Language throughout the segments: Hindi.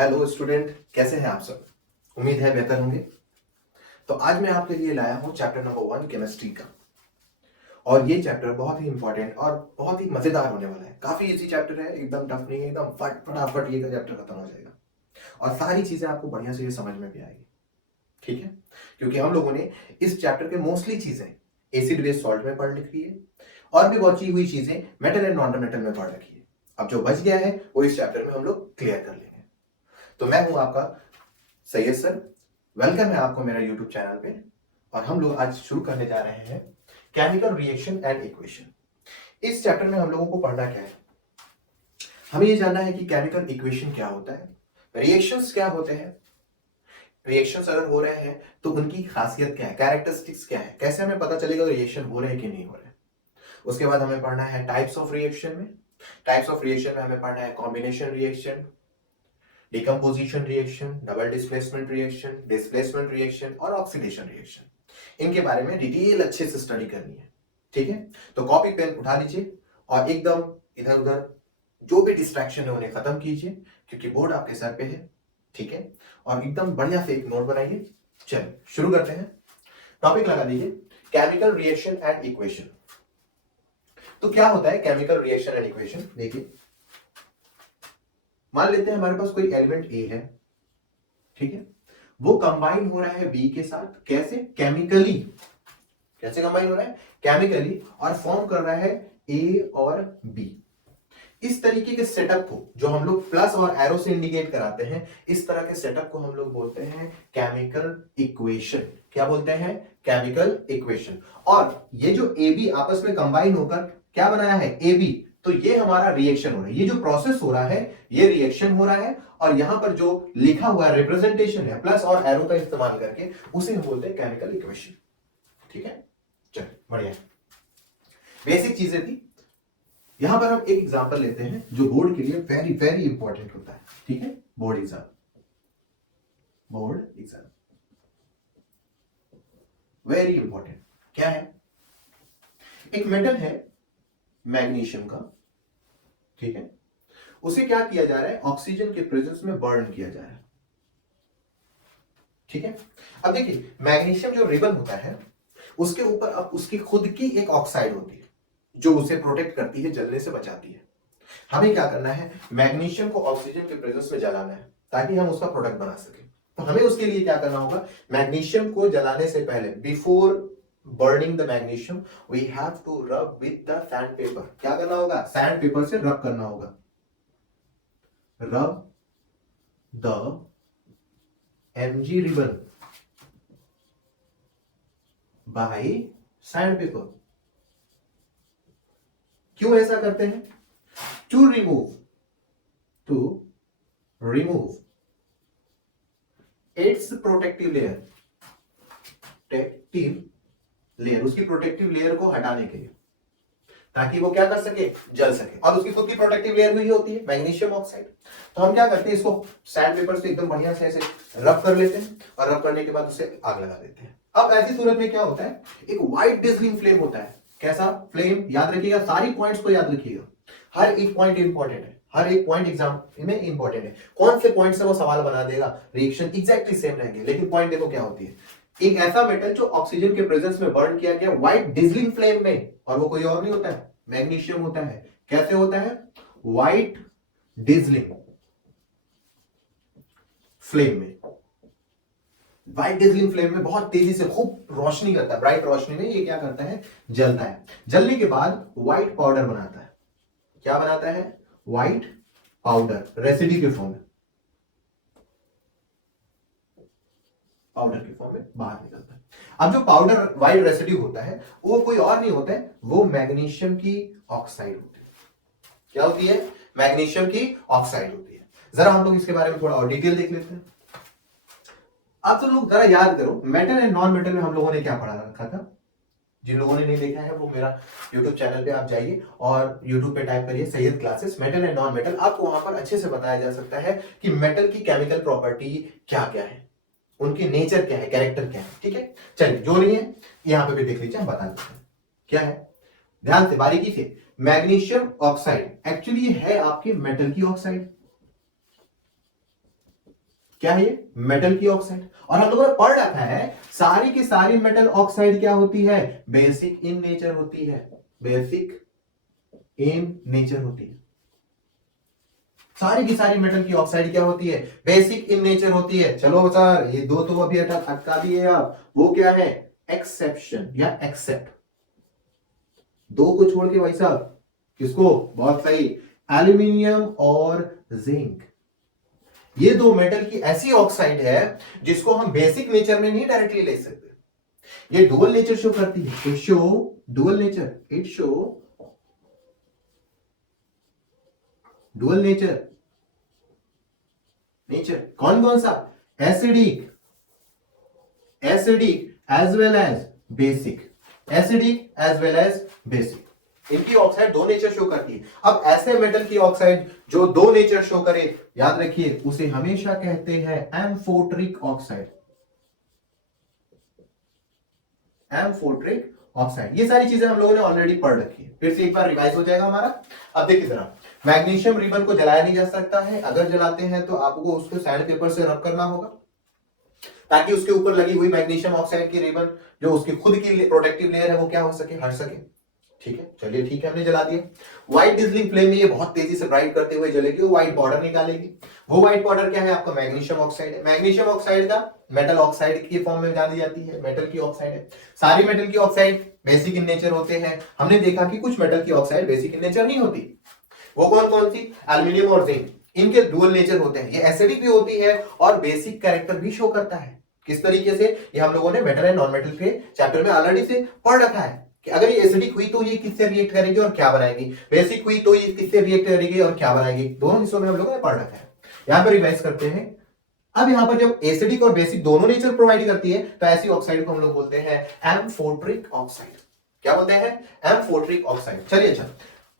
हेलो स्टूडेंट, कैसे हैं आप सब। उम्मीद है बेहतर होंगे। तो आज मैं आपके लिए लाया हूं चैप्टर नंबर 1 केमिस्ट्री का। और ये चैप्टर बहुत ही इंपॉर्टेंट और बहुत ही मजेदार होने वाला है। काफी इजी चैप्टर है, एकदम टफ नहीं है, एकदम फटाफट ये चैप्टर खत्म हो जाएगा और सारी चीजें आपको बढ़िया से ये समझ में भी आएगी। ठीक है, क्योंकि हम लोगों ने इस चैप्टर के मोस्टली चीजें एसिड बेस सॉल्ट में पढ़ लिखी है और भी बची हुई चीजें मेटल एंड नॉन मेटल में पढ़ रखी है। अब जो बच गया है वो इस चैप्टर में हम लोग क्लियर कर लेंगे। तो मैं हूं आपका सैयद सर। वेलकम है आपको मेरा यूट्यूब चैनल पे। और हम लोग आज शुरू करने जा रहे हैं केमिकल रिएक्शन एंड इक्वेशन। इस चैप्टर में हम लोगों को पढ़ना क्या है, हमें ये जानना है कि केमिकल इक्वेशन क्या होता है, रिएक्शंस क्या होते हैं, रिएक्शंस अगर हो रहे हैं तो उनकी खासियत क्या है, कैरेक्टरिस्टिक्स क्या है, कैसे हमें पता चलेगा रिएक्शन हो रहे हैं कि नहीं हो रहे। उसके बाद हमें पढ़ना है टाइप्स ऑफ रिएक्शन में। टाइप्स ऑफ रिएक्शन में हमें पढ़ना है combination reaction, decomposition reaction, double displacement reaction और ऑक्सीडेशन रिएक्शन। इनके बारे में डिटेल अच्छे से स्टडी करनी है। ठीक है, तो कॉपी पेन उठा लीजिए और एकदम इधर उधर जो भी डिस्ट्रैक्शन है उन्हें खत्म कीजिए, क्योंकि बोर्ड आपके सर पे है। ठीक है, और एकदम बढ़िया से एक नोट बनाइए। चलिए शुरू करते हैं। टॉपिक लगा दीजिए केमिकल रिएक्शन एंड इक्वेशन। तो क्या होता है केमिकल रिएक्शन एंड इक्वेशन, देखिए मान लेते हैं हमारे पास कोई एलिमेंट ए है। ठीक है, वो कंबाइन हो रहा है बी के साथ, कैसे, केमिकली। कैसे कंबाइन हो रहा है, केमिकली, और फॉर्म कर रहा है ए और बी। इस तरीके के सेटअप को जो हम लोग प्लस और एरो से इंडिकेट कराते हैं, इस तरह के सेटअप को हम लोग बोलते हैं केमिकल इक्वेशन। क्या बोलते हैं, केमिकल इक्वेशन। और ये जो ए बी आपस में कंबाइन होकर क्या बनाया है, ए बी, तो ये हमारा रिएक्शन हो रहा है। ये जो प्रोसेस हो रहा है ये रिएक्शन हो रहा है, और यहां पर जो लिखा हुआ है रिप्रेजेंटेशन है प्लस और एरो का इस्तेमाल करके, उसे हम बोलते हैं केमिकल इक्वेशन। ठीक है, चलिए बढ़िया, बेसिक चीजें थी। यहां पर हम एक एग्जांपल लेते हैं जो बोर्ड के लिए वेरी वेरी इंपॉर्टेंट होता है। ठीक है, board exam, board exam very important. क्या है, एक मेटल है मैग्नीशियम का। ठीक है, उसे क्या किया जा रहा है, ऑक्सीजन के प्रेजेंस में बर्न किया जा रहा है। ठीक है, अब देखिए मैग्नीशियम जो रिबन होता है उसके ऊपर अब उसकी खुद की एक ऑक्साइड होती है जो उसे प्रोटेक्ट करती है, जलने से बचाती है। हमें क्या करना है, मैग्नीशियम को ऑक्सीजन के प्रेजेंस में जलाना है ताकि हम उसका प्रोडक्ट बना सके। तो हमें उसके लिए क्या करना होगा, मैग्नीशियम को जलाने से पहले, before burning the magnesium, we have to rub with the sand paper. क्या करना होगा, सैंड पेपर से रब करना होगा। Rub the Mg ribbon by sandpaper। क्यों ऐसा करते हैं, to remove its protective layer, उसकी प्रोटेक्टिव लेयर को हटाने के लिए, ताकि वो क्या कर सके, जल सके। और उसकी खुद की प्रोटेक्टिव लेयर में ही होती है मैग्नीशियम ऑक्साइड। तो हम क्या करते हैं, इसको सैंड पेपर से एकदम बढ़िया से ऐसे रब कर लेते हैं और रब करने के बाद उसे आग लगा देते हैं। अब ऐसी सूरत में क्या होता है, एक व्हाइट डिस्लिंग फ्लेम होता है। कैसा फ्लेम, याद रखिएगा, सारी पॉइंट्स को याद रखिएगा, हर एक पॉइंट इंपॉर्टेंट है, हर एक पॉइंट एग्जाम में इंपॉर्टेंट है। कौन से पॉइंट से वो सवाल बना देगा, रिएक्शन एग्जैक्टली सेम रहेंगे, लेकिन पॉइंट देखो क्या होती है, एक ऐसा मेटल जो ऑक्सीजन के प्रेजेंस में बर्न किया गया व्हाइट डिस्लिंग फ्लेम में, और वो कोई और नहीं होता है, मैग्नीशियम होता है। कैसे होता है, व्हाइट डिस्लिंग फ्लेम में, व्हाइट डिस्लिंग फ्लेम में बहुत तेजी से खूब रोशनी करता है, ब्राइट रोशनी में ये क्या करता है, जलता है। जलने के बाद व्हाइट पाउडर बनाता है। क्या बनाता है, व्हाइट पाउडर, रेसिड्यू के फॉर्म में, पाउडर के फॉर्म में बाहर निकलता है। अब जो पाउडर व्हाइट रेसिड्यू होता है वो कोई और नहीं होता है, वो मैग्नीशियम की ऑक्साइड होती है। क्या होती है, मैग्नीशियम की ऑक्साइड होती है। जरा हम लोग इसके बारे में थोड़ा और डिटेल देख लेते हैं। अब तो लोग जरा याद करो, मेटल एंड नॉन मेटल में हम लोगों ने क्या पढ़ा रखा था। जिन लोगों ने नहीं देखा है वो मेरा YouTube चैनल पे आप जाइए और YouTube पे टाइप करिए Syed classes metal and non metal. आपको वहां पर अच्छे से बताया जा सकता है कि मेटल की केमिकल प्रॉपर्टी क्या क्या है, उनकी नेचर क्या है, कैरेक्टर क्या है। ठीक है, चलिए जो नहीं है यहां पे भी देख लीजिए, हम बता देते हैं क्या है। ध्यान से बारीकी से, मैग्नीशियम ऑक्साइड एक्चुअली है आपके मेटल की ऑक्साइड। क्या है ये? मेटल की ऑक्साइड। और हम लोगों ने पढ़ रखा है सारी की सारी मेटल ऑक्साइड क्या होती है? बेसिक इन नेचर होती है। बेसिक इन नेचर होती है। सारी की सारी मेटल की ऑक्साइड क्या होती है? बेसिक इन नेचर होती है। चलो सर ये दो तो अभी अटका दिए आप, वो क्या है? एक्सेप्शन या एक्सेप्ट। दो को छोड़ के भाई साहब किसको? बहुत सही, एल्यूमिनियम और जिंक। ये दो मेटल की ऐसी ऑक्साइड है जिसको हम बेसिक नेचर में नहीं डायरेक्टली ले सकते। ये डुअल नेचर शो करती है। It show dual nature, it show dual nature. Nature कौन कौन सा? Acidic, acidic as well as basic, acidic as well as basic. इनकी ऑक्साइड दो नेचर शो करती है। अब ऐसे मेटल की ऑक्साइड जो दो नेचर शो करे, याद रखिए उसे हमेशा कहते हैं एम्फोट्रिक ऑक्साइड। Amphoteric oxide. ये सारी चीजें हम लोगों ने ऑलरेडी पढ़ रखी है, फिर से एक बार रिवाइज हो जाएगा हमारा। अब देखिए जरा, मैग्नीशियम रिबन को जलाया नहीं जा सकता है। अगर जलाते हैं तो आपको उसको सैंड पेपर से रब करना होगा ताकि उसके ऊपर लगी हुई मैग्नीशियम ऑक्साइड की रिबन जो उसकी खुद की प्रोटेक्टिव लेयर है वो क्या हो सके? हट सके। ठीक है, चलिए ठीक है, हमने जला दिया। व्हाइट डिजलिंग फ्लेम में ये बहुत तेजी से ब्राइट करते हुए जलेगी, वो व्हाइट पाउडर निकालेगी। वो व्हाइट पाउडर क्या है? आपका मैग्नीशियम ऑक्साइड है। मैग्नीशियम ऑक्साइड का मेटल ऑक्साइड की फॉर्म में जानी जाती है, मेटल की ऑक्साइड है। सारी मेटल की ऑक्साइड बेसिक इन नेचर होते हैं। हमने देखा कि कुछ मेटल की ऑक्साइड बेसिक इन नेचर नहीं होती। वो कौन कौन सी? एल्यूमिनियम और जिंक। इनके डुअल नेचर होते हैं। ये एसिडिक भी होती है और बेसिक कैरेक्टर भी शो करता है। किस तरीके से? ये हम लोगों ने मेटल एंड नॉन मेटल के चैप्टर में ऑलरेडी से पढ़ रखा है कि अगर ये एसिडिक हुई तो ये किससे रिएक्ट करेगी और क्या बनाएगी, बेसिक हुई तो ये किससे रिएक्ट करेगी और क्या बनाएगी। दोनों हिस्सों में हम लोगों ने पढ़ रखा है। यहां पर रिवाइज करते हैं। अब यहां पर जब एसिडिक और बेसिक दोनों नेचर प्रोवाइड करती है तो ऐसी ऑक्साइड को हम लोग बोलते हैं एम्फोट्रिक ऑक्साइड। क्या बोलते हैं? Amphoteric oxide. चलिए अच्छा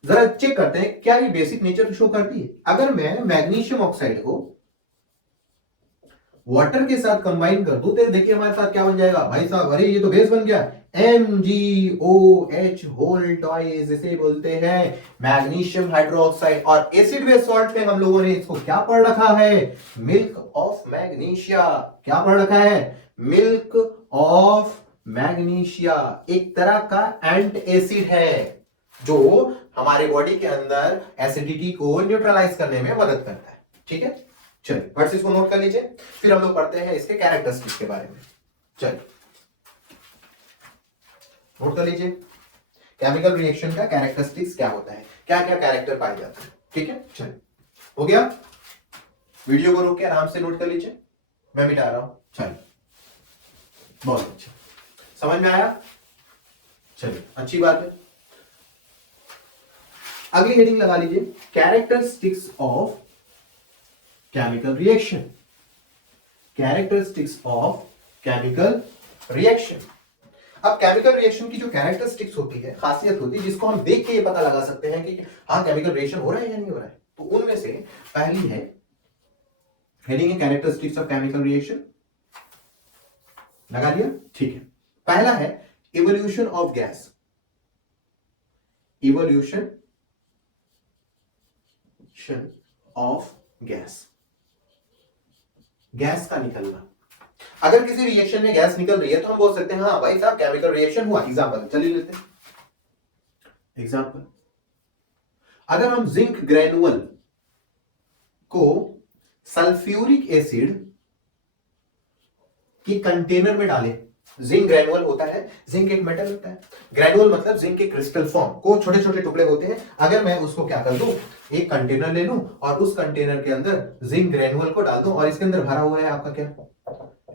जरा चेक करते हैं क्या ये बेसिक नेचर शो करती है। अगर मैं मैग्नीशियम ऑक्साइड को वाटर के साथ कंबाइन कर दूं तो देखिए हमारे साथ क्या बन जाएगा भाई साहब? अरे ये तो बेस बन गया, MgOH होल टॉइस, इसे बोलते हैं मैग्नीशियम हाइड्रोक्साइड। और एसिड बेस सॉल्ट में हम लोगों ने इसको क्या पढ़ रखा है? Milk of magnesia. क्या पढ़ रखा है? Milk of magnesia. एक तरह का एंट एसिड है जो हमारे बॉडी के अंदर एसिडिटी को न्यूट्रलाइज करने में मदद करता है। ठीक है, चलिए वर्ड्स इसको नोट कर लीजिए, फिर हम लोग पढ़ते हैं इसके कैरेक्टरिस्टिक्स के बारे में। चलिए नोट कर लीजिए केमिकल रिएक्शन का कैरेक्टरिस्टिक्स क्या होता है, क्या क्या कैरेक्टर पाए जाते हैं। ठीक है, चलिए हो गया। वीडियो को रोक के आराम से नोट कर लीजिए, मैं मिटा रहा हूं। चलिए बहुत अच्छा, समझ में आया? चलिए अच्छी बात है। अगली हेडिंग लगा लीजिए characteristics of chemical reaction. Characteristics of chemical reaction. अब केमिकल रिएक्शन की जो कैरेक्टरिस्टिक्स होती है, खासियत होती है, जिसको हम देख के ये पता लगा सकते हैं कि हाँ केमिकल रिएक्शन हो रहा है या नहीं हो रहा है, तो उनमें से पहली है हेडिंग है कैरेक्टरिस्टिक्स ऑफ केमिकल रिएक्शन। लगा लिया? ठीक है। पहला है evolution of gas. Evolution of gas, gas का निकलना। अगर किसी रिएक्शन में गैस निकल रही है तो हम बोल सकते हैं हाँ भाई साहब केमिकल रिएक्शन हुआ। एग्जांपल चलिए लेते हैं। एग्जांपल, अगर हम जिंक ग्रेनुअल को सल्फ्यूरिक एसिड की कंटेनर में डालें। जिंक ग्रेनुअल होता है, जिंक एक मेटल होता है, ग्रेनुअल मतलब जिंक के क्रिस्टल फॉर्म को छोटे छोटे टुकड़े होते हैं। अगर मैं उसको क्या कर दूं, एक कंटेनर ले लूं और उस कंटेनर के अंदर जिंक ग्रेनुअल को डाल दूं और इसके अंदर भरा हुआ है आपका क्या?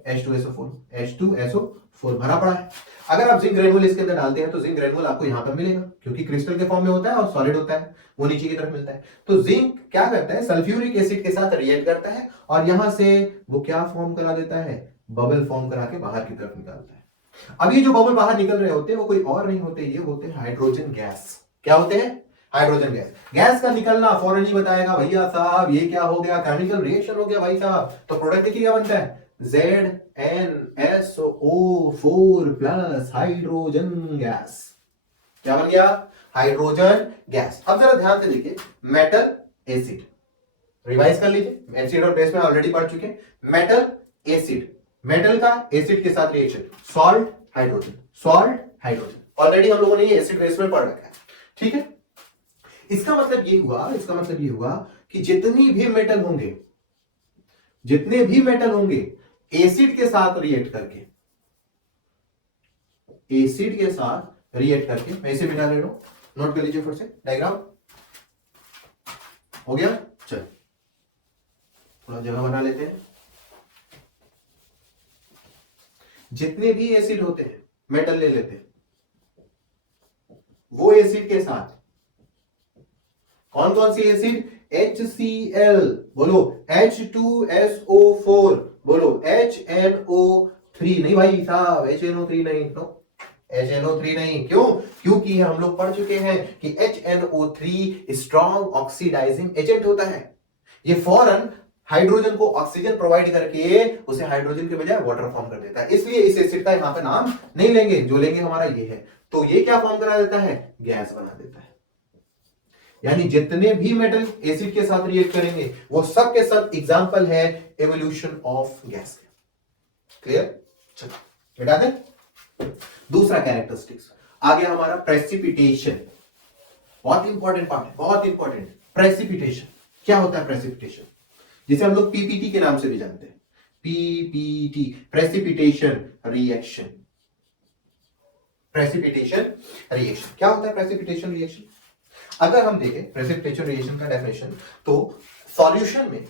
H2SO4 भरा पड़ा है। अगर आप जिंक ग्रेनुअल इसके अंदर डालते हैं तो जिंक ग्रेनुअल आपको यहां पर मिलेगा क्योंकि क्रिस्टल के फॉर्म में होता है और सॉलिड होता है, वो नीचे की तरफ मिलता है। तो जिंक क्या करता है? सल्फ्यूरिक एसिड के साथ रिएक्ट करता है और यहां से वो क्या फॉर्म करा देता है? बबल फॉर्म करा के बाहर की तरफ निकालता है। अब ये जो बबल बाहर निकल रहे होते हैं वो कोई और नहीं होते, ये होते हैं हाइड्रोजन गैस। क्या होते हैं? Hydrogen gas. गैस का निकलना फौरन ही बताएगा भैया साहब ये क्या हो गया? केमिकल रिएक्शन हो गया भाई साहब। तो प्रोडक्ट क्या बनता है? ZnSO4 plus hydrogen gas. क्या बन गया? Hydrogen gas. अब जरा ध्यान से देखिए, मेटल एसिड, रिवाइज कर लीजिए, एसिड और बेस में ऑलरेडी पढ़ चुके हैं। मेटल एसिड, मेटल का एसिड के साथ reaction, salt hydrogen, salt hydrogen, already हम लोगों ने ये एसिड बेस में पढ़ रखा है, ठीक है। इसका मतलब ये हुआ कि जितने भी मेटल होंगे एसिड के साथ रिएक्ट करके, मैं इसे मिटा ले रहा हूं, नोट कर लीजिए फिर से डायग्राम, हो गया। चल थोड़ा जगह बना लेते हैं। जितने भी एसिड होते हैं, मेटल ले लेते हैं, वो एसिड के साथ कौन कौन सी एसिड, HCl, बोलो H2SO4, बोलो HNO3, नहीं भाई साहब HNO3 नहीं, नो HNO3 नहीं, क्यों, क्योंकि हम लोग पढ़ चुके हैं कि HNO3 स्ट्रॉन्ग ऑक्सीडाइजिंग एजेंट होता है। ये फौरन हाइड्रोजन को ऑक्सीजन प्रोवाइड करके उसे हाइड्रोजन के बजाय वाटर फॉर्म कर देता है, इसलिए इस एसिड का यहां पे नाम नहीं लेंगे, जो लेंगे हमारा ये है। तो ये क्या फॉर्म करा देता है, गैस बना देता है। यानी जितने भी मेटल एसिड के साथ रिएक्ट करेंगे वो सब के सब एग्जांपल है एवोल्यूशन ऑफ गैस के। क्लियर, चलो बेटा दें। दूसरा कैरेक्टरिस्टिक्स आ गया हमारा प्रेसिपिटेशन, बहुत इंपॉर्टेंट पार्ट है, बहुत इंपॉर्टेंट। प्रेसिपिटेशन क्या होता है, प्रेसिपिटेशन जिसे हम लोग पीपीटी के नाम से भी जानते हैं, PPT, precipitation reaction. Precipitation reaction क्या होता है, प्रेसिपिटेशन रिएक्शन अगर हम देखें प्रेसिपिटेशन रिएक्शन का डेफिनेशन, तो सॉल्यूशन में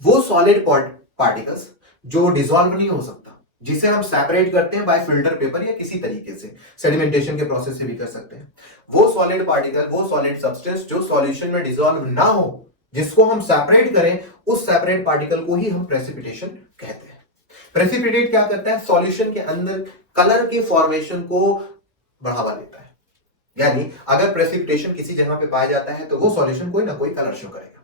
वो सॉलिड पार्टिकल्स जो डिसॉल्व नहीं हो सकता, जिसे हम सेपरेट करते हैं बाय फिल्टर पेपर या किसी तरीके से, सेडिमेंटेशन के प्रोसेस से भी कर सकते हैं, वो सॉलिड पार्टिकल, वो सॉलिड सब्सटेंस जो सॉल्यूशन में डिसॉल्व ना हो, जिसको हम सेपरेट करें, उस सेपरेट पार्टिकल को ही हम प्रेसिपिटेशन कहते हैं। प्रेसिपिटेट क्या करता है, सॉल्यूशन के अंदर कलर के फॉर्मेशन को बढ़ावा देता है। यानी अगर प्रेसिपिटेशन किसी जगह पे पाया जाता है तो वो सॉल्यूशन कोई ना कोई कलर शो करेगा,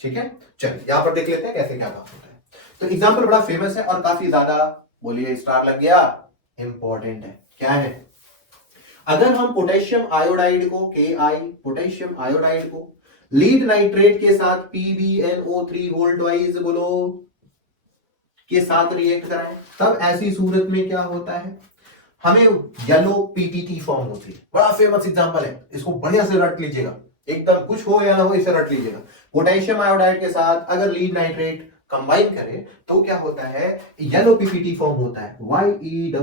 ठीक है। चलिए यहां पर देख लेते हैं कैसे क्या काम होता है। तो एग्जांपल बड़ा फेमस है और काफी ज्यादा, बोलिए स्टार लग गया, इंपॉर्टेंट है। क्या है, अगर हम पोटेशियम आयोडाइड को पोटेशियम आयोडाइड को लीड नाइट्रेट के साथ PbNO3 वोल्ट वाइज बोलो के साथ रिएक्ट कराएं, तब ऐसी सूरत में क्या होता है, हमें येलो पीपीटी फॉर्म होती है। बड़ा फेमस एग्जांपल है, इसको बढ़िया से रट लीजिएगा, एकदम कुछ हो या ना हो इसे रट लीजिएगा। पोटेशियम आयोडाइड के साथ अगर लीड नाइट्रेट कंबाइन करें तो क्या होता है, येलो पीपीटी फॉर्म होता है, YeLLO,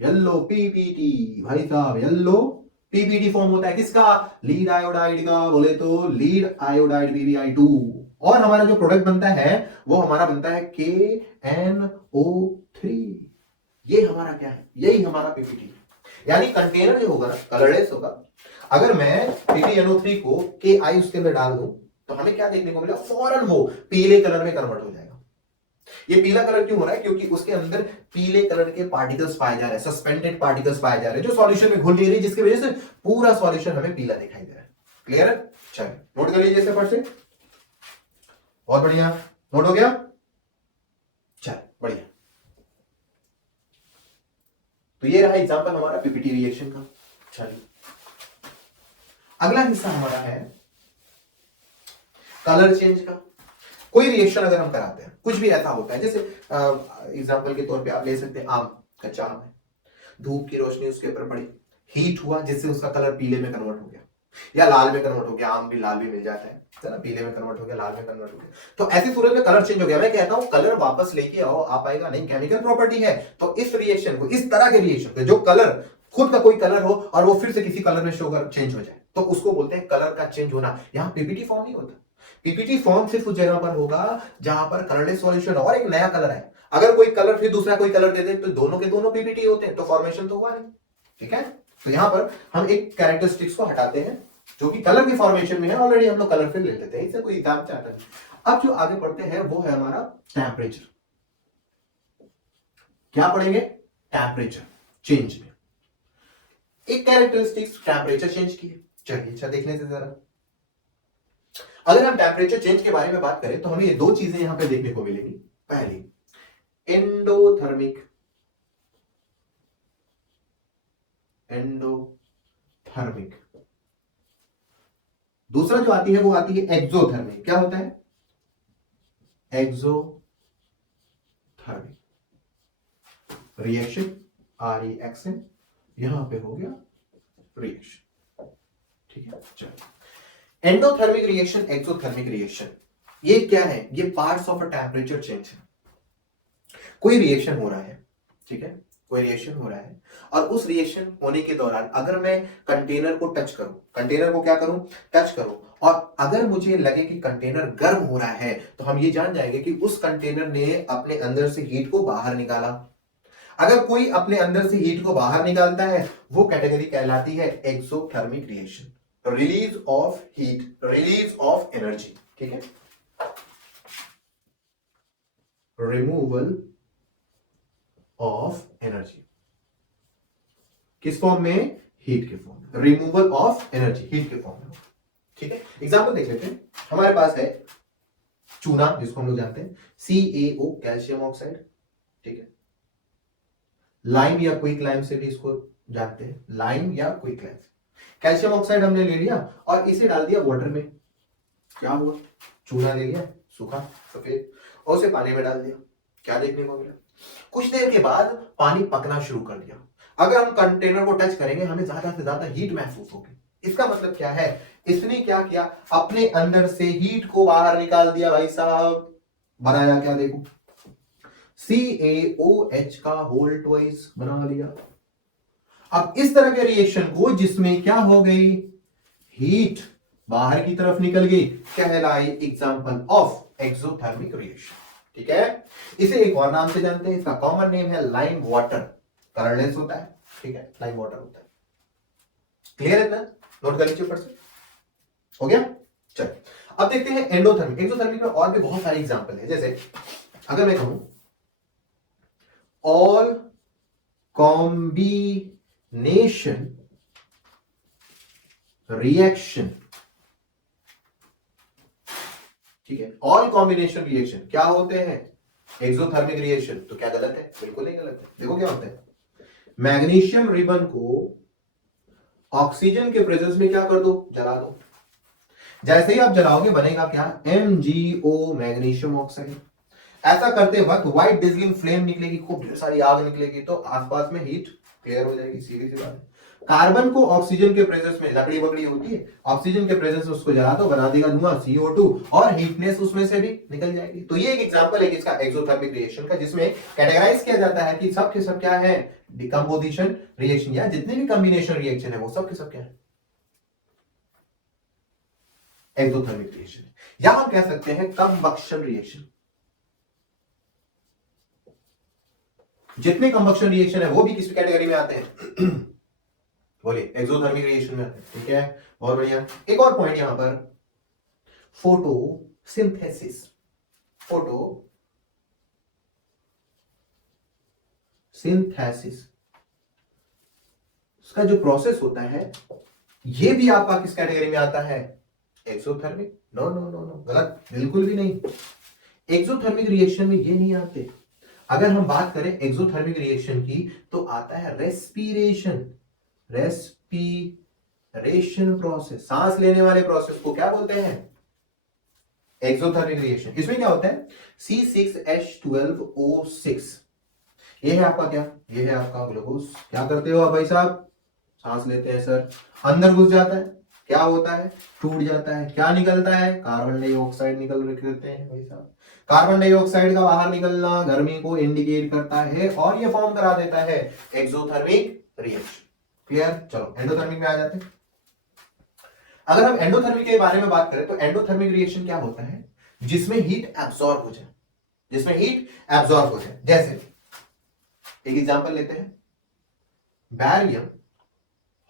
येलो पीपीटी, भाई साहब येलो पीपीटी फॉर्म होता है। किसका, लीड आयोडाइड का, बोले तो लीड आयोडाइड PbI2। और हमारा जो प्रोडक्ट बनता है वो हमारा बनता है KNO3। ये हमारा क्या है, यही हमारा पीपीटी। यानी कंटेनर जो होगा ना कलरलेस होगा, अगर मैं PbNO3 को Ki उसके अंदर डाल दूं तो हमें क्या देखने को मिलेगा, फौरन वो पीले कलर में कन्वर्ट हो जाएगा। ये पीला कलर क्यों हो रहा है, क्योंकि उसके अंदर पीले कलर के पार्टिकल्स पाए जा रहे हैं, सस्पेंडेड पार्टिकल्स पाए जा रहे हैं जो सॉल्यूशन में घुल ले रही है, जिसकी वजह से पूरा सॉल्यूशन हमें पीला दिखाई दे रहा है। क्लियर है, चलिए नोट कर लीजिए फट से, बहुत बढ़िया, नोट हो गया, चल बढ़िया। तो ये रहा एग्जांपल हमारा पीपीटी रिएक्शन का। चलिए अगला हिस्सा हमारा है कलर चेंज का। कोई रिएक्शन अगर हम कराते हैं, कुछ भी ऐसा होता है, जैसे एग्जांपल के तौर पे आप ले सकते हैं आम, कच्चा आम है, धूप की रोशनी उसके ऊपर पड़ी, हीट हुआ जिससे उसका कलर पीले में कन्वर्ट हो गया या लाल में कन्वर्ट हो गया, आम भी लाल भी मिल जाता है ना, पीले में कन्वर्ट हो गया, लाल में कन्वर्ट हो गया, तो ऐसी सूरत में कलर चेंज हो गया। मैं कहता हूं कलर वापस लेके आओ, आ पाएगा नहीं, केमिकल प्रॉपर्टी है। तो इस रिएक्शन को, इस तरह के रिएक्शन को, जो कलर खुद का कोई कलर हो और वो फिर से किसी कलर में शो कर चेंज हो जाए, तो उसको बोलते हैं कलर का चेंज होना। यहां पीपीटी फॉर्म नहीं होता, पीपीटी फॉर्म सिर्फ उस जगह पर होगा जहां पर कलरलेस सॉल्यूशन और एक नया कलर है। अगर कोई कलर फिर दूसरा कोई कलर दे दे तो दोनों के दोनों पीपीटी होते हैं, तो फॉर्मेशन तो हुआ नहीं, ठीक है। तो यहां पर हम एक कैरेक्टरिस्टिक्स को हटाते हैं जो कि कलर की फॉर्मेशन में है, ऑलरेडी हम लोग कलर फिर ले लेते हैं, इससे कोई एग्जाम चाहता नहीं। अब जो आगे पढ़ते हैं वो है हमारा टेम्परेचर। क्या पढ़ेंगे, टेम्परेचर चेंज में एक कैरेक्टरिस्टिक्स टेम्परेचर चेंज की है। चलिए अच्छा देखने से जरा, अगर हम टेम्परेचर चेंज के बारे में बात करें तो हमें ये दो चीजें यहां पे देखने को मिलेगी। पहली एंडोथर्मिक, दूसरा जो आती है वो आती है एक्सोथर्मिक। क्या होता है? एक्सोथर्मिक रिएक्शन, REACTION, यहां पे हो गया रिएक्शन। ठीक है, चलो एंडोथर्मिक रिएक्शन, एक्सोथर्मिक रिएक्शन, ये क्या है? ये parts of a temperature change है। कोई रिएक्शन हो रहा है, ठीक है, कोई रिएक्शन हो रहा है और उस रिएक्शन होने के दौरान अगर मैं कंटेनर को टच करूं, कंटेनर को क्या करूं? टच करूं, और अगर मुझे लगे कि कंटेनर गर्म हो रहा है तो हम ये जान जाएंगे कि उस कंटेनर ने अपने अंदर से हीट को बाहर निकाला। अगर कोई अपने अंदर से हीट को बाहर निकालता है वो कैटेगरी कहलाती है exothermic reaction, release of heat, release of energy. ठीक है, रिमूवल ऑफ एनर्जी, किस फॉर्म में? हीट के फॉर्म में, रिमूवल ऑफ एनर्जी हीट के फॉर्म में। ठीक है, एग्जांपल देख लेते हैं। हमारे पास है चूना, जिसको हम लोग जानते हैं CaO, कैल्शियम ऑक्साइड। ठीक है, लाइम या क्विक लाइम से भी इसको जानते हैं, लाइम या क्विक लाइम। कैल्शियम ऑक्साइड हमने ले लिया और इसे डाल दिया वाटर में, क्या हुआ? चूना ले लिया सूखा सफेद और उसे पानी में डाल दिया, क्या देखने को मिला? कुछ देर के बाद पानी पकना शुरू कर दिया। अगर हम कंटेनर को टच करेंगे हमें ज्यादा से ज्यादा हीट महसूस होगी। इसका मतलब क्या है? इसने क्या किया? अपने अंदर से हीट को बाहर निकाल दिया भाई साहब। बनाया क्या? देखो, CaOH का होल ट्वाइस बना लिया। अब इस तरह के रिएक्शन को जिसमें क्या हो गई? हीट बाहर की तरफ निकल गई, कहलाई एग्जांपल ऑफ एक्सोथर्मिक रिएक्शन। ठीक है, इसे एक और नाम से जानते हैं, इसका कॉमन नेम है लाइम वाटर, कलरलेस होता है। ठीक है, लाइम वाटर होता है। क्लियर है ना? नोट कर लीजिए, पर्सन हो गया। चलिए अब देखते हैं एंडोथर्मिक। एक्सोथर्मिक में और भी बहुत सारे एग्जांपल है, जैसे अगर मैं कहूं ऑल कॉम्बिनेशन रिएक्शन, ठीक है, ऑल कॉम्बिनेशन रिएक्शन क्या होते हैं? Exothermic reaction. तो क्या गलत है? बिल्कुल नहीं गलत है। देखो क्या होता है, मैग्नीशियम रिबन को ऑक्सीजन के प्रेजेंस में क्या कर दो? जला दो। जैसे ही आप जलाओगे बनेगा क्या? MgO, magnesium oxide. ऐसा करते वक्त व्हाइट डिजलिंग फ्लेम निकलेगी, खूब ढेर सारी आग निकलेगी, तो आसपास में हीट क्लियर हो जाएगी, सीधी सी बात है। कार्बन को ऑक्सीजन के प्रेजेंस में, लकड़ी वकड़ी होती है, ऑक्सीजन के प्रेजेंस में उसको जला दो, बना देगा धुआं CO2 और हीटनेस उसमें से भी निकल जाएगी। तो ये एक एग्जांपल है किसका? एक्सोथर्मिक रिएक्शन का, जिसमें कैटेगराइज किया जाता है कि सब के सब क्या है? डिकम्पोजिशन रिएक्शन, या जितने भी कॉम्बिनेशन रिएक्शन है वो सब के सब क्या है? Exothermic reaction. या हम कह सकते हैं कंबक्शन रिएक्शन। जितने कंबक्शन रिएक्शन है वो भी किस कैटेगरी में आते हैं? बोलिए, एक्सोथर्मिक रिएक्शन में आते हैं। ठीक है, बहुत बढ़िया। एक और पॉइंट यहां पर, फोटोसिंथेसिस। फोटोसिंथेसिस इसका जो प्रोसेस होता है ये भी आपका किस कैटेगरी में आता है? Exothermic. No no no no, गलत, बिल्कुल भी नहीं। एक्सोथर्मिक रिएक्शन में ये नहीं आते। अगर हम बात करें एक्सोथर्मिक रिएक्शन की तो आता है रेस्पिरेशन। रेस्पिरेशन प्रोसेस, सांस लेने वाले प्रोसेस को क्या बोलते हैं? Exothermic reaction. इसमें क्या होता है? C6H12O6, ये है आपका क्या? ये है आपका ग्लूकोज। क्या करते हो आप भाई साहब? सांस लेते हैं सर, अंदर घुस जाता है, क्या होता है? टूट जाता है, क्या निकलता है? कार्बन डाइऑक्साइड निकल रखते हैं भाई साहब। कार्बन डाइऑक्साइड का बाहर निकलना गर्मी को इंडिकेट करता है और ये फॉर्म करा देता है एक्सोथर्मिक रिएक्शन। क्लियर? चलो एंडोथर्मिक में आ जाते हैं। अगर हम एंडोथर्मिक के बारे में बात करें तो एंडोथर्मिक रिएक्शन क्या होता है? जिसमें हीट एब्सॉर्ब हो जाए, जिसमें हीट एब्सॉर्ब हो जाए। जैसे एक एग्जांपल लेते हैं, बैरियम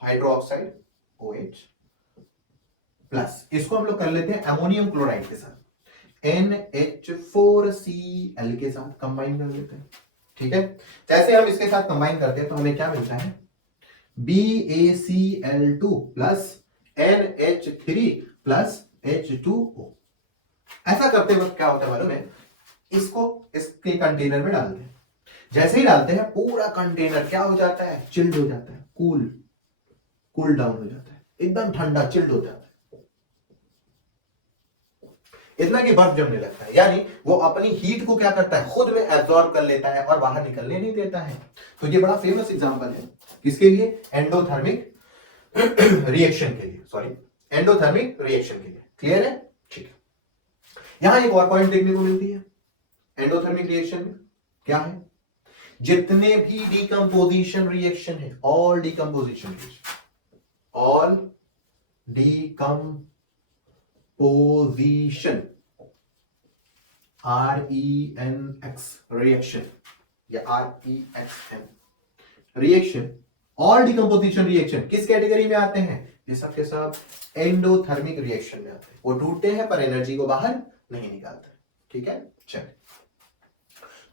हाइड्रोक्साइड OH प्लस, इसको हम लोग कर लेते हैं अमोनियम क्लोराइड के साथ, NH4Cl के साथ कंबाइन कर लेते हैं। ठीक है, जैसे हम इसके साथ कंबाइन करते हैं तो हमें क्या मिलता है? BaCl2 plus NH3 plus H2O। ऐसा करते वक्त क्या होता है मालूम है? इसको इसके कंटेनर में डालते हैं। जैसे ही डालते हैं पूरा कंटेनर क्या हो जाता है? चिल्ड हो जाता है, कूल डाउन हो जाता है, एकदम ठंडा चिल्ड हो जाता है। इतना कि बर्फ जमने लगता है, यानी वो अपनी हीट को क्या करता है, खुद में एब्जॉर्ब कर लेता है और बाहर निकलने नहीं देता है। तो ये बड़ा फेमस एग्जांपल है किसके लिए, एंडोथर्मिक रिएक्शन के लिए, सॉरी एंडोथर्मिक रिएक्शन के लिए। क्लियर है? ठीक है। यहां एक और पॉइंट देखने को मिलती है एंडोथर्मिक रिएक्शन में, क्या है, जितने भी डिकम्पोजिशन रिएक्शन है, all decomposition reaction, all decomposition RENX reaction या REXN reaction, all decomposition reaction किस कैटेगरी में आते हैं, ये सब के सब एंडोथर्मिक रिएक्शन में आते हैं। वो टूटते हैं पर एनर्जी को बाहर नहीं निकालते। ठीक है, चलिए,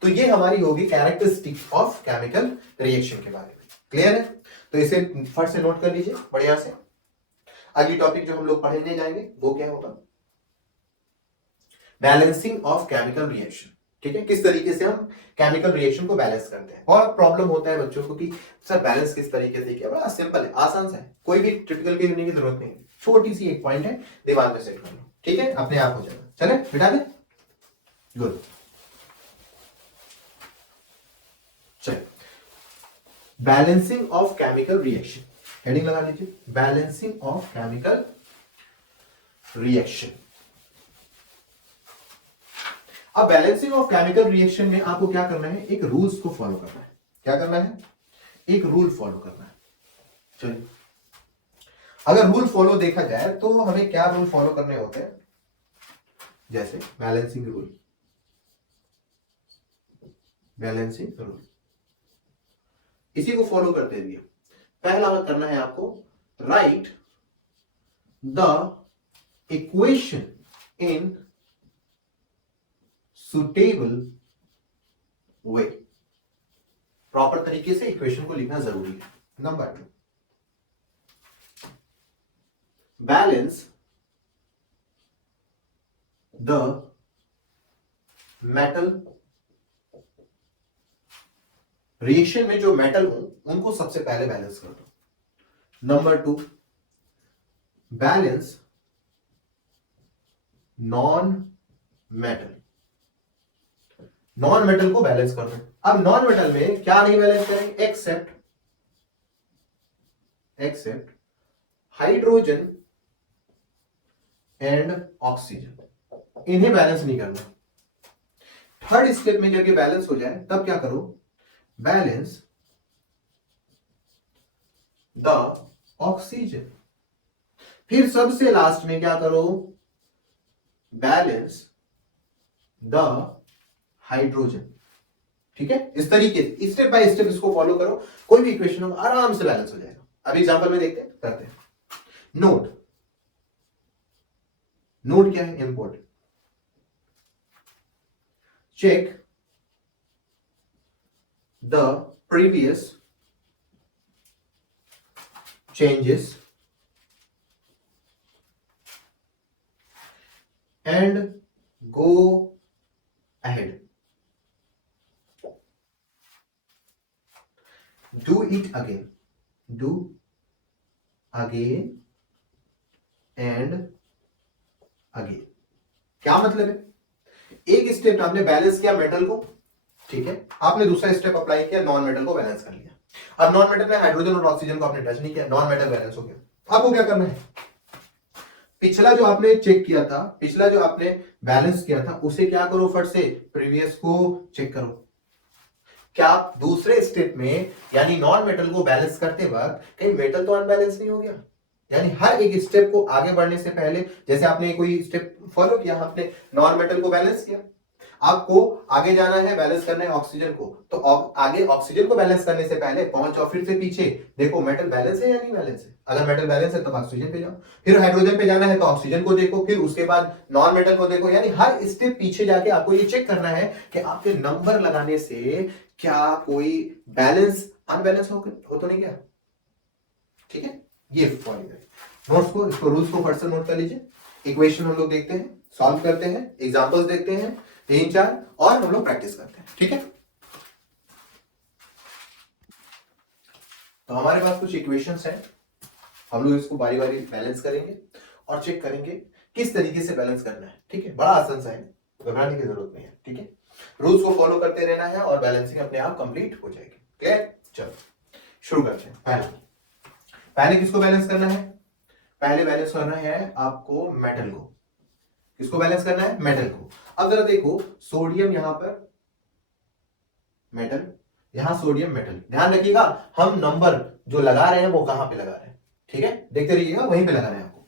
तो ये हमारी होगी कैरेक्टरिस्टिक्स ऑफ केमिकल रिएक्शन के बारे में। क्लियर है? तो इसे फट से नोट कर लीजिए बढ़िया से। अगली टॉपिक जो हम लोग पढ़ने जाएंगे वो क्या होगा, बैलेंसिंग ऑफ केमिकल रिएक्शन। ठीक है, किस तरीके से हम केमिकल रिएक्शन को बैलेंस करते हैं। बहुत प्रॉब्लम होता है बच्चों को कि सर बैलेंस किस तरीके से किया, बड़ा सिंपल है, आसान सा है, कोई भी टिपिकल के होने की जरूरत नहीं है, छोटी सी एक पॉइंट है, दिमाग में सेट कर लो। ठीक है, अपने आप हो जाएगा। चले बिठा दे, गुड। चलिए, balancing of chemical reaction, heading लगा लीजिए, बैलेंसिंग ऑफ केमिकल रिएक्शन। अब बैलेंसिंग ऑफ केमिकल रिएक्शन में आपको क्या करना है, एक रूल्स को फॉलो करना है। क्या करना है, एक रूल फॉलो करना है। चलिए, अगर रूल फॉलो देखा जाए तो हमें क्या रूल फॉलो करने होते हैं, जैसे बैलेंसिंग रूल, बैलेंसिंग रूल, इसी को फॉलो करते हुए पहला करना है आपको, right the equation in suitable way. Proper तरीके से इक्वेशन को लिखना जरूरी है। Number 2, balance the metal, reaction में जो मेटल हो उनको सबसे पहले बैलेंस कर दो। Number 2, balance non metal, non metal को बैलेंस कर दो। अब नॉन मेटल में क्या नहीं बैलेंस करेंगे, एक्सेप्ट हाइड्रोजन एंड ऑक्सीजन, इन्हें बैलेंस नहीं करना। थर्ड स्टेप में जब ये बैलेंस हो जाए तब क्या करो, बैलेंस द ऑक्सीजन। फिर सबसे लास्ट में क्या करो, बैलेंस द हाइड्रोजन। ठीक है, इस तरीके से स्टेप बाय स्टेप इसको फॉलो करो, कोई भी इक्वेशन हो आराम से बैलेंस हो जाएगा। अभी एग्जांपल में देखते हैं, करते हैं। नोट, नोट क्या है, important, check the previous changes and go ahead. Do it again. Do again and again. क्या मतलब है, एक स्टेप आपने बैलेंस किया मेटल को, ठीक है, आपने दूसरा स्टेप अप्लाई किया, नॉन मेटल को बैलेंस कर लिया। अब नॉन मेटल में हाइड्रोजन और ऑक्सीजन को आपने टच नहीं किया, नॉन मेटल बैलेंस हो गया। आपको क्या करना है, पिछला जो आपने चेक किया था, पिछला जो आपने बैलेंस किया था, उसे क्या करो, फट से प्रीवियस को चेक करो। क्या आप दूसरे स्टेप में यानी नॉन मेटल को बैलेंस करते वक्त कहीं मेटल तो अनबैलेंस नहीं हो गया, यानी हर एक स्टेप को आगे बढ़ने से पहले, जैसे आपने कोई स्टेप फॉलो किया, आपने नॉन मेटल को बैलेंस किया, आपको आगे जाना है, बैलेंस करना है ऑक्सीजन को, तो आगे ऑक्सीजन को बैलेंस करने से पहले पहुंचो, फिर से पीछे देखो मेटल बैलेंस है या नहीं बैलेंस है। अगर मेटल बैलेंस है तो ऑक्सीजन पे जाओ, फिर हाइड्रोजन पे जाना है तो ऑक्सीजन को देखो, फिर उसके बाद नॉन मेटल को देखो, यानी हर स्टेप पीछे जाके आपको ये चेक करना है कि आपके नंबर लगाने से क्या कोई बैलेंस अनबैलेंस हो तो नहीं गया। ठीक है, ये फॉलो करें। नोट्स को, इसको रूल्स को फट से नोट कर लीजिए। इक्वेशन हम लोग देखते हैं, सॉल्व करते हैं, एग्जांपल्स देखते हैं 3-4 और हम लोग प्रैक्टिस करते हैं। ठीक है, तो हमारे पास कुछ इक्वेशंस हैं, हम लोग इसको बारी बारी बैलेंस करेंगे और चेक करेंगे किस तरीके से बैलेंस करना है। ठीक है, बड़ा आसान सा है, घबराने की जरूरत नहीं है। ठीक है, रूल्स को फॉलो करते रहना है और बैलेंसिंग अपने आप कंप्लीट हो जाएगी। क्लियर, चलो शुरू करते हैं। पहले किसको बैलेंस करना है? पहले बैलेंस करना है आपको मेटल को। किसको बैलेंस करना है? मेटल को। अब जरा देखो, सोडियम यहां पर मेटल, यहां सोडियम मेटल। ध्यान रखिएगा हम नंबर जो लगा रहे हैं वो कहां पे लगा रहे हैं। ठीक है, देखते रहिएगा, वहीं पे लगा रहे हैं आपको।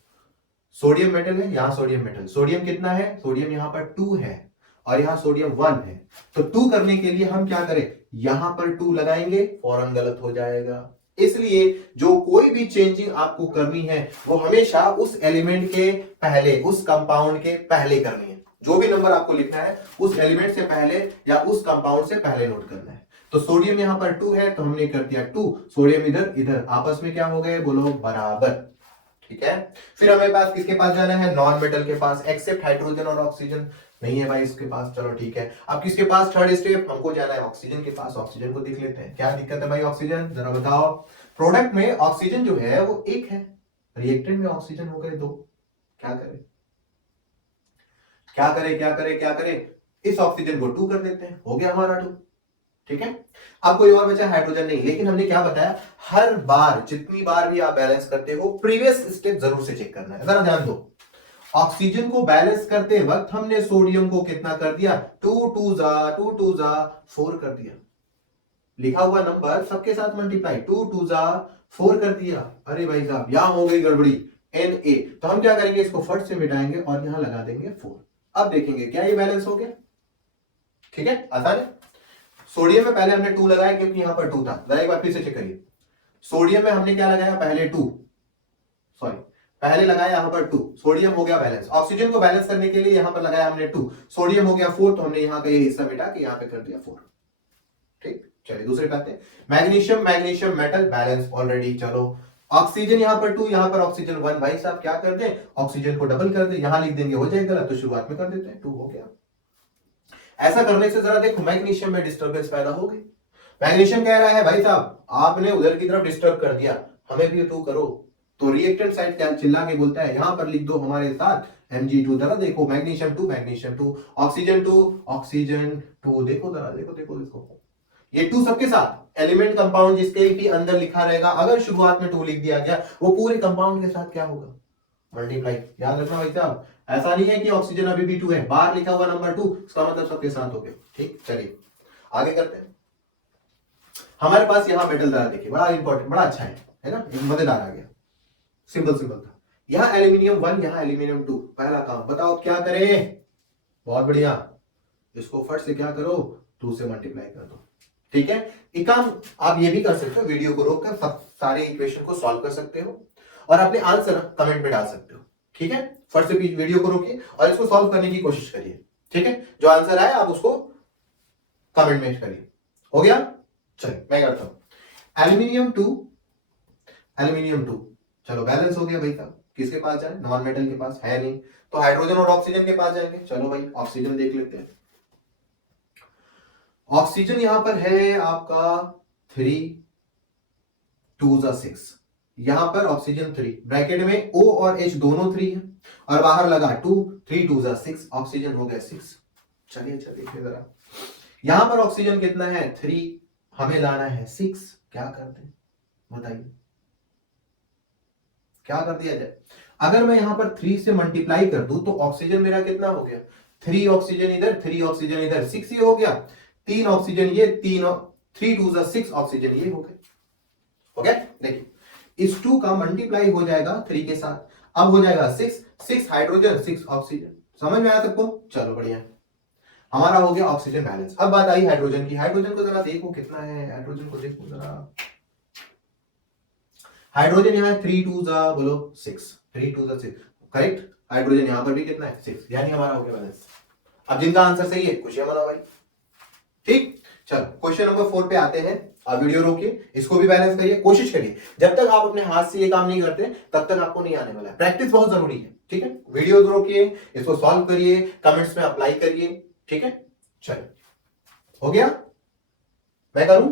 सोडियम मेटल है, यहां सोडियम मेटल। सोडियम कितना है? सोडियम यहां पर 2 है और यहां सोडियम 1 है। तो 2 करने के लिए हम क्या करें? यहां पर 2 लगाएंगे, फौरन गलत हो जाएगा। इसलिए जो कोई भी चेंजिंग आपको करनी है वो हमेशा उस एलिमेंट के पहले, उस कंपाउंड के पहले करनी है। जो भी नंबर आपको लिखना है उस एलिमेंट से पहले या उस कंपाउंड से पहले नोट करना है। तो सोडियम यहां पर 2 है तो हमने कर दिया 2, सोडियम इधर इधर आपस में क्या हो गए? बोलो बराबर। ठीक है, फिर हमें पास किसके पास जाना है? नॉन मेटल के पास, एक्सेप्ट हाइड्रोजन और ऑक्सीजन। नहीं है भाई इसके पास, चलो ठीक है। अब किसके पास? थर्ड स्टेप, हमको जाना है ऑक्सीजन के पास। ऑक्सीजन को देख लेते हैं, क्या दिक्कत है भाई ऑक्सीजन, जरा बताओ। प्रोडक्ट में ऑक्सीजन जो है वो 1 है, रिएक्टेंट में ऑक्सीजन हो गए 2। क्या करें क्या करें क्या करें क्या करें? इस ऑक्सीजन को 2 कर देते हैं, हो गया हमारा 2। ठीक है, अब कोई और बचा? हाइड्रोजन नहीं। लेकिन हमने क्या बताया, हर बार जितनी बार भी आप बैलेंस करते हो प्रीवियस स्टेप जरूर से चेक करना है। जरा ध्यान दो, ऑक्सीजन को बैलेंस करते वक्त हमने सोडियम को कितना कर दिया? 2 2 जा 4 कर दिया। लिखा हुआ नंबर सबके साथ मल्टीप्लाई, 2 2 जा 4 कर दिया। अरे भाई साहब यहां हो गई गड़बड़ी, Na। तो हम क्या करेंगे? इसको फट से मिटाएंगे और यहां लगा देंगे 4। अब देखेंगे क्या ये बैलेंस हो गया। ठीक है, आसान है। सोडियम में पहले हमने 2 लगाया क्योंकि यहां पर 2 था। जरा एक बार फिर से चेक करिए, सोडियम में हमने क्या लगाया? पहले 2, सॉरी पहले लगाया यहां पर 2, सोडियम हो गया बैलेंस। ऑक्सीजन को बैलेंस करने के लिए यहां पर लगाया हमने 2, सोडियम हो गया 4, तो हमने यहां का ये हिस्सा मिटा के यहां पे कर दिया 4। ठीक, चलिए दूसरे पे आते हैं। Magnesium, magnesium metal balance already. चलो ऑक्सीजन यहां पर 2, यहां पर ऑक्सीजन 1। भाई साहब क्या कर दें? ऑक्सीजन को डबल कर दें, यहां लिख देंगे, हो जाएगा गलत, तो शुरुआत में कर देते हैं 2 हो गया। ऐसा करने से जरा देखो मैग्नीशियम में डिस्टर्बेंस पैदा हो गई। मैग्नीशियम कह रहा है भाई साहब आपने उधर की तरफ डिस्टर्ब कर दिया, हमें भी 2 करो। तो रिएक्टेंट साइड क्या चिल्ला के बोलता है, यहां पर लिख दो हमारे साथ Mg2। जरा देखो मैग्नीशियम 2, मैग्नीशियम 2, ऑक्सीजन 2, ऑक्सीजन 2। देखो जरा, देखो देखो देखो, ये 2 सबके साथ एलिमेंट कंपाउंड जिसके भी अंदर लिखा रहेगा, अगर शुरुआत में 2 लिख दिया गया वो पूरे कंपाउंड के साथ क्या होगा? मल्टीप्लाई। याद रखना भाई साहब, ऐसा नहीं है कि ऑक्सीजन अभी भी 2 है, बाहर लिखा हुआ नंबर 2 इसका मतलब सबके साथ हो गया। ठीक, चलिए आगे करते हैं। हमारे पास यहां मेटल दरा देखिए, बड़ा इंपॉर्टेंट, बड़ा अच्छा है ना, मजेदार आ गया। सिंपल सिंपल था। यहां एल्यूमिनियम 1, यहां एल्यूमिनियम 2। पहला काम बताओ क्या करें? बहुत बढ़िया, इसको फट से क्या करो? 2 से मल्टीप्लाई कर दो। ठीक है, एक काम आप ये भी कर सकते हो, वीडियो को रोककर सब सारे इक्वेशन को सॉल्व कर सकते हो और अपने आंसर कमेंट में डाल सकते हो। ठीक है, फट से वीडियो को रोकिए और इसको सॉल्व करने की कोशिश करिए। ठीक है, जो आंसर आए आप उसको कमेंट में करिए। हो गया, चलिए मैं करता हूं। एल्यूमिनियम 2, एल्यूमिनियम 2, चलो बैलेंस हो गया भाई साहब। किसके पास जाए? नॉन मेटल के पास है नहीं, तो हाइड्रोजन और ऑक्सीजन के पास जाएंगे। चलो भाई ऑक्सीजन देख लेते हैं। ऑक्सीजन यहां पर है आपका 3 2 जा 6, यहां पर ऑक्सीजन 3, ब्रैकेट में O और H दोनों 3 है और बाहर लगा 2, 3 2 जा 6, ऑक्सीजन हो गया 6। चलिए चलिए जरा, यहां पर ऑक्सीजन कितना है? 3, हमें लाना है 6। क्या करते हैं बताइए, क्या कर दिया जाए? अगर मैं यहां पर 3 से मल्टीप्लाई कर दूं तो ऑक्सीजन मेरा कितना हो गया? 3 ऑक्सीजन इधर, 3 ऑक्सीजन इधर, 6 ये हो गया। 3 ऑक्सीजन ये, 3 2 जा 6 ऑक्सीजन ये हो गए। हो गया, देखिए इस 2 का मल्टीप्लाई हो जाएगा 3 के साथ, अब हो जाएगा 6, 6 हाइड्रोजन 6 ऑक्सीजन। समझ में आया सबको? चलो बढ़िया, हमारा हो गया ऑक्सीजन बैलेंस। अब बात आई हाइड्रोजन की। हाइड्रोजन को जरा देखो कितना है, हाइड्रोजन को देखो जरा। हाइड्रोजन यहाँ 3 2 जा बोलो 6, 3 2 जा 6, करेक्ट। हाइड्रोजन यहाँ पर भी कितना है? 6, यानी हमारा हो गया बैलेंस। अब जिनका आंसर सही है खुशियां मनाओ भाई। ठीक, चलो क्वेश्चन नंबर 4 पे आते हैं। आप वीडियो रोकिए, इसको भी बैलेंस करिए, कोशिश करिए। जब तक आप अपने हाथ से ये काम नहीं करते तब तक आपको नहीं आने वाला है। प्रैक्टिस बहुत जरूरी है। ठीक है, वीडियो रोकिए, इसको सॉल्व करिए, कमेंट्स में अप्लाई करिए। ठीक है, चलो हो गया, मैं करूं?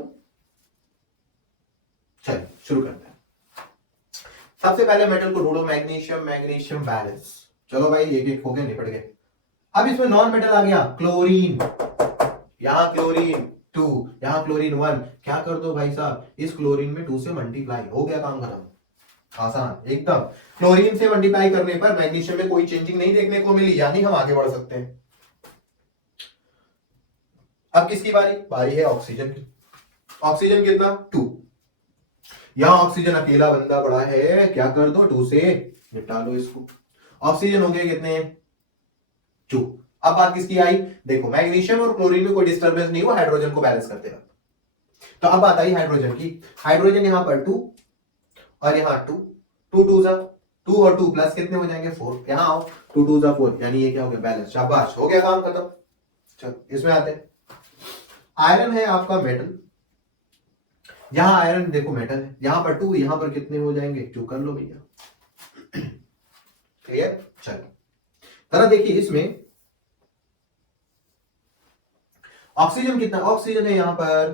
चलिए शुरू करते हैं। सबसे पहले मेटल को ढूंढो, मैग्नीशियम, मैग्नीशियम बैलेंस। चलो भाई एक एक हो गए, निपट गए। अब इसमें नॉन मेटल आ गया, क्लोरीन, यहाँ क्लोरीन 2, यहाँ क्लोरीन 1, क्या कर दो भाई साहब, इस क्लोरीन में 2 से मल्टीप्लाई, हो गया काम खत्म, आसान एकदम। क्लोरीन से मल्टीप्लाई करने पर मैग्नीशियम में कोई चेंजिंग नहीं देखने को मिली, यानी हम आगे बढ़ सकते हैं। अब किसकी बारी, बारी है ऑक्सीजन की। ऑक्सीजन कितना 2, यहां ऑक्सीजन अकेला बंदा पड़ा है, क्या कर दो 2 से निपटा लो इसको। ऑक्सीजन हो गए कितने 2। अब बात किसकी आई, देखो मैग्नीशियम और क्लोरीन में कोई डिस्टर्बेंस नहीं हुआ हाइड्रोजन को बैलेंस करते वक्त। तो अब बात आई हाइड्रोजन की, हाइड्रोजन यहां पर 2 और यहां 2, 2 2 जा 2 और 2 प्लस कितने हो जाएंगे 4, यहां आओ 2 2 जा 4, यानी ये क्या हो गया बैलेंस, शाबाश हो गया काम खत्म। चलो इसमें आते हैं, आयरन है आपका मेटल, यहां आयरन देखो मेटल है, यहां पर 2, यहां पर कितने हो जाएंगे 2, कर लो भैया, क्लियर। चलो जरा देखिए इसमें ऑक्सीजन कितना, ऑक्सीजन है यहां पर,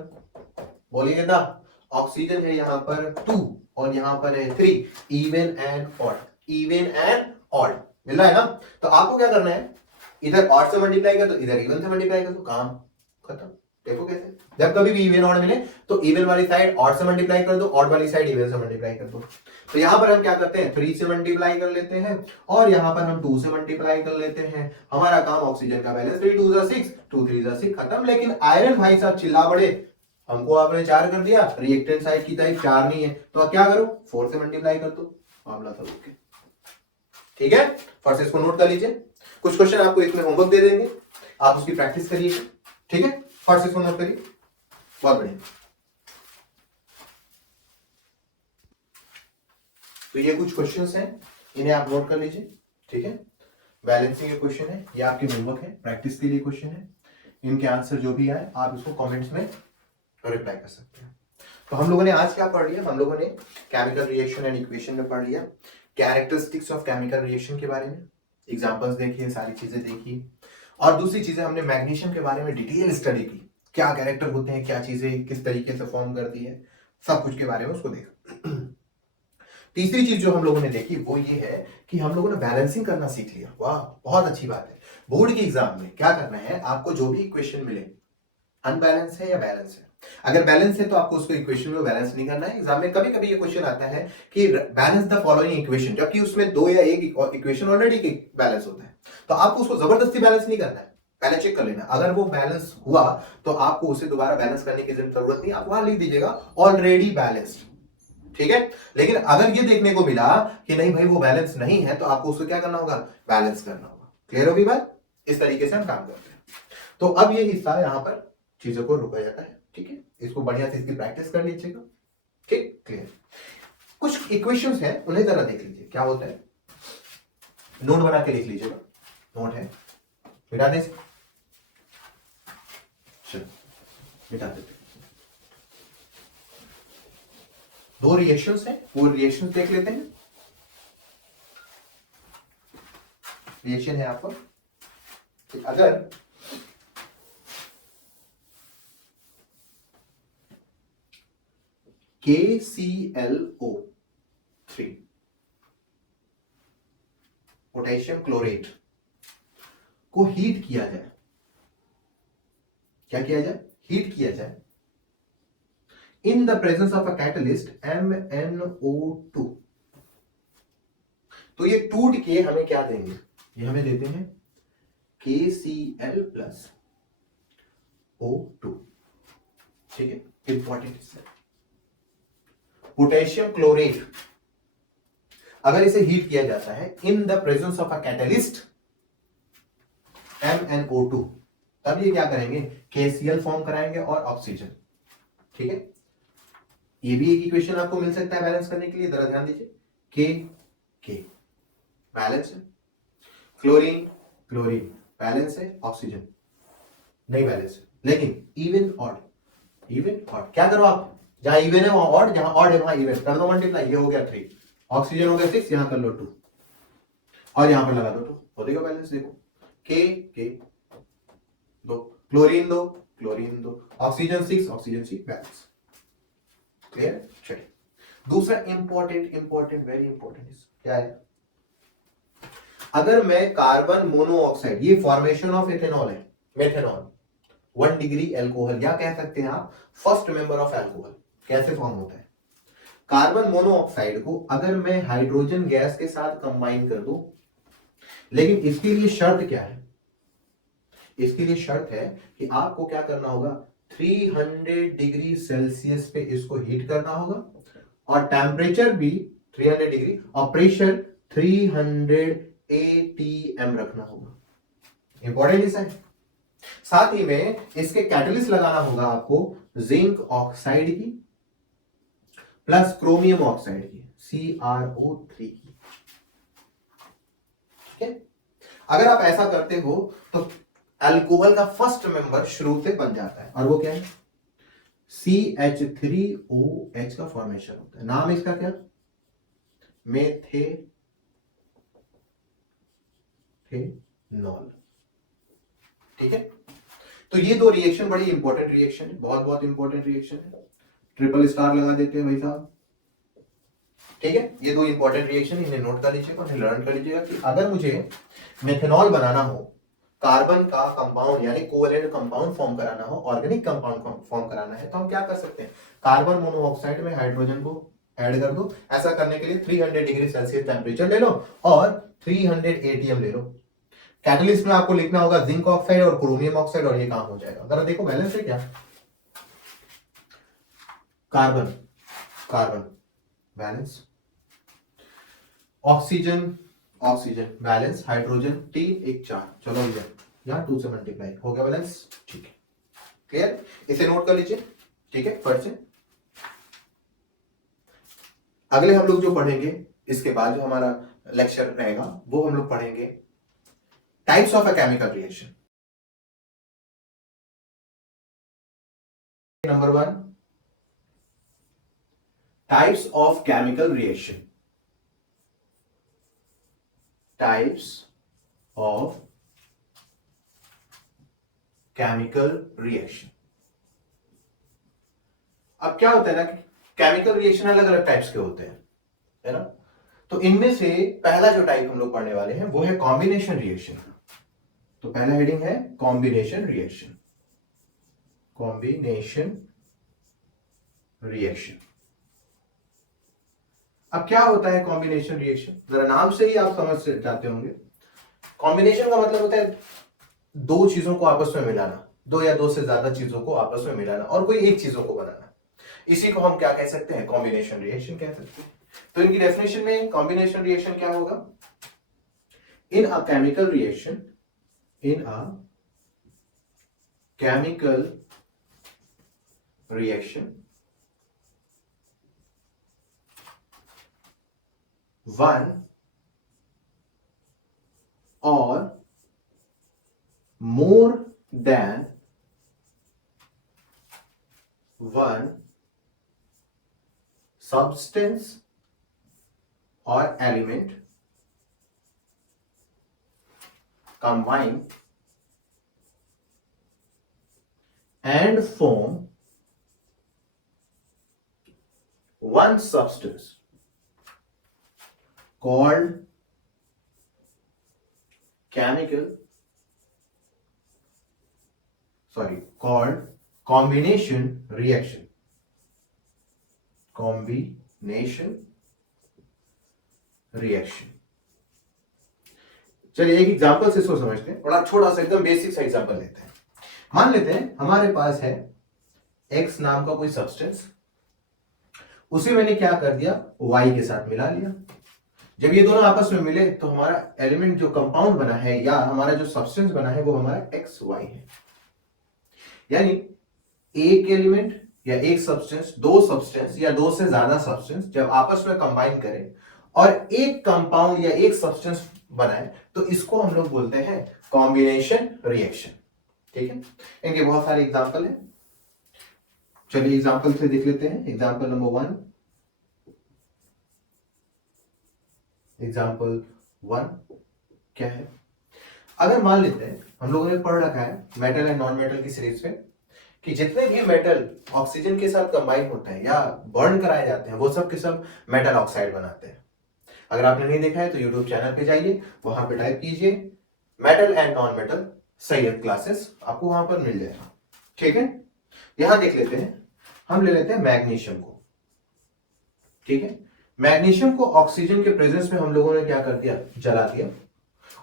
बोलिए ना, ऑक्सीजन है यहां पर 2 और यहां पर है 3, even and odd, even and odd मिल रहा है ना। तो आपको क्या करना है, इधर ऑड से मल्टीप्लाई कर दो, इधर इवन से मल्टीप्लाई कर दो, काम खत्म। देखो कैसे, जब कभी भी इवन ऑड मिले तो इवन वाली साइड ऑड से मल्टीप्लाई कर दो, ऑड वाली साइड इवन से मल्टीप्लाई कर दो। तो यहां पर हम क्या करते हैं 3 से मल्टीप्लाई कर लेते हैं और यहां पर हम 2 से मल्टीप्लाई कर लेते हैं, हमारा काम ऑक्सीजन का बैलेंस 3 2 जा 6, 2 3 जा 6 खत्म। लेकिन आयरन भाई साहब चिल्ला बड़े, हमको आपने 4 कर दिया, रिएक्टेंट साइड की टाइप 4 नहीं है, तो आप क्या करो 4 से मल्टीप्लाई कर दो, मामला सब ओके। ठीक है, फर्स्ट इसको नोट कर लीजिए, कुछ क्वेश्चन आपको इसमें होमवर्क दे देंगे, आप उसकी प्रैक्टिस करिए। ठीक है, फर्स्ट इसको नोट करिए, बहुत बढ़िया। तो ये कुछ क्वेश्चंस हैं, इन्हें आप नोट कर लीजिए। ठीक है, बैलेंसिंग के क्वेश्चन है, ये आपके होमवर्क है, प्रैक्टिस के लिए क्वेश्चन है, इनके आंसर जो भी आए आप इसको कमेंट्स में रिप्लाई कर सकते हैं। तो हम लोगों ने आज क्या पढ़ लिया, हम लोगों ने केमिकल रिएक्शन एंड इक्वेशन में पढ़ लिया, कैरेक्टरिस्टिक्स ऑफ केमिकल रिएक्शन के बारे में, एग्जांपल्स देखिए, सारी चीजें देखिए। और दूसरी चीजें हमने मैग्नीशियम के बारे में डिटेल स्टडी की, क्या कैरेक्टर होते हैं, क्या चीजें किस तरीके से फॉर्म करती है, सब कुछ के बारे में उसको देखा। तीसरी चीज जो हम लोगों ने देखी वो ये है कि हम लोगों ने बैलेंसिंग करना सीख लिया। वाह बहुत अच्छी बात है। बोर्ड के एग्जाम में क्या करना है, आपको जो भी इक्वेशन मिले अनबैलेंस है या बैलेंस है, अगर बैलेंस है तो आपको उसको इक्वेशन में बैलेंस नहीं करना है। एग्जाम में कभी कभी ये क्वेश्चन आता है कि बैलेंस द फॉलोइंग इक्वेशन, जबकि उसमें 2 या 1 इक्वेशन ऑलरेडी बैलेंस होता है, तो आपको उसको जबरदस्ती बैलेंस नहीं करना है, पहले चेक कर लेना, अगर वो बैलेंस हुआ तो आपको उसे दोबारा बैलेंस करने की जरूरत नहीं, आप वहां लिख दीजिएगा ऑलरेडी बैलेंस्ड। ठीक है, लेकिन अगर ये देखने को मिला कि नहीं भाई वो बैलेंस नहीं है, तो आपको उसको क्या करना होगा, बैलेंस करना होगा। क्लियर होगी बात, इस तरीके से हम काम करते हैं। तो अब ये हिस्सा यहां पर चीजों को रोका जाता है। ठीक है, इसको बढ़िया से इसकी प्रैक्टिस कर लीजिएगा। ठीक, क्लियर। कुछ इक्वेशंस हैं, उन्हें जरा देख लीजिए क्या होता है, नोट बना के लिख लीजिएगा, नोट है, मिटा दे, चलो मिटा देते। 2 रिएक्शंस हैं, वो रिएक्शंस देख लेते हैं। रिएक्शन है आपको, अगर KClO3 पोटेशियम क्लोरेट को हीट किया जाए, क्या किया जाए, हीट किया जाए in the presence of a catalyst MnO2, तो ये टूट के हमें क्या देंगे, ये हमें देते हैं KCl+O2। ठीक है, इंपॉर्टेंट है। पोटेशियम क्लोरेट अगर इसे हीट किया जाता है in the presence of a catalyst MnO2, तब ये क्या करेंगे, KCl फॉर्म कराएंगे और ऑक्सीजन। ठीक है, ये भी एक इक्वेशन आपको मिल सकता है बैलेंस करने के लिए, जरा ध्यान दीजिए, के बैलेंस है, क्लोरीन क्लोरीन बैलेंस है, ऑक्सीजन नहीं बैलेंस है, लेकिन इवन ऑड, इवन ऑड क्या करो आप, जहां इवन है वहां ऑड, जहां ऑड है वहां इवन कर दो मल्टीप्लाई, ये हो गया 3, ऑक्सीजन हो गया 6, यहां कर लो 2 और यहां पर लगा दो 2, हो जाएगा बैलेंस। देखो के 2, chlorine 2, chlorine 2, oxygen 6, oxygen 6, balance. Clear, चलिए दूसरा इंपॉर्टेंट वेरी इंपॉर्टेंट क्या है, अगर मैं कार्बन मोनोऑक्साइड, ये फॉर्मेशन ऑफ इथेनॉल है, मेथेनॉल, 1 डिग्री एल्कोहल, या कह सकते हैं आप फर्स्ट मेंबर ऑफ एल्कोहल। कैसे फॉर्म होता है? कार्बन मोनोऑक्साइड को अगर मैं हाइड्रोजन गैस के साथ कंबाइन कर दूं, लेकिन इसके लिए शर्त क्या है? इसके लिए शर्त है कि आपको क्या करना होगा, 300 डिग्री सेल्सियस पे इसको हीट करना होगा, और टेम्परेचर भी 300 डिग्री, और प्रेशर 300 atm रखना होगा। इंपॉर्टेंट हिस्सा है। साथ ही में इसके कैटलिस्ट लगाना होगा आपको जिंक ऑक्साइड की प्लस क्रोमियम ऑक्साइड की, CrO3 की। ठीक है? अगर आप ऐसा करते हो तो अल्कोहल का फर्स्ट मेंबर शुरू से बन जाता है, और वो क्या है? CH3OH का फॉर्मेशन होता है। नाम इसका क्या? मेथेनॉल। ठीक है? तो ये दो रिएक्शन बड़ी इंपॉर्टेंट रिएक्शन है, बहुत बहुत इंपॉर्टेंट रिएक्शन है। ट्रिपल स्टार लगा देते हैं भाई साहब। ठीक है? ये दो इंपॉर्टेंट रिएक्शन, इन्हें नोट कर लीजिएगा और लर्न कर लीजिएगा कि अगर मुझे मेथेनॉल बनाना हो, कार्बन का कंपाउंड यानी कोवेलेंट कंपाउंड फॉर्म कराना हो, ऑर्गेनिक कंपाउंड फॉर्म कराना है, तो हम क्या कर सकते हैं? कार्बन मोनोऑक्साइड में हाइड्रोजन को ऐड कर दो। ऐसा करने के लिए 300 डिग्री सेल्सियस टेम्परेचर ले लो और 300 atm ले लो। कैटलिस्ट में आपको लिखना होगा जिंक ऑक्साइड और क्रोमियम ऑक्साइड, और ये काम हो जाएगा। जरा देखो बैलेंस है क्या? Carbon carbon balance, oxygen oxygen balance, hydrogen 3 1 4, चलो भैया यहाँ 2 से मल्टीप्लाई हो गया बैलेंस। ठीक है, क्लियर? इसे नोट कर लीजिए। ठीक है, फट से अगले हम लोग जो पढ़ेंगे, इसके बाद जो हमारा लेक्चर रहेगा वो हम लोग पढ़ेंगे types of a chemical reaction. Number 1, types of chemical reaction. Types of chemical reaction. अब क्या होता है ना कि केमिकल रिएक्शन अलग अलग टाइप्स के होते हैं, है ना? तो इनमें से पहला जो टाइप हम लोग पढ़ने वाले हैं वो है कॉम्बिनेशन रिएक्शन। तो पहला हेडिंग है कॉम्बिनेशन रिएक्शन। Combination reaction. अब क्या होता है कॉम्बिनेशन रिएक्शन? जरा नाम से ही आप समझ से जाते होंगे। कॉम्बिनेशन का मतलब होता है दो चीजों को आपस में मिलाना, दो या दो से ज्यादा चीजों को आपस में मिलाना और कोई एक चीजों को बनाना। इसी को हम क्या कह सकते हैं? कॉम्बिनेशन रिएक्शन कह सकते हैं। तो इनकी डेफिनेशन में कॉम्बिनेशन रिएक्शन क्या होगा? In a chemical reaction, in a chemical reaction, one or more than one substance or element combine and form one substance called called combination reaction. Combination reaction. चलिए एक एग्जांपल से इसको समझते हैं, बड़ा छोटा सा एकदम बेसिक सा एग्जांपल लेते हैं। मान लेते हैं हमारे पास है X नाम का कोई सब्सटेंस, उसे मैंने क्या कर दिया? Y के साथ मिला लिया। जब ये दोनों आपस में मिले तो हमारा एलिमेंट जो कंपाउंड बना है या हमारा जो सब्सटेंस बना है वो हमारा XY है। यानी एक एलिमेंट या एक सब्सटेंस, दो सब्सटेंस या दो से ज्यादा सब्सटेंस जब आपस में कंबाइन करें और एक कंपाउंड या एक सब्सटेंस बनाए तो इसको हम लोग बोलते हैं कॉम्बिनेशन रिएक्शन। ठीक है, इनके बहुत सारे एग्जांपल हैं। चलिए एग्जांपल से देख लेते हैं। एग्जांपल नंबर 1, एग्जाम्पल 1 क्या है? अगर मान लेते हैं हम लोगों ने पढ़ रखा है मेटल एंड नॉन मेटल की सीरीज में कि जितने भी मेटल ऑक्सीजन के साथ कंबाइन होते हैं या बर्न कराए जाते हैं वो सब के सब मेटल ऑक्साइड बनाते हैं। अगर आपने नहीं देखा है तो यूट्यूब चैनल पे जाइए, वहां पे टाइप कीजिए metal and non metal Syed classes, आपको वहां पर मिल जाएगा। ठीक है, यहां देख लेते हैं, हम ले लेते हैं मैग्नीशियम को। ठीक है, मैग्नीशियम को ऑक्सीजन के प्रेजेंस में हम लोगों ने क्या कर दिया, जला दिया,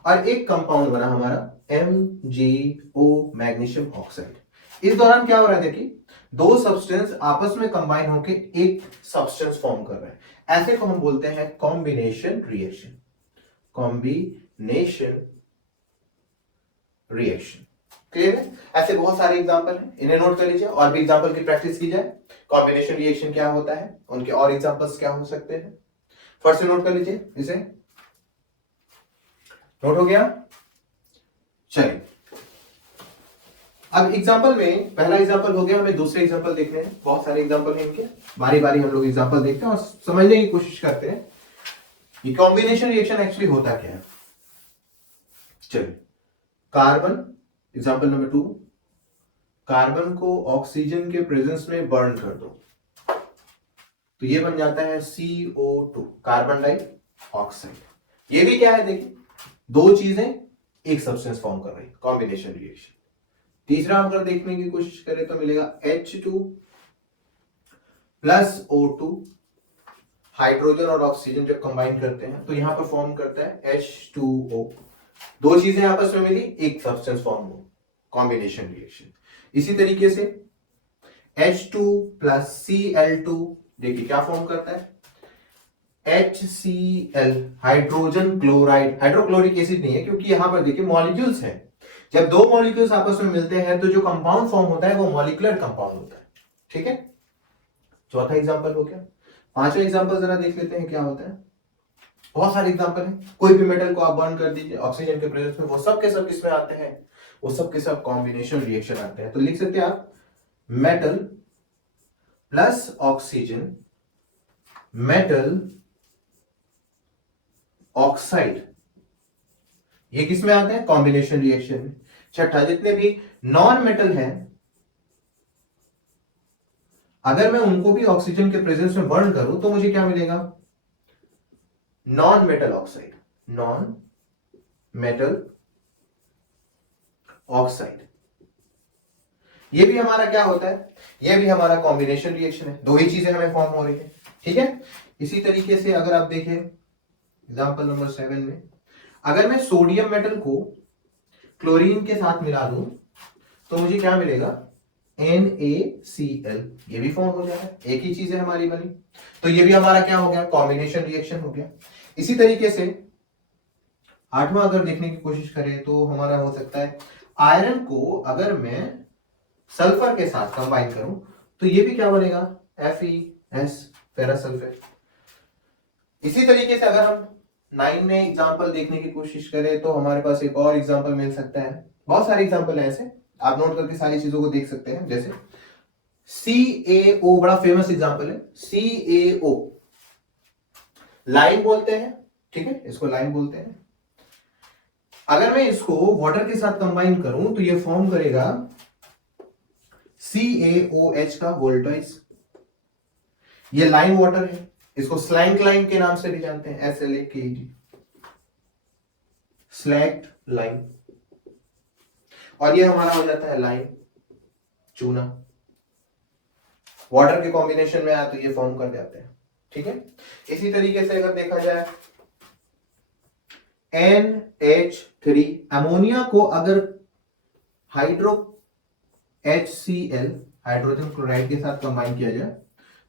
और एक कंपाउंड बना हमारा MgO मैग्नीशियम ऑक्साइड। इस दौरान क्या हो रहा है, देखिए दो सब्सटेंस आपस में कंबाइन होकर एक सब्सटेंस फॉर्म कर रहे हैं, ऐसे को हम बोलते हैं combination reaction. Combination reaction, clear है? ऐसे बहुत सारे एग्जांपल हैं, इन्हें नोट कर लीजिए, और भी एग्जांपल की प्रैक्टिस की जाए। कॉम्बिनेशन रिएक्शन क्या होता है, उनके और एग्जांपल्स क्या हो सकते हैं, फर्स्ट से नोट कर लीजिए। इसे नोट हो गया? चलिए, अब एग्जांपल में पहला एग्जांपल हो गया, हमें दूसरे एग्जांपल देखने हैं। बहुत सारे एग्जांपल हैं इनके, बारी बारी हम लोग एग्जांपल देखते हैं और समझने की कोशिश करते हैं ये कॉम्बिनेशन रिएक्शन एक्चुअली होता क्या है। चलिए, कार्बन, एग्जांपल नंबर 2, कार्बन को ऑक्सीजन के प्रेजेंस में बर्न कर दो तो ये बन जाता है CO2, कार्बन डाइऑक्साइड। ये भी क्या है, देखिए दो चीजें एक सब्सटेंस फॉर्म कर रही है, कॉम्बिनेशन रिएक्शन। तीसरा अगर देखने की कोशिश करें तो मिलेगा H2 प्लस O2, हाइड्रोजन और ऑक्सीजन जब कंबाइन करते हैं तो यहां पर फॉर्म करता है H2O। दो चीजें आपस में मिली, एक सब्सटेंस फॉर्म हो, कॉम्बिनेशन रिएक्शन। इसी तरीके से H2 प्लस Cl2, देखिए क्या फॉर्म करता है, HCl, hydrogen chloride. Hydrochloric acid नहीं है, क्योंकि यहां पर देखिए मॉलिक्यूल्स हैं। जब दो मॉलिक्यूल्स आपस में मिलते हैं तो जो कंपाउंड फॉर्म होता है वो मॉलिक्यूलर कंपाउंड होता है। ठीक है, चौथा एग्जांपल हो गया। पांचवा एग्जांपल जरा देख लेते हैं क्या होता है। बहुत सारे एग्जांपल हैं, कोई भी मेटल को आप बर्न कर दीजिए ऑक्सीजन के प्रेजेंस में, वो सब के सब किसमें आते हैं, वो सब के सब कॉम्बिनेशन रिएक्शन आते हैं। तो लिख सकते हैं आप metal plus oxygen, metal oxide, ये किसमें आते हैं, कॉम्बिनेशन रिएक्शन में। छठा, जितने भी नॉन मेटल हैं अगर मैं उनको भी ऑक्सीजन के प्रेजेंस में बर्न करूं तो मुझे क्या मिलेगा, non metal oxide, non metal oxide. ये भी हमारा क्या होता है, ये भी हमारा कॉम्बिनेशन रिएक्शन है, दो ही चीजें हमें फॉर्म हो रही है। ठीक है, इसी तरीके से अगर आप देखें एग्जांपल नंबर 7 में, अगर मैं सोडियम मेटल को क्लोरीन के साथ मिला दूं तो मुझे क्या मिलेगा, NaCl, ये भी फॉर्म हो जाएगा, एक ही चीज है हमारी बनी। तो ये भी हमारा क्या हो गया, कॉम्बिनेशन रिएक्शन हो गया। इसी तरीके से आठवां अगर देखने की कोशिश करें तो हमारा हो सकता है आयरन को अगर मैं सल्फर के साथ कंबाइन करूं तो ये भी क्या बनेगा, FeS, फेरसल्फेट। इसी तरीके से अगर हम 9 में एग्जांपल देखने की कोशिश करें तो हमारे पास एक और एग्जांपल मिल सकता है। बहुत सारे एग्जांपल हैं ऐसे, आप नोट करके सारी चीजों को देख सकते हैं। जैसे CaO, बड़ा फेमस एग्जांपल है, CaO लाइम बोलते हैं। ठीक है, इसको लाइम बोलते हैं। अगर मैं इसको वाटर के साथ कंबाइन करूं तो ये फॉर्म करेगा CaOH का वोल्टाइज। ये लाइम वाटर है, इसको स्लैंक लाइम के नाम से भी जानते हैं, SLAKET, स्लैक्ड लाइम। और ये हमारा हो जाता है लाइम, चूना। वाटर के कॉम्बिनेशन में आया तो ये फॉर्म कर जाते हैं। ठीक है, इसी तरीके से अगर देखा जाए NH3, अमोनिया को अगर HCl, हाइड्रोजन क्लोराइड के साथ कंबाइन किया जाए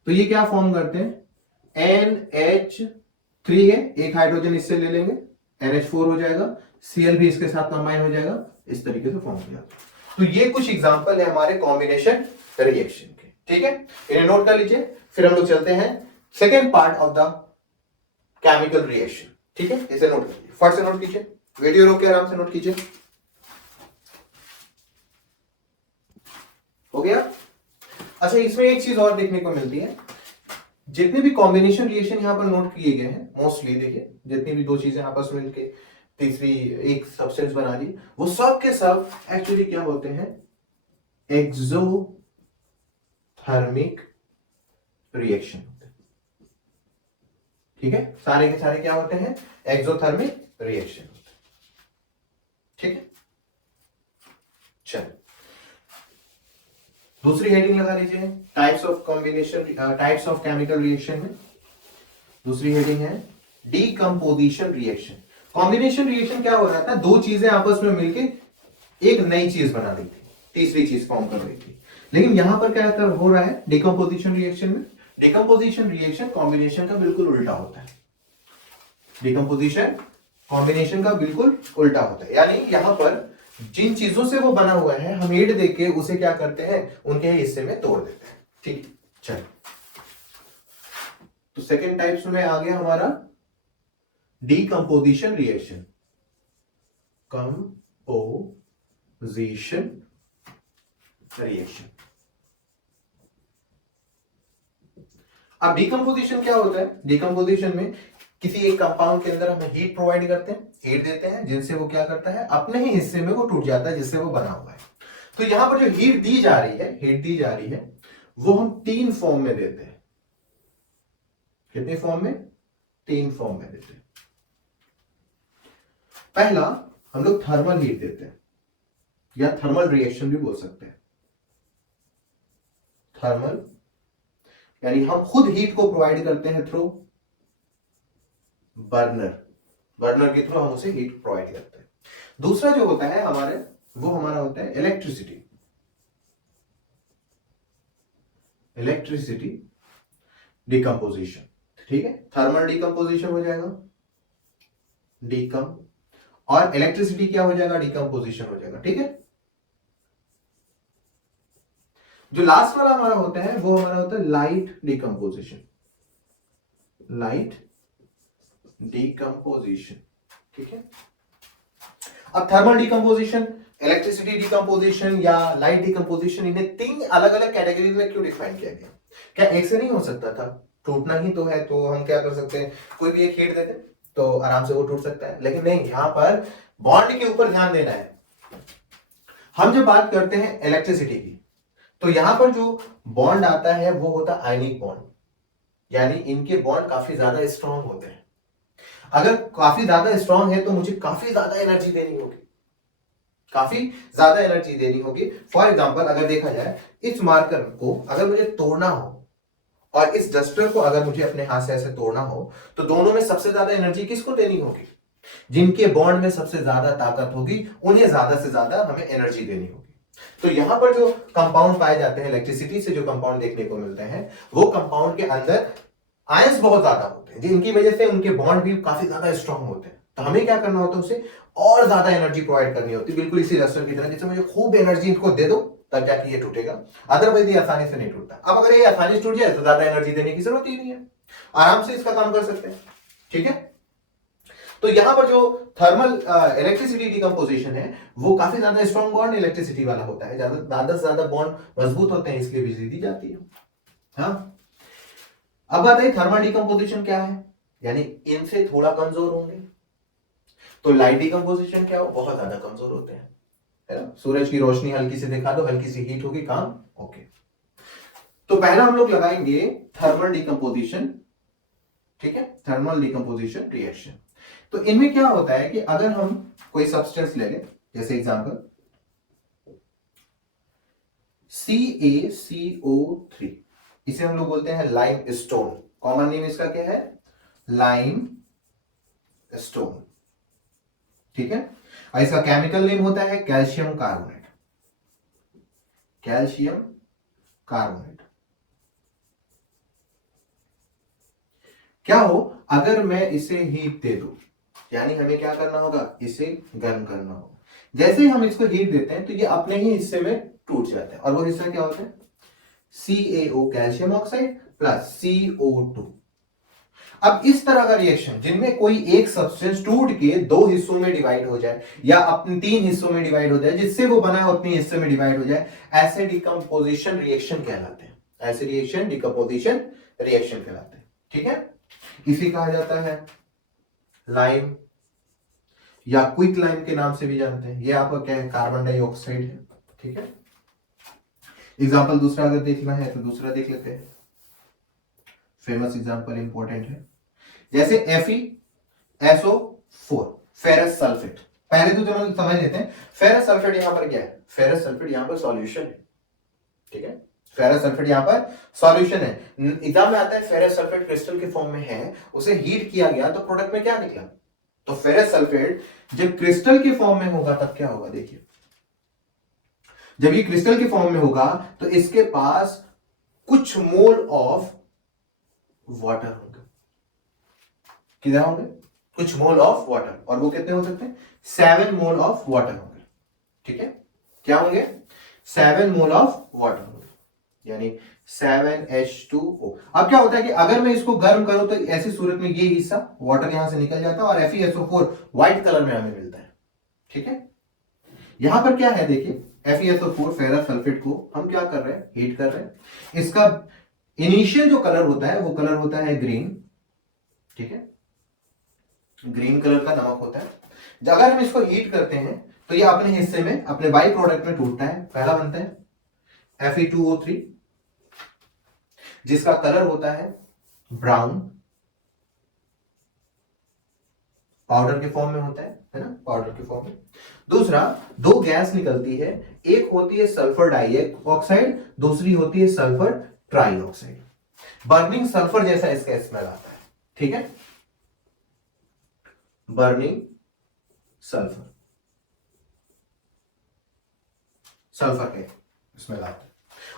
तो ये क्या फॉर्म करते हैं, NH3 है, एक हाइड्रोजन इससे ले लेंगे, NH4 हो जाएगा, Cl भी इसके साथ कंबाइन हो जाएगा, इस तरीके से फॉर्म किया। तो ये कुछ एग्जांपल है हमारे कॉम्बिनेशन रिएक्शन के। ठीक है, इन्हें नोट कर लीजिए, फिर हम लोग चलते हैं second part of the chemical reaction. ठीक है, इसे नोट कीजिए, फट से नोट कीजिए, वीडियो रोक के आराम से नोट कीजिए। हो गया? अच्छा, इसमें एक चीज और देखने को मिलती है, जितने भी कॉम्बिनेशन रिएक्शन यहां पर नोट किए गए हैं, मोस्टली देखिए जितनी भी दो चीजें आपस में मिलकर तीसरी एक सब्सटेंस बना दी, वो सब के सब एक्चुअली क्या होते हैं, एक्सोथर्मिक रिएक्शन। ठीक है, सारे के सारे क्या होते हैं, एक्सोथर्मिक रिएक्शन। ठीक है, चलो दूसरी हेडिंग लगा लीजिए, types of combination, types of chemical reaction में दूसरी हेडिंग है डीकंपोजिशन रिएक्शन। कॉम्बिनेशन रिएक्शन क्या हो रहा था, दो चीजें आपस में मिलके एक नई चीज बना रही थी, तीसरी चीज फॉर्म कर रही थी। लेकिन यहां पर क्या हो रहा है डीकंपोजिशन रिएक्शन में, डिकम्पोजिशन रिएक्शन कॉम्बिनेशन का बिल्कुल उल्टा होता है। डिकम्पोजिशन कॉम्बिनेशन का बिल्कुल उल्टा होता है, यानी यहां पर जिन चीजों से वो बना हुआ है हम हीट देके उसे क्या करते हैं, उनके हिस्से में तोड़ देते हैं। ठीक, चलो तो सेकेंड टाइप्स में आ गया हमारा डीकंपोजिशन रिएक्शन, कंपोजिशन रिएक्शन। अब डीकंपोजिशन क्या होता है, डीकंपोजिशन में किसी एक कंपाउंड के अंदर हम हीट प्रोवाइड करते हैं, हीट देते हैं, जिनसे वो क्या करता है अपने ही हिस्से में वो टूट जाता है जिससे वो बना हुआ है। तो यहां पर जो हीट दी जा रही है, हीट दी जा रही है वो हम तीन फॉर्म में देते हैं। कितने फॉर्म में, तीन फॉर्म में देते हैं। पहला हम लोग थर्मल हीट देते हैं या थर्मल रिएक्शन भी बोल सकते हैं। थर्मल यानी हम खुद हीट को प्रोवाइड करते हैं थ्रू बर्नर, बर्नर के थ्रू हम उसे हीट प्रोवाइड करते हैं। दूसरा जो होता है हमारे, वो हमारा होता है इलेक्ट्रिसिटी, इलेक्ट्रिसिटी डिकम्पोजिशन। ठीक है, थर्मल डिकम्पोजिशन हो जाएगा डिकम, और इलेक्ट्रिसिटी क्या हो जाएगा, डिकम्पोजिशन हो जाएगा। ठीक है, जो लास्ट वाला हमारा होता है वो हमारा होता है लाइट डिकम्पोजिशन, लाइट डिकम्पोजिशन। ठीक है, अब थर्मल डिकम्पोजिशन, इलेक्ट्रिसिटी डिकम्पोजिशन या लाइट डिकम्पोजिशन, इन्हें तीन अलग अलग कैटेगरीज में क्यों डिफाइन किया गया? क्या एक से नहीं हो सकता था? टूटना ही तो है, तो हम क्या कर सकते हैं, कोई भी एक हीट दे दे तो आराम से वो टूट सकता है। लेकिन नहीं, यहां पर बॉन्ड के ऊपर ध्यान देना है। हम जब बात करते हैं इलेक्ट्रिसिटी की, तो यहां पर जो बॉन्ड आता है वो होता है आयनिक बॉन्ड, यानी इनके बॉन्ड काफी ज्यादा स्ट्रॉन्ग होते हैं। अगर काफी ज्यादा स्ट्रॉन्ग है तो मुझे काफी ज्यादा एनर्जी देनी होगी, काफी ज्यादा एनर्जी देनी होगी। फॉर एग्जांपल अगर देखा जाए, इस मार्कर को अगर मुझे तोड़ना हो और इस डस्टर को अगर मुझे अपने हाथ से ऐसे तोड़ना हो, तो दोनों में सबसे ज्यादा एनर्जी किसको देनी होगी? जिनके बॉन्ड में सबसे ज्यादा ताकत होगी उन्हें ज्यादा से ज्यादा हमें एनर्जी देनी होगी। तो यहां पर जो कंपाउंड पाए जाते हैं, इलेक्ट्रिसिटी से जो कंपाउंड देखने को मिलते हैं, वो कंपाउंड के अंदर आयंस बहुत ज्यादा होते हैं, जिनकी वजह से उनके बॉन्ड भी काफी ज्यादा स्ट्रॉन्ग होते हैं। तो हमें क्या करना होता है, उसे और ज्यादा एनर्जी प्रोवाइड करनी होती है, बिल्कुल इसी रस्टर की तरह, जैसे मुझे खूब एनर्जी इनको दे दो तब जाके ये टूटेगा, अदरवाइज ये आसानी से नहीं टूटता। अब अगर ये आसानी से टूट जाए तो ज्यादा एनर्जी देने की जरूरत ही नहीं है, आराम से इसका काम कर सकते हैं। ठीक है, तो यहां पर जो थर्मल इलेक्ट्रिसिटी डिकम्पोजिशन है वो काफी ज्यादा स्ट्रॉन्ग बॉन्ड इलेक्ट्रिसिटी वाला होता है, ज्यादा से ज्यादा बॉन्ड मजबूत होते हैं, इसलिए बिजली दी जाती है। हाँ, अब बात है थर्मल डिकम्पोजिशन क्या है, यानी इनसे थोड़ा कमजोर होंगे। तो लाइट डिकम्पोजिशन क्या हो, बहुत ज्यादा कमजोर होते हैं, है ना। सूरज की रोशनी हल्की से दिखा दो, हल्की सी हीट होगी, काम ओके। तो पहला हम लोग लगाएंगे थर्मल डिकम्पोजिशन। ठीक है, थर्मल डिकम्पोजिशन रिएक्शन। तो इनमें क्या होता है कि अगर हम कोई सब्सटेंस ले लें, जैसे एग्जांपल CaCO3, इसे हम लोग बोलते हैं लाइम स्टोन, कॉमन नेम इसका क्या है, लाइम स्टोन। ठीक है, और इसका केमिकल नेम होता है कैल्शियम कार्बोनेट, कैल्शियम कार्बोनेट। क्या हो अगर मैं इसे हीट दे दूं, यानी हमें क्या करना होगा, इसे गर्म करना होगा। जैसे ही हम इसको हीट देते हैं तो ये अपने ही हिस्से में टूट जाता है, और वो हिस्सा क्या होता है, CaO calcium oxide plus CO2। अब इस तरह का रिएक्शन जिनमें कोई एक सब्सटेंस टूट के दो हिस्सों में डिवाइड हो जाए या अपने तीन हिस्सों में डिवाइड हो जाए, जिससे वो बना है अपने हिस्से में डिवाइड हो जाए, ऐसे डिकम्पोजिशन रिएक्शन कहलाते हैं, ऐसे रिएक्शन डिकम्पोजिशन रिएक्शन कहलाते हैं। ठीक है, इसी कहा जाता है लाइम या क्विक लाइम के नाम से भी जानते हैं। ये आपका क्या है, कार्बन डाइऑक्साइड है। ठीक है, एग्जाम्पल दूसरा अगर देखना है तो दूसरा देख लेते हैं, फेमस एग्जाम्पल इंपॉर्टेंट है। जैसे FeSO4 फेरस सल्फेट। पहले तो हम समझ लेते हैं फेरस सल्फेट यहां पर क्या है, फेरस सल्फेट यहां पर सॉल्यूशन है, ठीक है, फेरस सल्फेट यहां पर सॉल्यूशन है। एग्जाम में आता है फेरस सल्फेट क्रिस्टल के फॉर्म में है, उसे हीट किया गया तो प्रोडक्ट में क्या निकला, तो फेरस सल्फेट जब क्रिस्टल के फॉर्म में होगा तब क्या होगा, देखिए जब ये क्रिस्टल के फॉर्म में होगा तो इसके पास कुछ मोल ऑफ वाटर होंगे, कितना होंगे, कुछ मोल ऑफ वाटर, और वो कितने हो सकते हैं, 7 मोल ऑफ वाटर होंगे, ठीक है, क्या होंगे, 7 मोल ऑफ वाटर होंगे, यानी 7H2O। अब क्या होता है कि अगर मैं इसको गर्म करूं तो ऐसी सूरत में ये हिस्सा वाटर यहां से निकल जाता है और FeSO4 व्हाइट कलर में हमें मिलता है, ठीक है। यहां पर क्या है, देखिए FeSO4 फेरस सल्फेट को हम क्या कर रहे हैं, हीट कर रहे हैं, इसका इनिशियल जो कलर होता है वो कलर होता है ग्रीन, ठीक है, ग्रीन कलर का नमक होता है। अगर हम इसको हीट करते हैं तो ये अपने हिस्से में अपने बाई प्रोडक्ट में टूटता है, पहला बनता है Fe2O3 जिसका कलर होता है ब्राउन, पाउडर के फॉर्म में होता है ना, पाउडर के फॉर्म में। दूसरा, दो गैस निकलती है, एक होती है सल्फर डाइऑक्साइड, दूसरी होती है सल्फर ट्राइऑक्साइड। बर्निंग सल्फर जैसा इसका स्मेल आता है, ठीक है, बर्निंग सल्फर, सल्फर के स्मेल आता है।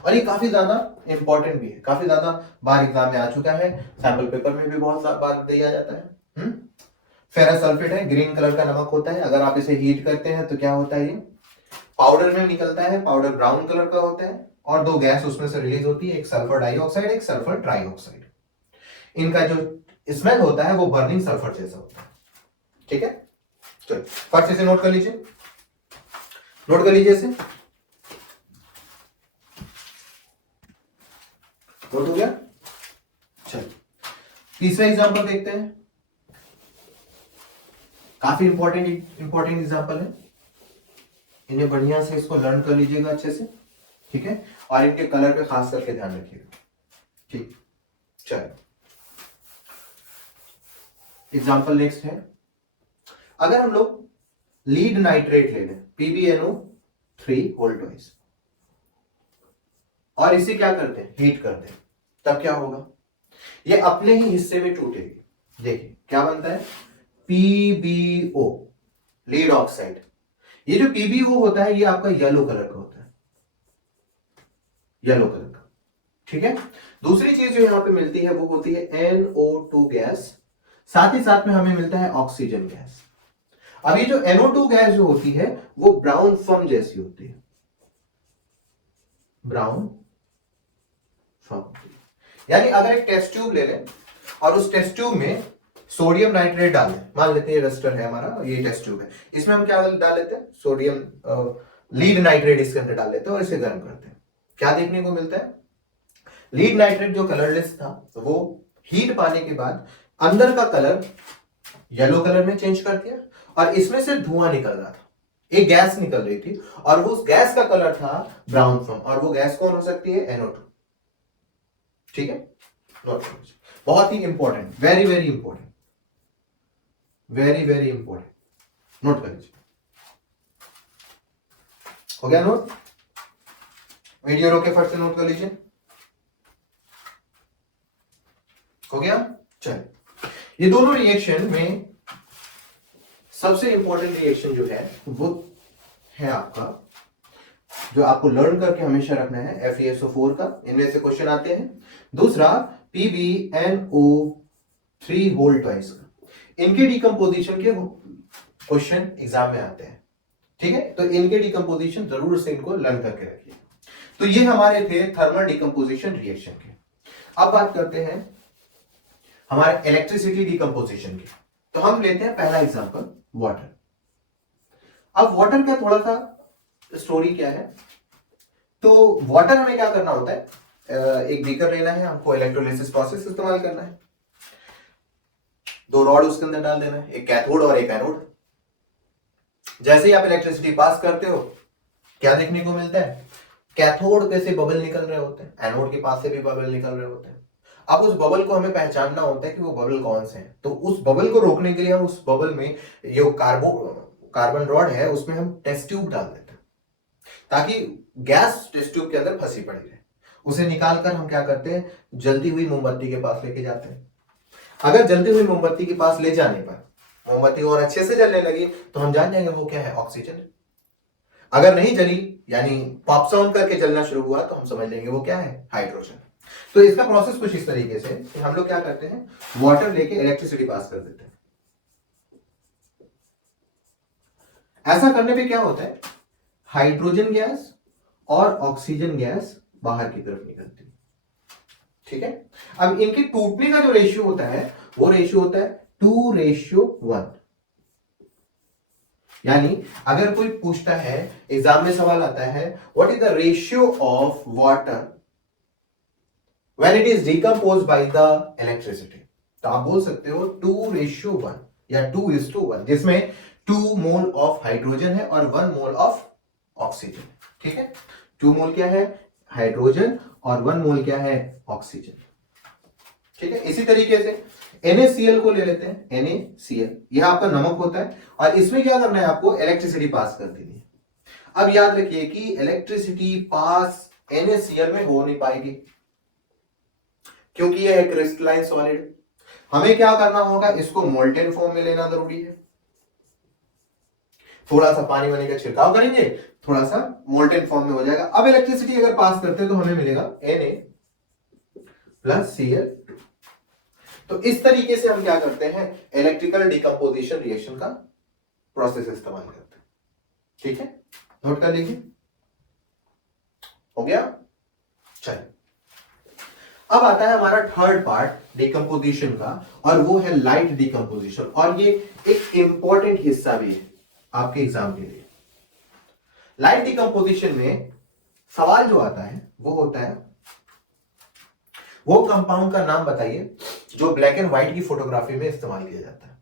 और ये काफी ज्यादा इंपॉर्टेंट भी है, काफी ज्यादा बार एग्जाम में आ चुका है, सैंपल पेपर में भी बहुत बार दिया जाता है। फेरस सल्फेट है, ग्रीन कलर का नमक होता है, अगर आप इसे हीट करते हैं तो क्या होता है, ये पाउडर में निकलता है, पाउडर ब्राउन कलर का होता है और दो गैस उसमें से रिलीज होती है, एक सल्फर डाइऑक्साइड, एक सल्फर ट्राइऑक्साइड। इनका जो स्मेल होता है वो बर्निंग सल्फर जैसा होता है, ठीक है। चलो फर्स्ट से नोट कर लीजिए, नोट कर लीजिए इसे, नोट हो गया। चलो तीसरा एग्जांपल देखते हैं, काफी इंपॉर्टेंट एग्जांपल है, इन्हें बढ़िया से इसको लर्न कर लीजिएगा अच्छे से, ठीक है, और इनके कलर पे खास करके ध्यान रखिएगा, ठीक। चलो एग्जांपल नेक्स्ट है, अगर हम लोग लीड नाइट्रेट ले लें PbNO3 वोल्टोइज और इसे क्या करते हैं, हीट करते हैं, तब क्या होगा, ये अपने ही हिस्से में टूटेगी। देखिए क्या बनता है, PbO लीड ऑक्साइड। ये जो PbO होता है ये आपका येलो कलर का होता है, येलो कलर का, ठीक है। दूसरी चीज जो यहां पे मिलती है वो होती है NO2 गैस, साथ ही साथ में हमें मिलता है ऑक्सीजन गैस। अब ये जो NO2 गैस जो होती है वो ब्राउन फम जैसी होती है, ब्राउन फम, यानी अगर एक टेस्ट ट्यूब ले लें और उस टेस्ट ट्यूब में सोडियम नाइट्रेट डाल दें, मान लेते हैं रजिस्टर है हमारा, ये टेस्ट ट्यूब है, इसमें हम क्या डाल लेते हैं, सोडियम लीड नाइट्रेट इसके अंदर डाल लेते हैं और इसे गर्म करते हैं, क्या देखने को मिलता है, लीड नाइट्रेट जो कलरलेस था वो हीट पाने के बाद अंदर का कलर येलो कलर में चेंज कर दिया और इसमें से धुआं निकल रहा था, एक गैस निकल रही थी और वो उस गैस का कलर था ब्राउन फॉर्म, और वो गैस कौन हो सकती है, NO2, ठीक है। नोट बहुत ही important, very very important, very very important, note कर लीजिए। हो गया नोट, वीडियो रोके फट से नोट कर लीजिए, हो गया। चलिए ये दोनों रिएक्शन में सबसे इंपॉर्टेंट रिएक्शन जो है वो है आपका, जो आपको लर्न करके हमेशा रखना है, FeSO4 का, इनमें से क्वेश्चन आते हैं। दूसरा PbNO3 वोल्टोइज का, इनके डिकम्पोजिशन के क्वेश्चन एग्जाम में आते हैं, ठीक है, तो इनके डिकम्पोजिशन जरूर से इनको लर्न करके रखिए। तो ये हमारे थे थर्मल डिकम्पोजिशन रिएक्शन के। अब बात करते हैं हमारे इलेक्ट्रिसिटी डिकम्पोजिशन की, तो हम लेते हैं पहला एग्जांपल वाटर। अब वाटर का थोड़ा सा स्टोरी क्या है, तो वाटर हमें क्या करना होता है, एक बीकर लेना है, हमको इलेक्ट्रोलिसिस प्रोसेस इस्तेमाल करना है, दो रॉड उसके अंदर डाल देना है, एक कैथोड और एक एनोड। जैसे ही आप इलेक्ट्रिसिटी पास करते हो क्या देखने को मिलता है, कैथोड पे से बबल निकल रहे होते हैं, एनोड के पास से भी बबल निकल रहे होते हैं। अब उस बबल को हमें पहचानना होता है कि वो बबल कौन से हैं, तो उस बबल को रोकने के लिए हम उस बबल में जो कार्बन रॉड है उसमें हम टेस्ट ट्यूब डाल देते हैं ताकि गैस टेस्ट ट्यूब के अंदर फंसी पड़ी रहे। उसे निकाल कर हम क्या करते हैं, जलती हुई मोमबत्ती के पास लेके जाते हैं। अगर जलती हुई मोमबत्ती के पास ले जाने पर मोमबत्ती और अच्छे से जलने लगी तो हम जान जाएंगे वो क्या है, ऑक्सीजन। अगर नहीं जली यानी पॉप साउंड करके जलना शुरू हुआ तो हम समझ लेंगे वो क्या है, हाइड्रोजन। तो इसका प्रोसेस कुछ इस तरीके से कि हम लोग क्या करते हैं, वाटर लेके इलेक्ट्रिसिटी पास कर देते हैं। ऐसा करने पे क्या होता है, हाइड्रोजन गैस और ऑक्सीजन गैस बाहर की तरफ निकलती है। ठीक है, अब इनके टूटने का जो रेशियो होता है वो रेशियो होता है 2:1। यानी अगर कोई पूछता है, एग्जाम में सवाल आता है, what is the ratio of water when it is decompose by the electricity, तो आप बोल सकते हो 2:1 या 2:1, जिसमें 2 मोल ऑफ हाइड्रोजन है और 1 मोल ऑफ ऑक्सीजन। ठीक है, 2 मोल क्या है, हाइड्रोजन, और 1 मोल क्या है, ऑक्सीजन। ठीक है, इसी तरीके से NaCl को ले लेते हैं। NaCl यह आपका नमक होता है और इसमें क्या करना है, आपको इलेक्ट्रिसिटी पास कर देनी है। अब याद रखिए कि इलेक्ट्रिसिटी पास NaCl में हो नहीं पाएगी क्योंकि यह है क्रिस्टलाइन सॉलिड। हमें क्या करना होगा, इसको मोल्टेन फॉर्म में लेना जरूरी है। थोड़ा सा पानी वानी का छिड़काव करेंगे, थोड़ा सा मोल्टेन फॉर्म में हो जाएगा। अब इलेक्ट्रिसिटी अगर पास करते हैं तो हमें मिलेगा Na+Cl। तो इस तरीके से हम क्या करते हैं, इलेक्ट्रिकल डिकम्पोजिशन रिएक्शन का प्रोसेस इस्तेमाल करते हैं। ठीक है, नोट कर लीजिए, हो गया। चलिए, अब आता है हमारा थर्ड पार्ट डिकम्पोजिशन का, और वो है लाइट डिकम्पोजिशन। और ये एक इंपॉर्टेंट हिस्सा भी है आपके एग्जाम के लिए। लाइट डिकम्पोजिशन में सवाल जो आता है वो होता है, वो कंपाउंड का नाम बताइए जो ब्लैक एंड व्हाइट की फोटोग्राफी में इस्तेमाल किया जाता है।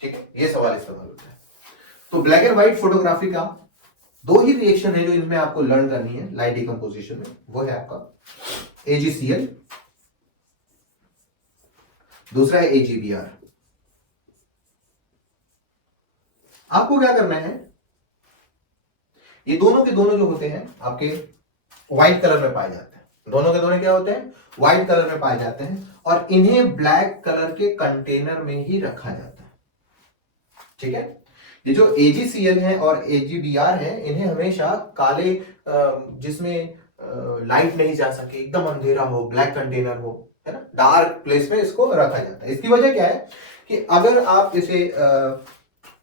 ठीक है, ये सवाल इस्तेमाल होता है। तो ब्लैक एंड व्हाइट फोटोग्राफी का 2 ही रिएक्शन है जो इनमें आपको लर्न करनी है लाइट डिकम्पोजिशन में, वो है आपका AgCl, दूसरा है AgBr। आपको क्या करना है, ये दोनों के दोनों जो होते हैं आपके व्हाइट कलर में पाए जाते हैं। दोनों के दोनों क्या होते हैं, व्हाइट कलर में पाए जाते हैं, और इन्हें ब्लैक कलर के कंटेनर में ही रखा जाता है। ठीक है, ये जो AgCl है और AgBr है, इन्हें हमेशा काले जिसमें लाइट नहीं जा सके, एकदम अंधेरा हो, ब्लैक कंटेनर हो, है ना, डार्क प्लेस में इसको रखा जाता है। इसकी वजह क्या है कि अगर आप इसे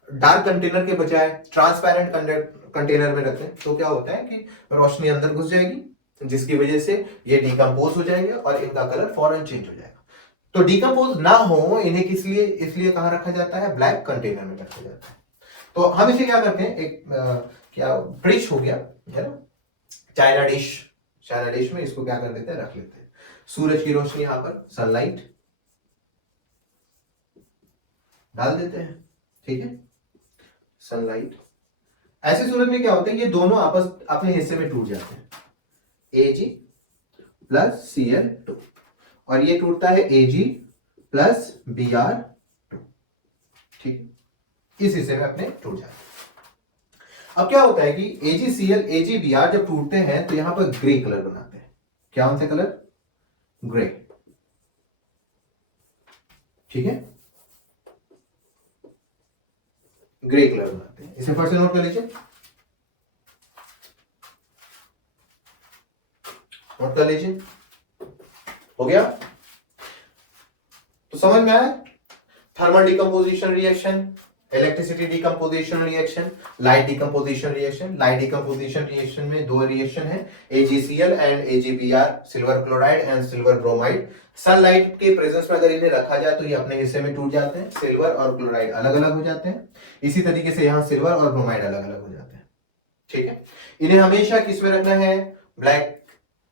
डार्क कंटेनर के बजाय ट्रांसपेरेंट कंटेनर में रखें तो क्या होता है कि रोशनी अंदर घुस जाएगी, जिसकी वजह से ये डिकम्पोज हो जाएंगे और इनका कलर फौरन चेंज हो जाएगा। तो डिकम्पोज ना हो इन्हें किस लिए, इसलिए कहां रखा जाता है, ब्लैक कंटेनर में रखा जाता है। तो हम इसे क्या करते हैं, एक क्या डिश हो गया, है ना, चाइना डिश में इसको क्या कर देते हैं, रख लेते हैं। सूरज की रोशनी यहां पर सनलाइट डाल देते हैं। ठीक है, सनलाइट, ऐसे सूरज में क्या होता है, ये दोनों आपस अपने हिस्से में टूट जाते हैं, Ag+Cl2, और ये टूटता है Ag+Br2। ठीक है, इस हिस्से में अपने टूट जाते हैं। अब क्या होता है कि AgCl AgBr जब टूटते हैं तो यहां पर ग्रे कलर बनाते हैं। क्या कौन सा कलर, ग्रे। ठीक है, ग्रे कलर बनाते हैं। इसे फिर से नोट कर लीजिए, नोट कर लीजिए, हो गया। तो समझ में आया, thermal decomposition reaction, electricity decomposition reaction, light decomposition reaction. Light decomposition reaction में 2 रिएक्शन है, AgCl and AgBr, silver chloride and silver bromide. Sunlight के प्रेजेंस में अगर इन्हें रखा जाए तो ये अपने हिस्से में टूट जाते हैं, सिल्वर और क्लोराइड अलग अलग हो जाते हैं। इसी तरीके से यहाँ सिल्वर और ब्रोमाइड अलग अलग हो जाते हैं। ठीक है, इन्हें हमेशा किस में रखना है, ब्लैक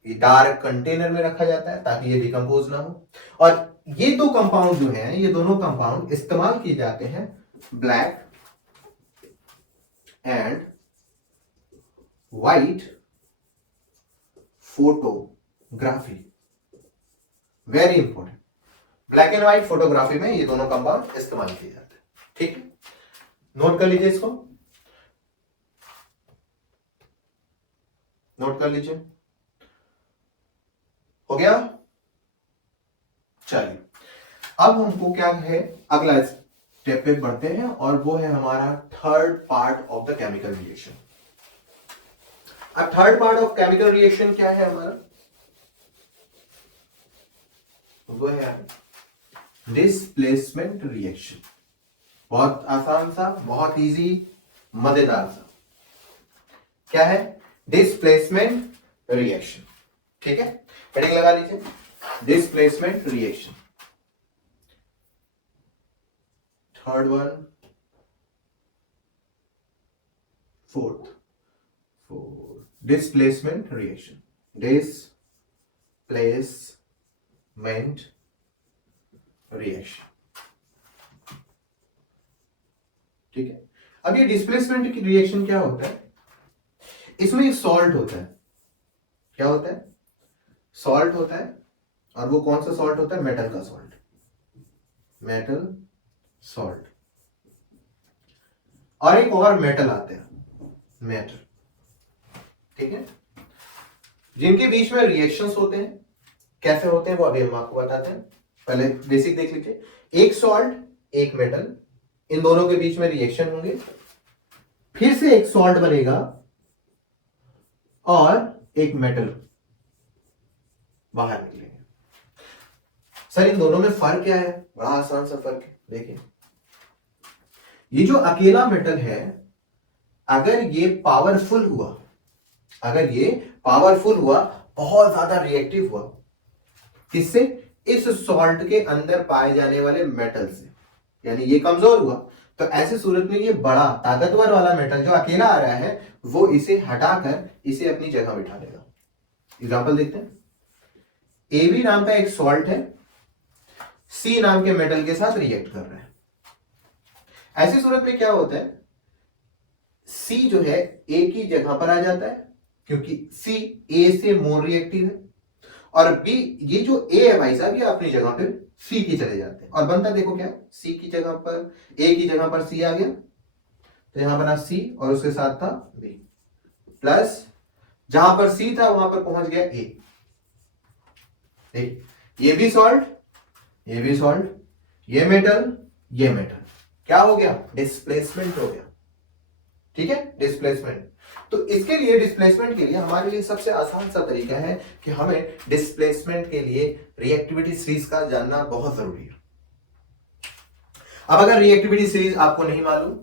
डार्क कंटेनर में रखा जाता है ताकि ये डिकम्पोज ना हो। और ये 2 कंपाउंड जो हैं, ये दोनों कंपाउंड इस्तेमाल किए जाते हैं black and white photography very important. Black and white photography में ये दोनों कंपाउंड इस्तेमाल किए जाते हैं। ठीक है, नोट कर लीजिए, इसको नोट कर लीजिए। हो गया? चलिए, अब हमको क्या है, अगला स्टेप पे बढ़ते हैं और वो है हमारा third part of the chemical reaction. अब third part of chemical reaction क्या है हमारा? वो है डिस्प्लेसमेंट रिएक्शन। बहुत आसान सा, बहुत इजी, मजेदार सा। क्या है? Displacement reaction. ठीक है, हेडिंग लगा लीजिए, displacement reaction. Third one, fourth displacement reaction. Displacement reaction. ठीक है, अब ये डिस्प्लेसमेंट की रिएक्शन क्या होता है? इसमें एक सॉल्ट होता है। क्या होता है? सॉल्ट होता है। और वो कौन सा सॉल्ट होता है? मेटल का सॉल्ट, मेटल सॉल्ट। और एक और मेटल आते हैं, मेटल। ठीक है, जिनके बीच में रिएक्शंस होते हैं। कैसे होते हैं वो अभी हम आपको बताते हैं। पहले बेसिक देख लीजिए, एक सॉल्ट, एक मेटल, इन दोनों के बीच में रिएक्शन होंगे, फिर से एक सॉल्ट बनेगा और एक मेटल बाहर निकलेंगे। सर इन दोनों में फर्क क्या है? बड़ा आसान सा फर्क है, देखिए। ये जो अकेला मेटल है, अगर ये पावरफुल हुआ, बहुत ज्यादा रिएक्टिव हुआ, किससे? इस सॉल्ट के अंदर पाए जाने वाले मेटल से, यानी ये कमजोर हुआ, तो ऐसी सूरत में ये बड़ा ताकतवर वाला मेटल जो अकेला आ रहा है, वो इसे हटाकर इसे अपनी जगह बिठा देगा। एग्जांपल देखते हैं। AB नाम का एक सॉल्ट है, C नाम के मेटल के साथ रिएक्ट कर रहा है। ऐसी सूरत में क्या होता है? C जो है A की जगह पर आ जाता है, क्योंकि C A से मोर रिएक्टिव है, और B, ये जो A है भाई साहब, ये अपनी जगह पे C की चले जाते हैं, और बनता देखो क्या, C की जगह पर A की जगह पर C आ गया, तो यहां बना C और उसके साथ था B, प्लस जहां पर C था वहां पर पहुंच गया A। देख, ये भी सॉल्ट, ये भी सॉल्ट, ये मेटल, ये मेटल, क्या हो गया? डिस्प्लेसमेंट हो गया। ठीक है, डिस्प्लेसमेंट। तो इसके लिए, डिस्प्लेसमेंट के लिए हमारे लिए सबसे आसान सा तरीका है कि हमें डिस्प्लेसमेंट के लिए रिएक्टिविटी सीरीज का जानना बहुत जरूरी है। अब अगर रिएक्टिविटी सीरीज आपको नहीं मालूम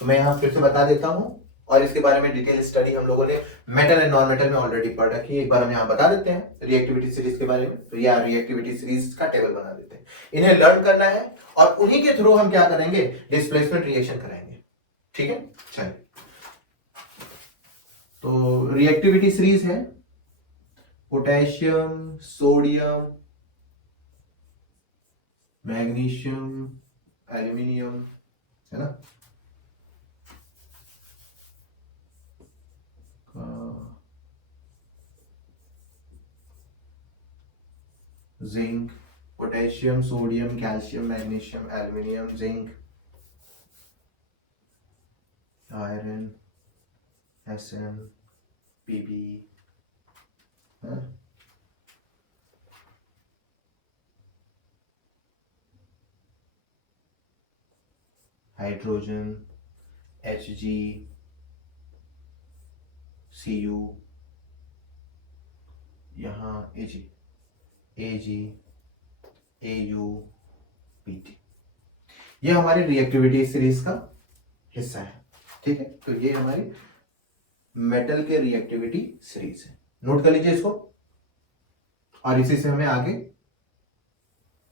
तो मैं यहां फिर से बता देता हूं, और इसके बारे में डिटेल स्टडी हम लोगों ने मेटल एंड नॉन मेटल में ऑलरेडी पढ़ रखी है। एक बार हम यहां बता देते हैं रिएक्टिविटी सीरीज के बारे में, तो या रिएक्टिविटी सीरीज का टेबल बना देते हैं। इन्हें लर्न करना है और उन्हीं के थ्रू हम क्या करेंगे? डिस्प्लेसमेंट रिएक्शन कराएंगे। ठीक है, चलिए। तो रिएक्टिविटी सीरीज है पोटेशियम, सोडियम, मैग्नीशियम, एल्यूमिनियम, है ना, zinc, potassium, sodium, calcium, magnesium, aluminium, zinc, iron, Sn, Pb, hydrogen, Hg, Cu, यहां Ag, Au, Pt। ये हमारी रिएक्टिविटी सीरीज का हिस्सा है। ठीक है, तो ये हमारी मेटल के रिएक्टिविटी सीरीज है। नोट कर लीजिए इसको, और इसी से हमें आगे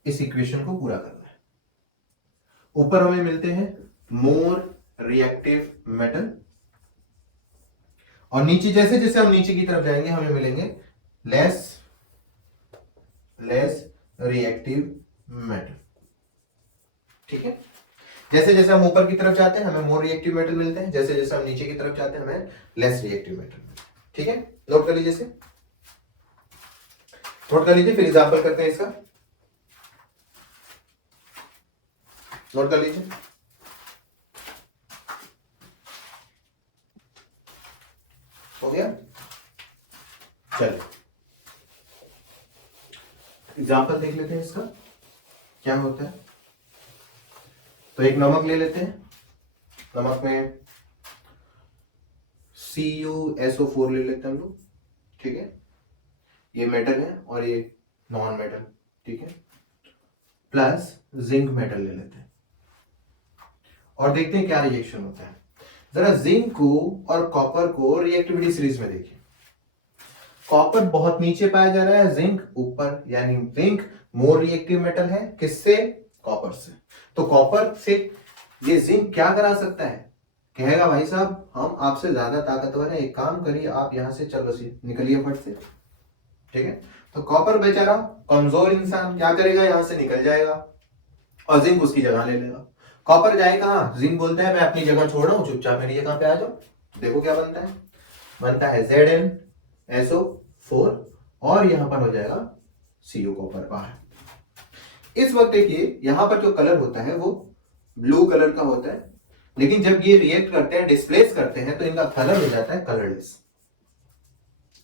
इस इक्वेशन को पूरा करना है। ऊपर हमें मिलते हैं मोर रिएक्टिव मेटल, और नीचे जैसे जैसे हम नीचे की तरफ जाएंगे हमें मिलेंगे लेस रिएक्टिव मेटल। ठीक है, जैसे जैसे हम ऊपर की तरफ जाते हैं हमें मोर रिएक्टिव मेटल मिलते हैं, जैसे जैसे हम नीचे की तरफ जाते हैं हमें लेस रिएक्टिव मेटल। ठीक है, नोट कर लीजिए इसे। नोट कर लीजिए, फिर एग्जाम्पल करते हैं इसका। नोट कर लीजिए। हो गया, चलिए एग्जाम्पल देख लेते हैं इसका क्या होता है। तो एक नमक ले लेते हैं, नमक में CuSO4 ले लेते हैं हम लोग, ठीक है। ये मेटल है और ये नॉन मेटल, ठीक है। प्लस जिंक मेटल ले लेते हैं और देखते हैं क्या रिएक्शन होता है। जरा जिंक को और कॉपर को रिएक्टिविटी सीरीज में देखिए। कॉपर बहुत नीचे पाया जा रहा है, जिंक ऊपर, यानी जिंक मोर रिएक्टिव मेटल है किससे? कॉपर से। तो कॉपर से ये जिंक क्या करा सकता है? कहेगा भाई साहब हम आपसे ज्यादा ताकतवर है, एक काम करिए आप यहां से चलो सी निकलिए फट से, ठीक है। तो कॉपर बेचारा कमजोर इंसान क्या करेगा? यहां से निकल जाएगा और जिंक उसकी जगह ले लेगा। कॉपर जाए कहां? जिंक बोलता है मैं अपनी जगह छोड़ रहा हूं, चुपचाप मेरी जगह पे आ जाओ। देखो क्या बनता है, बनता है ZnSO4 और यहां पर हो जाएगा CO कॉपर बाहर। इस वक्त देखिए यहां पर जो कलर होता है वो ब्लू कलर का होता है, लेकिन जब ये रिएक्ट करते हैं, डिस्प्लेस करते हैं, तो इनका कलर हो जाता है कलरलेस।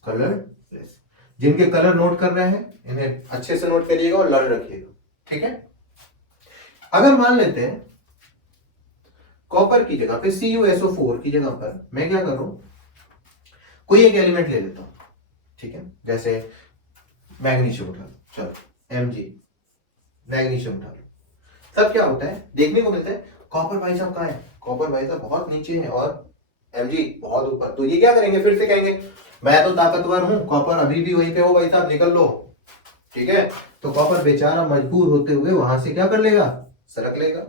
कलरलेस। जिनके कलर नोट कर रहे हैं इन्हें अच्छे से नोट करिएगा और लर्न रखिएगा, ठीक है। अगर मान लेते हैं कॉपर की जगह पे CuSO4 की जगह पर मैं क्या कर रहा हूं, कोई एक एलिमेंट ले लेता हूं, ठीक है। जैसे मैग्नीशियम उठा लो, चलो Mg, मैग्नीशियम उठा लो। तब क्या होता है देखने को मिलता है, कॉपर भाई साहब कहां है? कॉपर भाई साहब बहुत नीचे है और Mg बहुत ऊपर। तो ये क्या करेंगे, फिर से कहेंगे मैं तो ताकतवर हूं, कॉपर अभी भी वहीं पे हो भाई साहब, निकल लो, ठीक है। तो कॉपर बेचारा मजबूर होते हुए वहां से क्या कर लेगा? सरक लेगा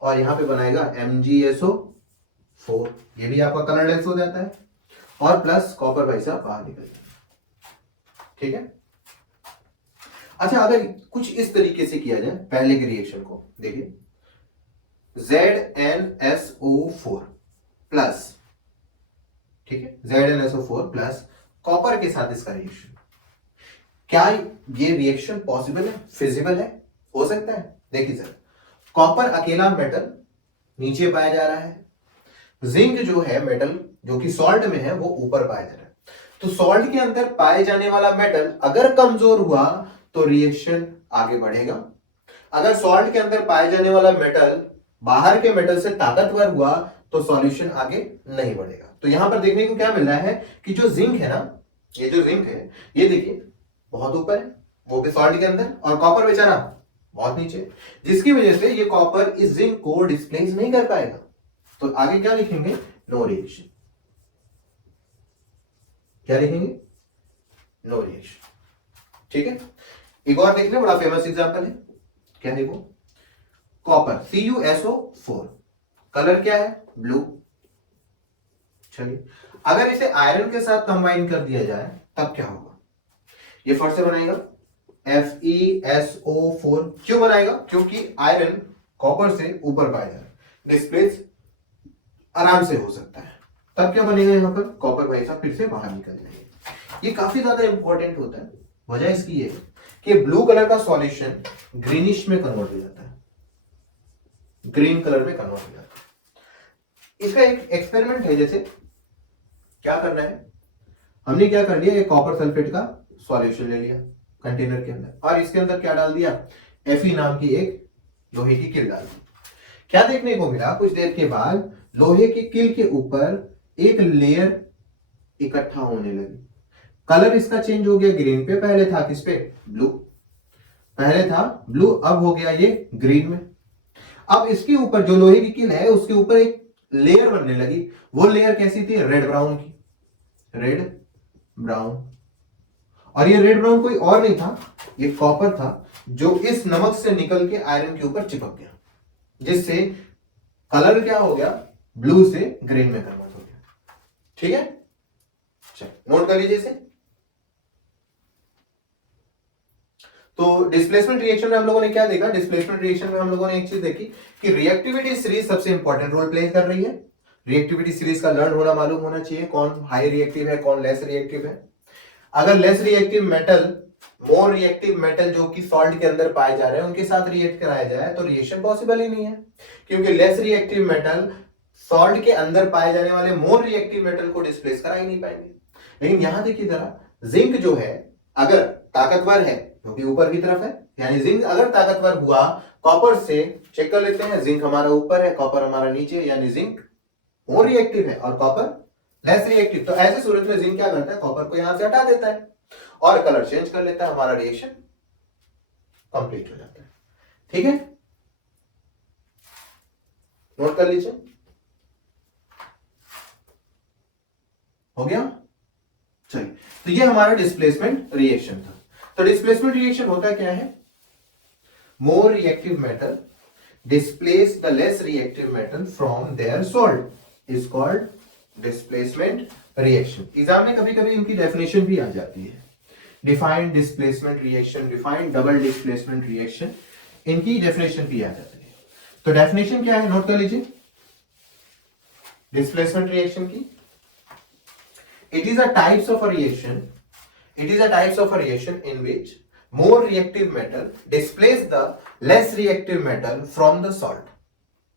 और यहां पे बनाएगा MgSO4। ये भी आपका कलरलेस हो जाता है और प्लस कॉपर भाई साहब बाहर निकल जाएगा, ठीक है। अच्छा अगर कुछ इस तरीके से किया जाए पहले के रिएक्शन को, देखिए ZnSO4 प्लस, ठीक है, ZnSO4 प्लस कॉपर के साथ इसका रिएक्शन, क्या ये रिएक्शन पॉसिबल है, फिजिबल है, हो सकता है? देखिए सर, कॉपर अकेला मेटल नीचे पाया जा रहा है, जिंक जो है मेटल जो कि सॉल्ट में है वो ऊपर पाया जा रहा है। तो सॉल्ट के अंदर पाए जाने वाला मेटल अगर कमजोर हुआ तो रिएक्शन आगे बढ़ेगा, अगर सॉल्ट के अंदर पाए जाने वाला मेटल बाहर के मेटल से ताकतवर हुआ तो सॉल्यूशन आगे नहीं बढ़ेगा। तो यहां पर देखने को क्या मिल रहा है कि जो जिंक है ना, ये जो जिंक है ये देखिए बहुत ऊपर है, वो भी सॉल्ट के अंदर, और कॉपर बेचारा बहुत नीचे, जिसकी वजह से ये कॉपर इस जिंक को डिस्प्लेस नहीं कर पाएगा। तो आगे क्या लिखेंगे? No reaction. क्या लिखेंगे? नो रिएक्शन, ठीक है। एक और देख ले, बड़ा फेमस एग्जांपल है, क्या है वो? कॉपर CuSO4, कलर क्या है? ब्लू। चलिए अगर इसे आयरन के साथ कंबाइन कर दिया जाए तब क्या होगा? ये फट से बनाएगा FeSO4। क्यों बनाएगा? क्योंकि आयरन कॉपर से ऊपर पाया जा रहा है, डिस्प्लेस आराम से हो सकता है। तब क्या बनेगा यहां पर? कॉपर भाई साहब फिर से बाहर निकल जाएगा। ये काफी ज्यादा इंपॉर्टेंट होता है। वजह इसकी ये है कि ब्लू कलर का सॉल्यूशन ग्रीनिश में कन्वर्ट हो जाता है, ग्रीन कलर में कन्वर्ट हो जाता है। इसका एक एक्सपेरिमेंट है, जैसे क्या करना है, हमने क्या कर लिया, एक कॉपर सल्फेट का सॉल्यूशन ले लिया कंटेनर के अंदर और इसके अंदर क्या डाल दिया? Fe नाम की एक लोहे की किल डाल दी। क्या देखने को मिला? कुछ देर के बाद लोहे की किल के ऊपर एक लेयर इकट्ठा होने लगी, कलर इसका चेंज हो गया ग्रीन पे, पहले था किस पे? ब्लू। पहले था ब्लू, अब हो गया ये ग्रीन में। अब इसके ऊपर जो लोहे की किल है उसके ऊपर एक लेयर बनने लगी, वो लेयर कैसी थी? रेड ब्राउन की, रेड ब्राउन। और ये रेड ब्राउन कोई और नहीं था, ये कॉपर था जो इस नमक से निकल के आयरन के ऊपर चिपक गया, जिससे कलर क्या हो गया? ब्लू से ग्रीन में कन्वर्ट हो गया, ठीक है। चलो नोट कर लीजिए इसे। तो डिस्प्लेसमेंट रिएक्शन में हम लोगों ने क्या देखा? डिस्प्लेसमेंट रिएक्शन में हम लोगों ने एक चीज देखी कि रिएक्टिविटी सीरीज सबसे इंपॉर्टेंट रोल प्ले कर रही है। रिएक्टिविटी सीरीज का लर्न मालूम होना चाहिए, कौन हाई रिएक्टिव है, कौन लेस रिएक्टिव है। अगर less reactive metal more reactive metal जो कि सॉल्ट के अंदर पाए जा रहे हैं उनके साथ रिएक्ट कराया जाए तो रिएक्शन पॉसिबल ही नहीं है, क्योंकि लेस रिएक्टिव मेटल सॉल्ट के अंदर पाए जाने वाले मोर रिएक्टिव मेटल को डिस्प्लेस करा ही नहीं पाएंगे। लेकिन यहां देखिए जरा, जिंक जो है अगर ताकतवर है क्योंकि ऊपर की तरफ है, यानी जिंक अगर ताकतवर हुआ कॉपर से, चेक कर लेते हैं, जिंक हमारा ऊपर है कॉपर हमारा नीचे, यानी जिंक मोर रिएक्टिव है और कॉपर लेस रिएक्टिव। तो ऐसे सूरत में जिंक क्या करता है, कॉपर को यहां से हटा देता है और कलर चेंज कर लेता है, हमारा रिएक्शन कंप्लीट हो जाता है। ठीक है, नोट कर लीजिए, हो गया। चलिए, तो ये हमारा डिस्प्लेसमेंट रिएक्शन था। तो डिस्प्लेसमेंट रिएक्शन होता क्या है, more reactive metal displace the less reactive metal from their salt is called displacement reaction। Exam में कभी कभी इनकी डेफिनेशन भी आ जाती है, defined displacement reaction, defined double displacement reaction, इनकी डेफिनेशन भी आ जाती है। तो डेफिनेशन क्या है, नोट कर लीजिए डिस्प्लेसमेंट रिएक्शन की। It is a types of a reaction, it is a types of a reaction in which more reactive metal displace the less reactive metal from the salt।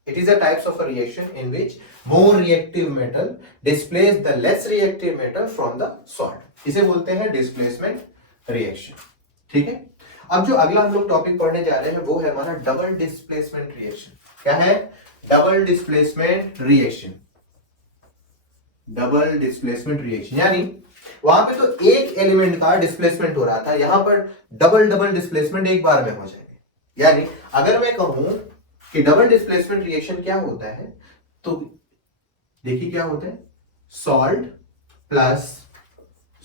It is a types of a reaction in which more reactive metal displace the less reactive metal from the salt। इसे बोलते हैं displacement reaction। ठीक है, अब जो अगला हम लोग टॉपिक पढ़ने जा रहे हैं वो है हमारा डबल डिस्प्लेसमेंट रिएक्शन। क्या है, double displacement reaction. Double displacement reaction यानी वहां पे तो एक एलिमेंट का डिस्प्लेसमेंट हो रहा था, यहां पर डबल डबल डिस्प्लेसमेंट एक बार में हो जाएंगे। यानी अगर मैं कहूं कि डबल डिस्प्लेसमेंट रिएक्शन क्या होता है, तो देखिए क्या होता है, salt plus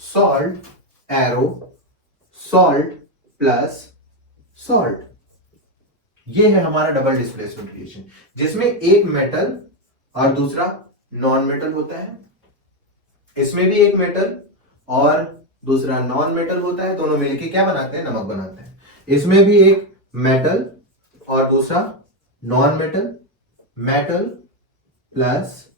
salt arrow, salt plus salt, ये है हमारा डबल डिस्प्लेसमेंट रिएक्शन, जिसमें एक मेटल और दूसरा नॉन मेटल होता है। इसमें भी एक मेटल और दूसरा नॉन मेटल होता है, दोनों मिलकर क्या बनाते हैं, नमक बनाते हैं। इसमें भी एक मेटल और दूसरा non metal, metal plus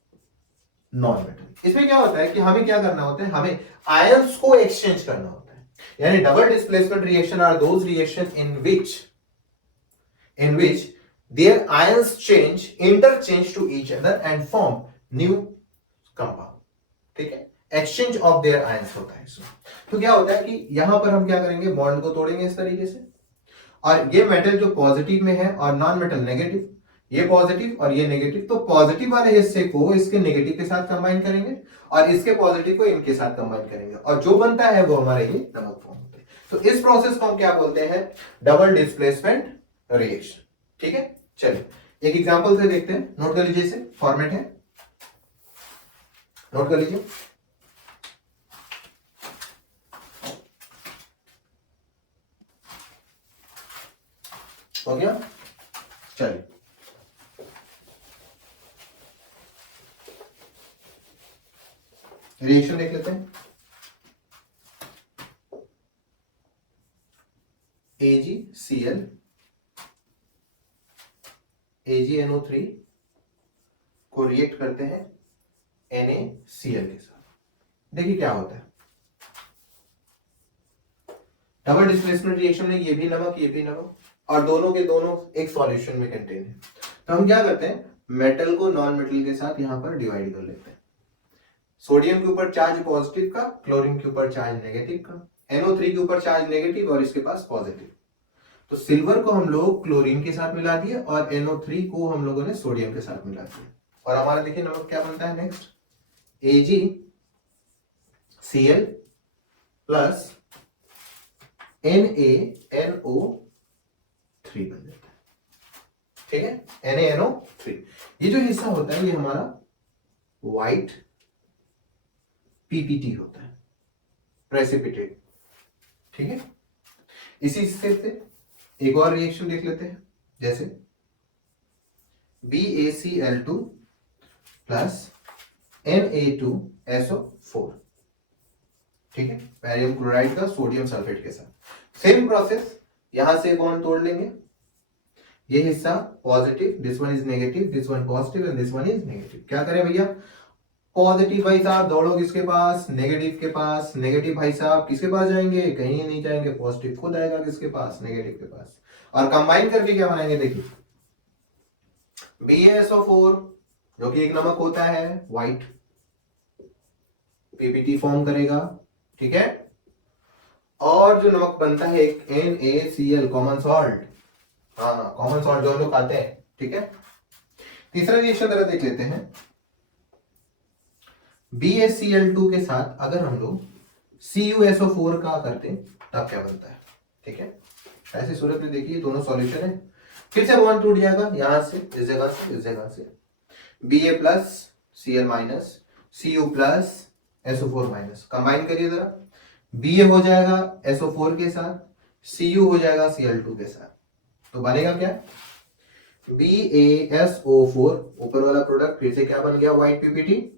non metal. इसमें क्या होता है कि हमें क्या करना होता है, हमें आयंस को एक्सचेंज करना होता है। यानी double displacement reaction are those reaction in which their ions change, interchange to each other and form new compound. ठीक है, एक्सचेंज ऑफ देयर आयंस होता है इसमें। तो क्या होता है कि यहां पर हम क्या करेंगे, बॉन्ड को तोड़ेंगे इस तरीके से, और ये मेटल जो पॉजिटिव में है और नॉन मेटल नेगेटिव, ये पॉजिटिव और ये नेगेटिव, तो पॉजिटिव वाले हिस्से को इसके नेगेटिव के साथ कंबाइन करेंगे और इसके पॉजिटिव को इनके साथ कंबाइन करेंगे, और जो बनता है वो हमारे ही नमक फॉर्म होते हैं। तो इस प्रोसेस को हम क्या बोलते हैं, डबल डिस्प्लेसमेंट रिएक्शन। ठीक है, चलिए एक एग्जांपल से देखते हैं, नोट कर लीजिए, इसे फॉर्मेट है, नोट कर लीजिए। हो गया, चलिए रिएक्शन देख लेते हैं। AgCl AgNO3 को रिएक्ट करते हैं NaCl के साथ। देखिए क्या होता है, डबल डिस्प्लेसमेंट रिएक्शन में ये भी नमक और दोनों के दोनों एक सॉल्यूशन में कंटेन है। तो हम क्या करते हैं, मेटल को नॉन मेटल के साथ यहां पर डिवाइड कर लेते हैं। सोडियम के ऊपर चार्ज पॉजिटिव का, क्लोरीन के ऊपर चार्ज नेगेटिव का, NO3 के ऊपर चार्ज नेगेटिव और इसके पास पॉजिटिव। तो सिल्वर को हम लोग क्लोरीन के साथ मिला दिए और NO3 को हम लोगों ने सोडियम के साथ मिला दिया, और हमारा देखिए नमक क्या बनता है नेक्स्ट, AgCl प्लस NaNO3 बन जाता है। ठीक है, NaNO3, ये जो हिस्सा होता है ये हमारा व्हाइट PPT होता है, प्रेसिपिटेट। ठीक है, इसी हिस्से से एक और रिएक्शन देख लेते हैं, जैसे BaCl2 प्लस Na2SO4। ठीक है, बैरियम क्लोराइड का सोडियम सल्फेट के साथ सेम प्रोसेस, यहां से बॉन्ड तोड़ लेंगे, ये हिस्सा positive, this one is negative, this one positive and this one is negative. क्या करें भैया, पॉजिटिव भाई साहब दौड़ो किसके पास, नेगेटिव के पास। नेगेटिव भाई साहब किसके पास जाएंगे, कहीं नहीं जाएंगे, पॉजिटिव खुद आएगा किसके पास, नेगेटिव के पास। और कंबाइन करके क्या बनाएंगे, देखिए BaSO4 जो कि एक नमक होता है व्हाइट, पीपीटी फॉर्म करेगा, ठीक है। और जो नमक बनता है एक NaCl कॉमन सॉल्ट, हाँ कॉमन सॉल्ट जो हम लोग खाते हैं, ठीक है। तीसरा रिएक्शन जरा देख लेते हैं। BaCl2 के साथ अगर हम लोग CuSO4 का करते तब क्या बनता है, ठीक है। ऐसी सूरत में देखिए दोनों सॉल्यूशन है, फिर से बॉन्ड टूट जाएगा यहां से, इस जगह से, इस जगह से। Ba plus Cl minus Cu plus SO4 minus, combine करिए जरा। Ba हो जाएगा SO4 के साथ, Cu हो जाएगा Cl2 के साथ, तो बनेगा क्या, BaSO4 ऊपर वाला प्रोडक्ट फिर से क्या बन गया, व्हाइट पीपीटी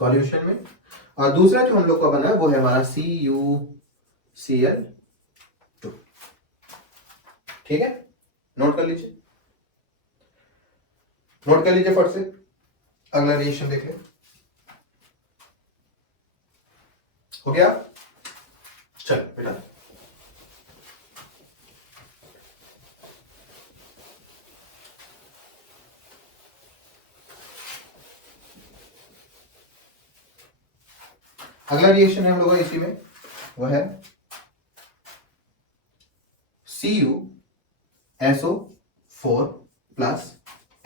सॉल्यूशन में। और दूसरा जो हम लोग का बना है वो है हमारा CuCl2, ठीक है। नोट कर लीजिए, नोट कर लीजिए फट से। अगला रिएक्शन देख ले, हो गया, चल बेटा। अगला रिएक्शन है हम लोग इसी में, वो है CuSO4 प्लस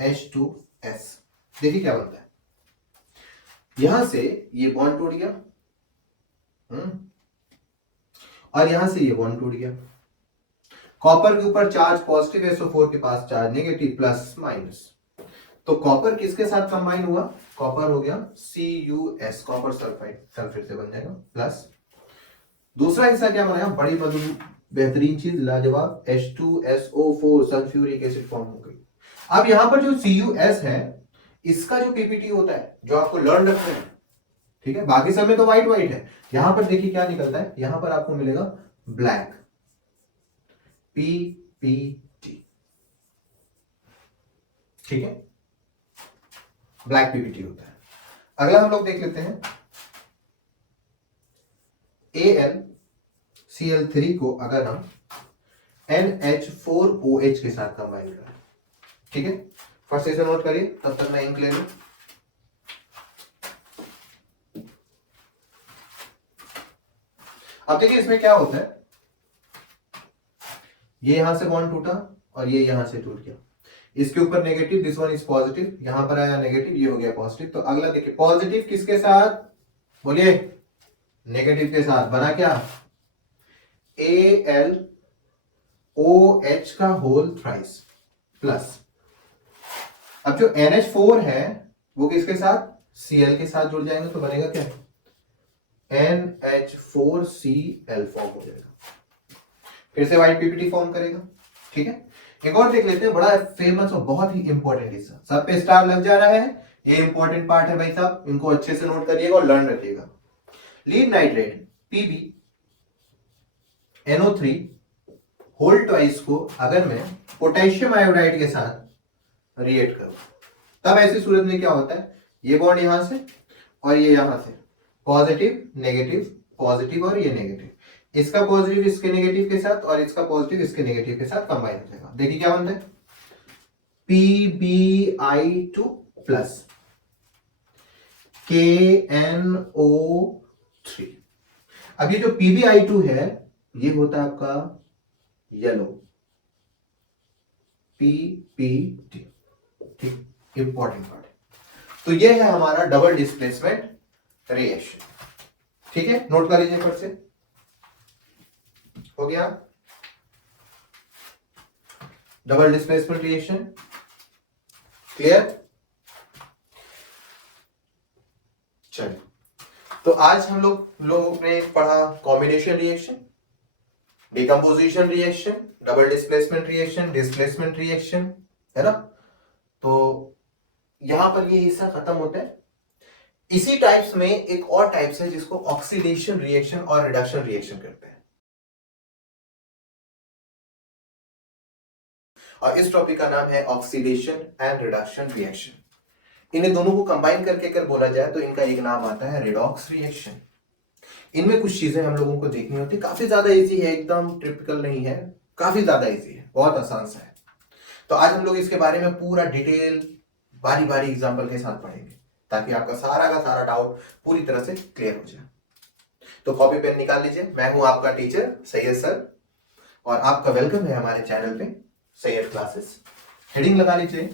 H2S। देखिए क्या बनता है, यहां से ये बॉन्ड टूट गया, और यहां से ये बॉन्ड टूट गया। कॉपर के ऊपर चार्ज पॉजिटिव, SO4 के पास चार्ज नेगेटिव, प्लस माइनस। तो कॉपर किसके साथ कंबाइन हुआ, कॉपर हो गया CuS, कॉपर सल्फाइड, सल्फेट से बन जाएगा, प्लस दूसरा हिस्सा क्या बनाया, बड़ी बेहतरीन चीज, लाजवाब, H2SO4 सल्फ्यूरिक एसिड फॉर्म हो गई। अब यहां पर जो CuS है, इसका जो पीपीटी होता है जो आपको लर्न रखना है, ठीक है, बाकी सब में तो व्हाइट व्हाइट है, यहां पर देखिए क्या निकलता है, यहां पर आपको मिलेगा ब्लैक पीपीटी, ठीक है, ब्लैक पीपीटी होता है। अगला हम लोग देख लेते हैं, AlCl3 को अगर हम NH4OH के साथ कंबाइन करें, ठीक है। फर्स्ट इसे नोट करिए, तब तक मैं इंक ले लूं। अब देखिए इसमें क्या होता है, ये यहां से बॉन्ड टूटा और ये यहां से टूट गया, इसके ऊपर negative, this one is positive, यहां पर आया नेगेटिव, ये हो गया पॉजिटिव। तो अगला देखिए, पॉजिटिव किसके साथ, बोलिए, नेगेटिव के साथ, बना क्या, AlOH का होल थ्राइस, प्लस अब जो NH4 है वो किसके साथ, Cl के साथ जुड़ जाएंगे, तो बनेगा क्या, NH4Cl फॉर्म हो जाएगा, फिर से व्हाइट पीपीटी फॉर्म करेगा, ठीक है। एक और देख लेते हैं, बड़ा फेमस और बहुत ही इंपॉर्टेंट हिस्सा, सब पे स्टार लग जा रहा है, ये इंपॉर्टेंट पार्ट है भाई साहब, इनको अच्छे से नोट करिएगा और लर्न रखिएगा। Lead nitrate PbNO3 whole twice को अगर मैं पोटेशियम आयोडाइड के साथ रिएक्ट करूं, तब ऐसी सूरत में क्या होता है, ये बॉन्ड यहां से और ये यहां से, पॉजिटिव नेगेटिव, पॉजिटिव और ये नेगेटिव, इसका पॉजिटिव इसके नेगेटिव के साथ और इसका पॉजिटिव इसके नेगेटिव के साथ कंबाइन हो जाएगा। देखिए क्या बनता है, PbI2 प्लस KNO3। अब ये जो PbI2 है ये होता है आपका येलो PPT, ठीक, इंपॉर्टेंट पार्ट है। तो ये है हमारा डबल डिस्प्लेसमेंट रिएक्शन, ठीक है, नोट कर लीजिए फिर से, हो गया डबल डिस्प्लेसमेंट रिएक्शन, क्लियर। चलिए, तो आज हम लोगों ने पढ़ा combination reaction, decomposition reaction, double displacement reaction, displacement reaction, है ना। तो यहां पर ये हिस्सा खत्म होता है। इसी टाइप्स में एक और टाइप्स है जिसको ऑक्सीडेशन रिएक्शन और रिडक्शन रिएक्शन कहते हैं, और इस टॉपिक का नाम है ऑक्सीडेशन एंड रिडक्शन रिएक्शन। इन्हें दोनों को कंबाइन करके अगर बोला जाए तो इनका एक नाम आता है रेडॉक्स रिएक्शन। इनमें कुछ चीजें हम लोगों को देखनी होती है, काफी ज्यादा इजी है, एकदम टिपिकल नहीं है, काफी ज्यादा इजी है, बहुत आसान सा है। तो आज हम लोग इसके बारे में पूरा डिटेल बारी बारी एग्जांपल के साथ पढ़ेंगे ताकि आपका सारा का सारा डाउट पूरी तरह से क्लियर हो जाए। तो कॉपी पेन निकाल लीजिए। मैं हूं आपका टीचर सैयद सर और आपका वेलकम है हमारे चैनल पे सैयद क्लासेस। हेडिंग लगा लीजिए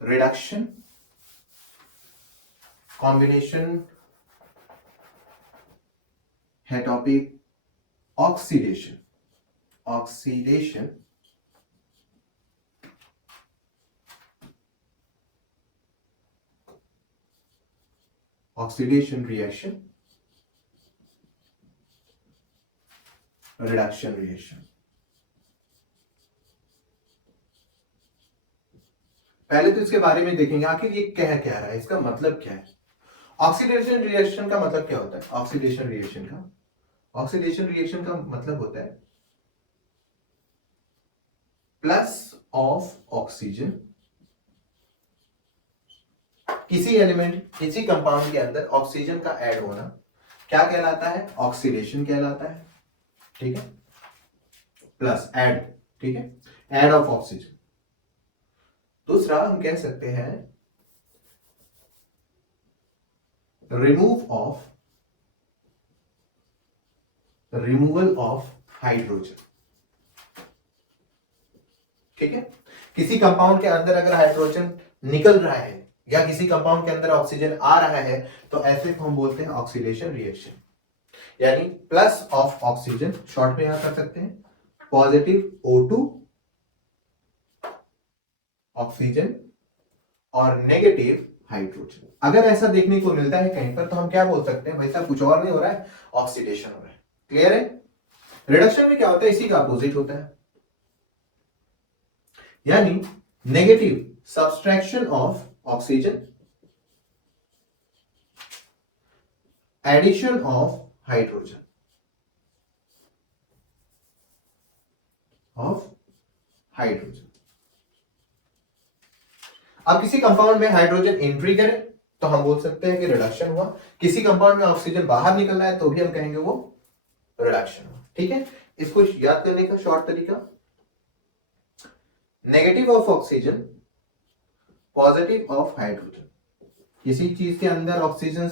रिडक्शन, कॉम्बिनेशन है topic, oxidation, oxidation oxidation reaction, reduction reaction. पहले तो इसके बारे में देखेंगे आखिर ये कह क्या रहा है, इसका मतलब क्या है। ऑक्सीडेशन रिएक्शन का मतलब क्या होता है? ऑक्सीडेशन रिएक्शन का मतलब होता है प्लस ऑफ ऑक्सीजन, किसी एलिमेंट किसी कंपाउंड के अंदर ऑक्सीजन का ऐड होना क्या कहलाता है? ऑक्सीडेशन कहलाता है। ठीक है, प्लस ऐड, ठीक है, ऐड ऑफ ऑक्सीजन। दूसरा हम कह सकते हैं रिमूवल ऑफ हाइड्रोजन। ठीक है, किसी कंपाउंड के अंदर अगर हाइड्रोजन निकल रहा है या किसी कंपाउंड के अंदर ऑक्सीजन आ रहा है तो ऐसे को हम बोलते हैं ऑक्सीडेशन रिएक्शन। यानी प्लस ऑफ ऑक्सीजन, शॉर्ट में यहां कर सकते हैं पॉजिटिव O2 ऑक्सीजन और नेगेटिव हाइड्रोजन। अगर ऐसा देखने को मिलता है कहीं पर तो हम क्या बोल सकते हैं? भाई साहब कुछ और नहीं हो रहा है, ऑक्सीडेशन हो रहा है। क्लियर है? रिडक्शन में क्या होता है? इसी का अपोजिट होता है, यानी negative subtraction of oxygen, addition of hydrogen, अब किसी कंपाउंड में हाइड्रोजन एंट्री करे तो हम बोल सकते हैं कि रिडक्शन हुआ। किसी कंपाउंड में ऑक्सीजन बाहर निकल रहा है तो भी हम कहेंगे वो रिडक्शन हुआ। ठीक है, इसको याद करने का शॉर्ट तरीका, negative of oxygen, positive of hydrogen. किसी चीज के अंदर ऑक्सीजन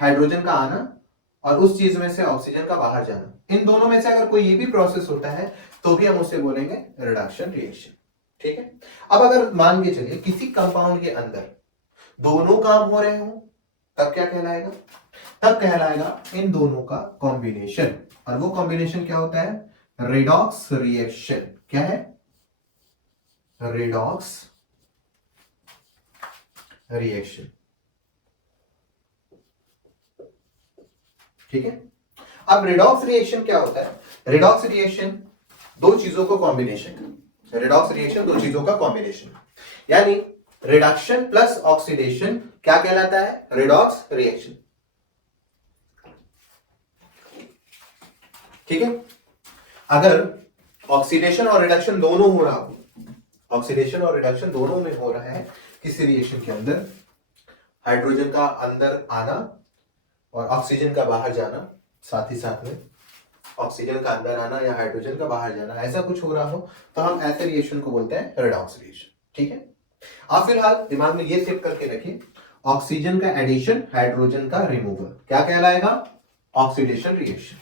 हाइड्रोजन का आना और उस चीज में से ऑक्सीजन का बाहर जाना, इन दोनों में से अगर कोई ये भी प्रोसेस होता है तो भी हम उसे बोलेंगे रिडक्शन रिएक्शन। ठीक है, अब अगर मान के चलिए किसी कंपाउंड के अंदर दोनों काम हो रहे हो तब क्या कहलाएगा? तब कहलाएगा इन दोनों का कॉम्बिनेशन, और वो कॉम्बिनेशन क्या होता है? Redox reaction. क्या है? Redox reaction. ठीक है, अब रेडॉक्स रिएक्शन क्या होता है? रेडॉक्स रिएक्शन दो चीजों को कॉम्बिनेशन, रेडॉक्स रिएक्शन दो चीजों का कॉम्बिनेशन, यानी रिडक्शन प्लस ऑक्सीडेशन क्या कहलाता है? Redox reaction. ठीक है, अगर ऑक्सीडेशन और रिडक्शन दोनों हो रहा हो, ऑक्सीडेशन और रिडक्शन दोनों में हो रहा है किसी रिएक्शन के अंदर, हाइड्रोजन का अंदर आना और ऑक्सीजन का बाहर जाना, साथ ही साथ में ऑक्सीजन का अंदर आना या हाइड्रोजन का बाहर जाना, ऐसा कुछ हो रहा हो तो हम ऐसे रिएक्शन को बोलते हैं रेडॉक्स रिएक्शन। ठीक है, आप फिलहाल दिमाग में ये सेव करके रखिए, ऑक्सीजन का एडिशन, हाइड्रोजन का रिमूवल क्या कहलाएगा? Oxidation reaction.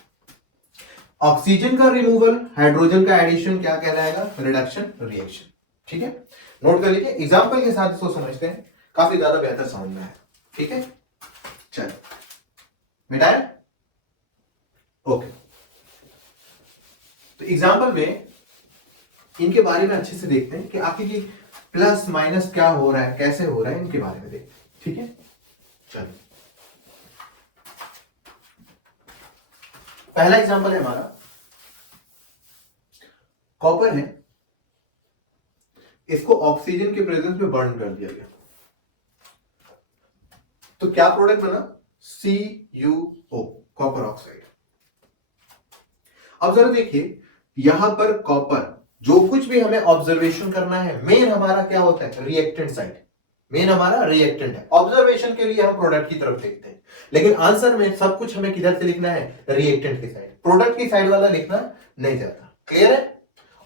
ऑक्सीजन का रिमूवल, हाइड्रोजन का एडिशन क्या कहलाएगा? Reduction reaction. ठीक है, नोट कर लीजिए, एग्जांपल के साथ इसको समझते हैं, काफी ज्यादा बेहतर समझ में है। ठीक है, चलो मिटाया? ओके, तो एग्जांपल में इनके बारे में अच्छे से देखते हैं कि आखिर ये प्लस माइनस क्या हो रहा है, कैसे हो रहा है, इनके बारे में देखते हैं। ठीक है, चलिए पहला एग्जांपल है हमारा, कॉपर है, इसको ऑक्सीजन के प्रेजेंस में बर्न कर दिया गया तो क्या प्रोडक्ट बना? CuO, copper oxide. अब जरा देखिए, यहां पर कॉपर जो कुछ भी हमें ऑब्जर्वेशन करना है, मेन हमारा क्या होता है, रिएक्टेंट साइड, मेन हमारा रिएक्टेंट है। ऑब्जर्वेशन के लिए हम प्रोडक्ट की तरफ देखते हैं, लेकिन आंसर में सब कुछ हमें किधर से लिखना है, रिएक्टेंट की साइड, प्रोडक्ट की साइड वाला लिखना नहीं जाता। क्लियर है?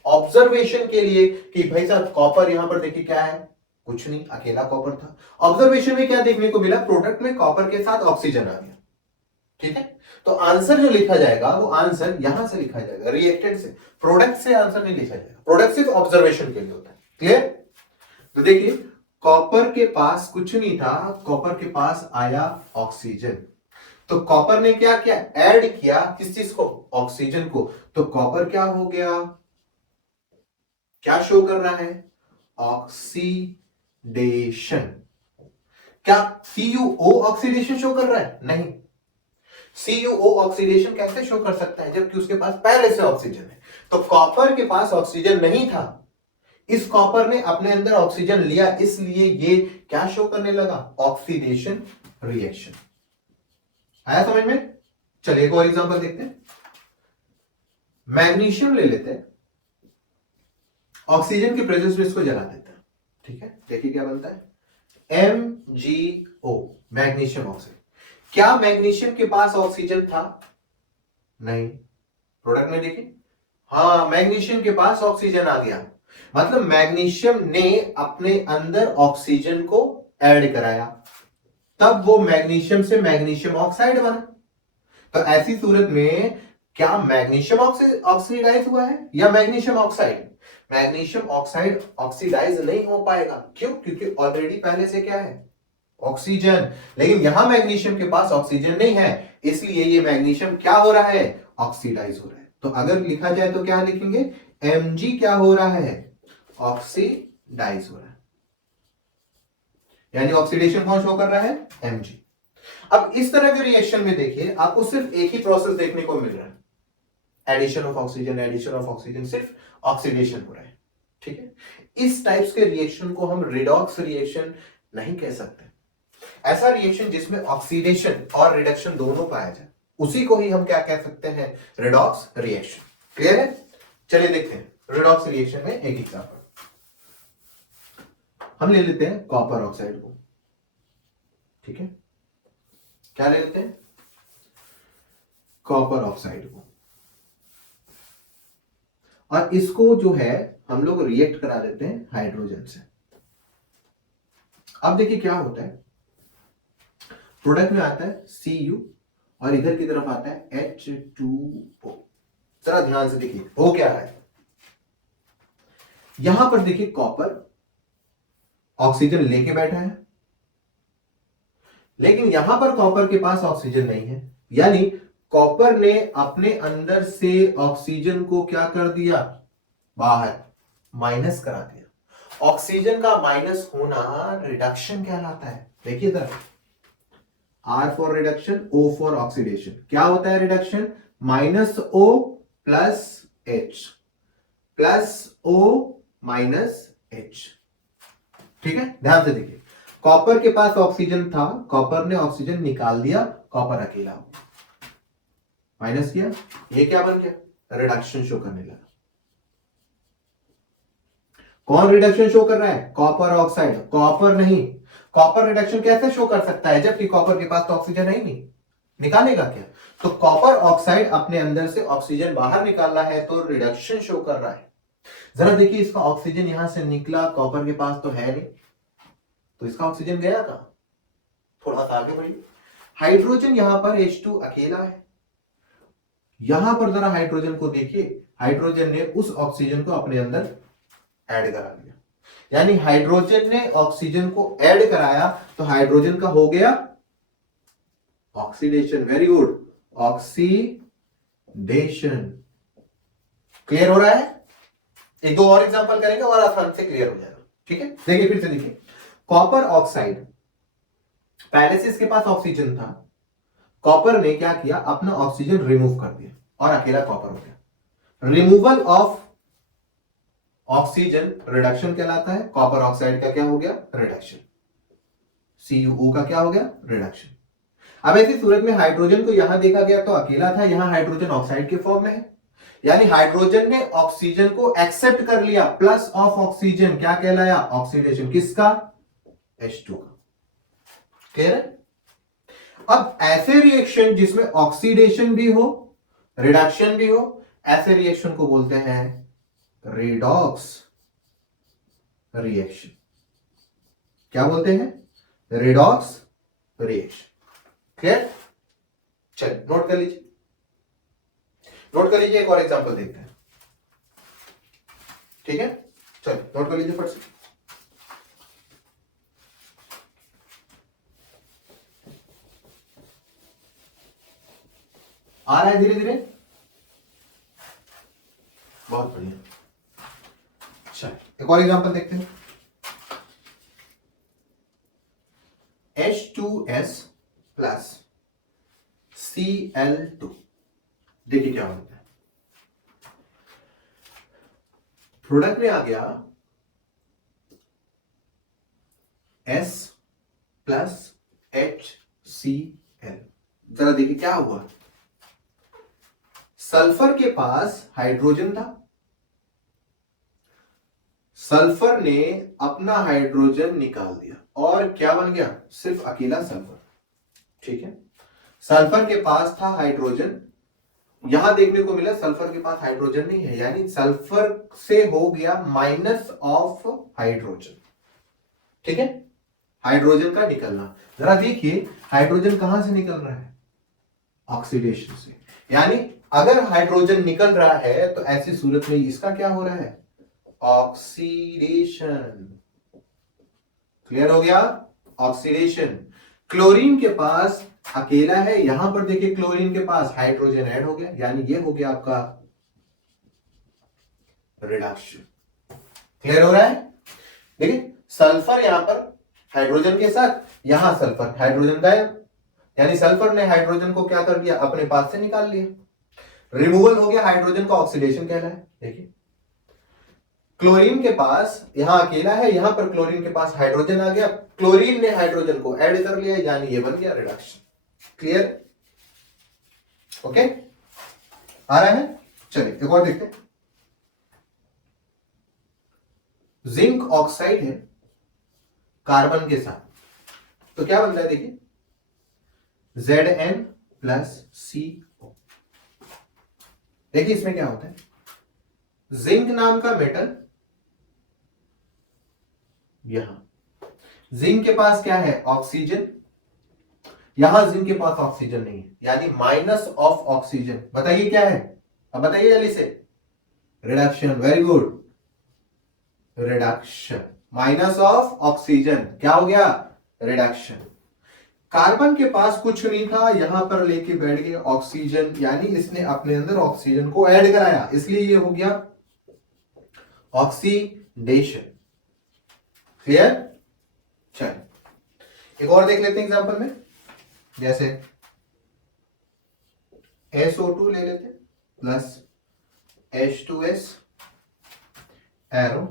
ऑब्जर्वेशन के लिए कि भाई साहब कॉपर यहां पर देखिए क्या है, कुछ नहीं, अकेला कॉपर था। ऑब्जर्वेशन में क्या देखने को मिला, प्रोडक्ट में कॉपर के साथ ऑक्सीजन आ गया। ठीक है, तो आंसर जो लिखा जाएगा वो आंसर यहां से लिखा जाएगा, रिएक्टेंट से, प्रोडक्ट से आंसर नहीं लिखा जाएगा। प्रोडक्ट सिर्फ ऑब्जर्वेशन के लिए होता है। क्लियर? तो देखिए कॉपर के पास कुछ नहीं था, कॉपर के पास आया ऑक्सीजन, तो कॉपर ने क्या किया, ऐड किया किस चीज को, ऑक्सीजन को, तो कॉपर क्या हो गया, क्या शो कर रहा है, ऑक्सीडेशन। क्या CuO ऑक्सीडेशन शो कर रहा है, नहीं। CuO ऑक्सीडेशन कैसे शो कर सकता है जबकि उसके पास पहले से ऑक्सीजन है। तो कॉपर के पास ऑक्सीजन नहीं था, इस कॉपर ने अपने अंदर ऑक्सीजन लिया, इसलिए ये क्या शो करने लगा, ऑक्सीडेशन रिएक्शन। आया समझ में? चलिए एक और एग्जांपल देखते हैं। मैग्नीशियम ले लेते हैं, ऑक्सीजन के प्रेजेंस में इसको जला देते हैं। ठीक है, देखिए क्या बनता है, MgO, मैग्नीशियम ऑक्साइड। क्या मैग्नीशियम के पास ऑक्सीजन था, नहीं। प्रोडक्ट में देखिए, हाँ मैग्नीशियम के पास ऑक्सीजन आ गया, मतलब मैग्नीशियम ने अपने अंदर ऑक्सीजन को ऐड कराया, तब वो मैग्नीशियम से मैग्नीशियम ऑक्साइड बना। तो ऐसी सूरत में क्या मैग्नीशियम ऑक्सीडाइज हुआ है या magnesium oxide, magnesium oxide oxidize नहीं हो पाएगा, क्यों, क्योंकि ऑलरेडी पहले से क्या है, ऑक्सीजन। लेकिन यहां मैग्नीशियम के पास ऑक्सीजन नहीं है, इसलिए ये मैग्नीशियम क्या हो रहा है, ऑक्सीडाइज हो रहा है। तो अगर लिखा जाए तो क्या लिखेंगे, Mg क्या हो रहा है, ऑक्सीडाइज हो रहा है, यानी ऑक्सीडेशन कौन शो कर रहा है, Mg। अब इस तरह के रिएक्शन में देखिए आपको सिर्फ एक ही प्रोसेस देखने को मिल रहा है, addition of oxygen, addition of oxygen, सिर्फ ऑक्सीडेशन हो रहा है। ठीक है, इस टाइप्स के रिएक्शन को हम रिडॉक्स रिएक्शन नहीं कह सकते। ऐसा रिएक्शन जिसमें ऑक्सीडेशन और रिडक्शन दोनों पाया जाए, उसी को ही हम क्या कह सकते हैं, रिडॉक्स रिएक्शन। क्लियर है? चलिए देखते हैं रिडॉक्स रिएक्शन में एक एग्जांपल हम ले लेते हैं, कॉपर ऑक्साइड को। ठीक है, क्या ले लेते हैं, कॉपर ऑक्साइड को, और इसको जो है हम लोग रिएक्ट करा देते हैं हाइड्रोजन से। अब देखिए क्या होता है, प्रोडक्ट में आता है Cu और इधर की तरफ आता है H2O। जरा ध्यान से देखिए हो क्या रहा है, यहां पर देखिए कॉपर ऑक्सीजन लेके बैठा है, लेकिन यहां पर कॉपर के पास ऑक्सीजन नहीं है, यानी कॉपर ने अपने अंदर से ऑक्सीजन को क्या कर दिया, बाहर माइनस करा दिया। ऑक्सीजन का माइनस होना रिडक्शन कहलाता है। देखिए इधर R for reduction, O for oxidation. क्या होता है reduction, -O plus H plus O minus H। ठीक है, ध्यान से देखिए, कॉपर के पास ऑक्सीजन था, कॉपर ने ऑक्सीजन निकाल दिया, कॉपर अकेला हो गया, माइनस किया, ये क्या बन गया, रिडक्शन शो करने लगा। कौन रिडक्शन शो कर रहा है, कॉपर ऑक्साइड, कॉपर नहीं। कॉपर रिडक्शन कैसे शो कर सकता है जबकि कॉपर के पास तो ऑक्सीजन है ही नहीं, निकालेगा क्या। तो कॉपर ऑक्साइड अपने अंदर से ऑक्सीजन बाहर निकाल रहा है तो रिडक्शन शो कर रहा है। जरा देखिए इसका ऑक्सीजन यहां से निकला, कॉपर के पास तो है नहीं, तो इसका ऑक्सीजन गया कहां, थोड़ा सा आगे बढ़िए, हाइड्रोजन यहां पर H2 अकेला है, यहां पर जरा हाइड्रोजन को देखिए, हाइड्रोजन ने उस ऑक्सीजन को अपने अंदर ऐड करा दिया, यानी हाइड्रोजन ने ऑक्सीजन को ऐड कराया तो हाइड्रोजन का हो गया oxidation. Very good, oxidation. Clear हो रहा है? एक दो और एग्जांपल करेंगे और आसान से क्लियर हो जाएगा। ठीक है, देखिए फिर से देखिए, कॉपर ऑक्साइड, पहले से इसके पास ऑक्सीजन था, कॉपर ने क्या किया, अपना ऑक्सीजन रिमूव कर दिया और अकेला कॉपर हो गया। रिमूवल ऑफ ऑक्सीजन रिडक्शन कहलाता है, कॉपर ऑक्साइड का क्या हो गया, रिडक्शन। CuO का क्या हो गया, रिडक्शन। अब ऐसी सूरत में हाइड्रोजन को यहां देखा गया तो अकेला था, यहां हाइड्रोजन ऑक्साइड के फॉर्म में है, यानी हाइड्रोजन ने ऑक्सीजन को एक्सेप्ट कर लिया, प्लस ऑफ ऑक्सीजन क्या कहलाया? ऑक्सीडेशन। किसका? H2 का। क्लियर है? अब ऐसे रिएक्शन जिसमें ऑक्सीडेशन भी हो, रिडक्शन भी हो, ऐसे रिएक्शन को बोलते हैं रेडॉक्स रिएक्शन। क्या बोलते हैं? Redox reaction. क्लियर? चलिए नोट कर लीजिए, नोट कर लीजिए। एक और एग्जांपल देखते हैं। ठीक है, चलिए नोट कर लीजिए फट से। आ रहा है धीरे धीरे? बहुत बढ़िया। चलिए एक और एग्जांपल देखते हैं। H2S plus Cl2। देखिए क्या होता है, प्रोडक्ट में आ गया S प्लस HCl। जरा देखिए क्या हुआ। सल्फर के पास हाइड्रोजन था, सल्फर ने अपना हाइड्रोजन निकाल दिया और क्या बन गया? सिर्फ अकेला सल्फर। ठीक है, सल्फर के पास था हाइड्रोजन, यहां देखने को मिला सल्फर के पास हाइड्रोजन नहीं है, यानी सल्फर से हो गया माइनस ऑफ हाइड्रोजन। ठीक है, हाइड्रोजन का निकलना। जरा देखिए हाइड्रोजन कहां से निकल रहा है? ऑक्सीडेशन से। यानी अगर हाइड्रोजन निकल रहा है तो ऐसी सूरत में इसका क्या हो रहा है? ऑक्सीडेशन। क्लियर हो गया? ऑक्सीडेशन। क्लोरीन के पास अकेला है, यहां पर देखिए क्लोरीन के पास हाइड्रोजन ऐड हो गया, यानी ये हो गया आपका रिडक्शन। क्लियर हो रहा है? देखिए सल्फर यहां पर हाइड्रोजन के साथ, यहां सल्फर, हाइड्रोजन गायब, यानी सल्फर ने हाइड्रोजन को क्या कर दिया? अपने पास से निकाल लिया। रिमूवल हो गया हाइड्रोजन का, ऑक्सीडेशन कहलाया। देखिए क्लोरीन के पास यहां अकेला है, यहां पर क्लोरीन के पास हाइड्रोजन आ गया, क्लोरीन ने हाइड्रोजन को ऐड कर लिया, यानी ये बन गया रिडक्शन। क्लियर? ओके, आ रहा है? चलिए एक और देखते हैं। जिंक ऑक्साइड है कार्बन के साथ, तो क्या बन रहा है? देखिए Zn प्लस CO। देखिए इसमें क्या होता है, जिंक नाम का मेटल, यहां जिंक के पास क्या है? ऑक्सीजन। यहां जिंक के पास ऑक्सीजन नहीं है, यानी माइनस ऑफ ऑक्सीजन। बताइए क्या है? अब बताइए जल्दी से। Reduction. Very good, reduction. Minus of oxygen क्या हो गया? रिडक्शन। कार्बन के पास कुछ नहीं था, यहां पर लेके बैठ गए ऑक्सीजन, यानी इसने अपने अंदर ऑक्सीजन को ऐड कराया, इसलिए ये हो गया ऑक्सीडेशन। क्लियर? चलिए एक और देख लेते हैं एग्जांपल में। जैसे SO2 ले लेते plus H2S arrow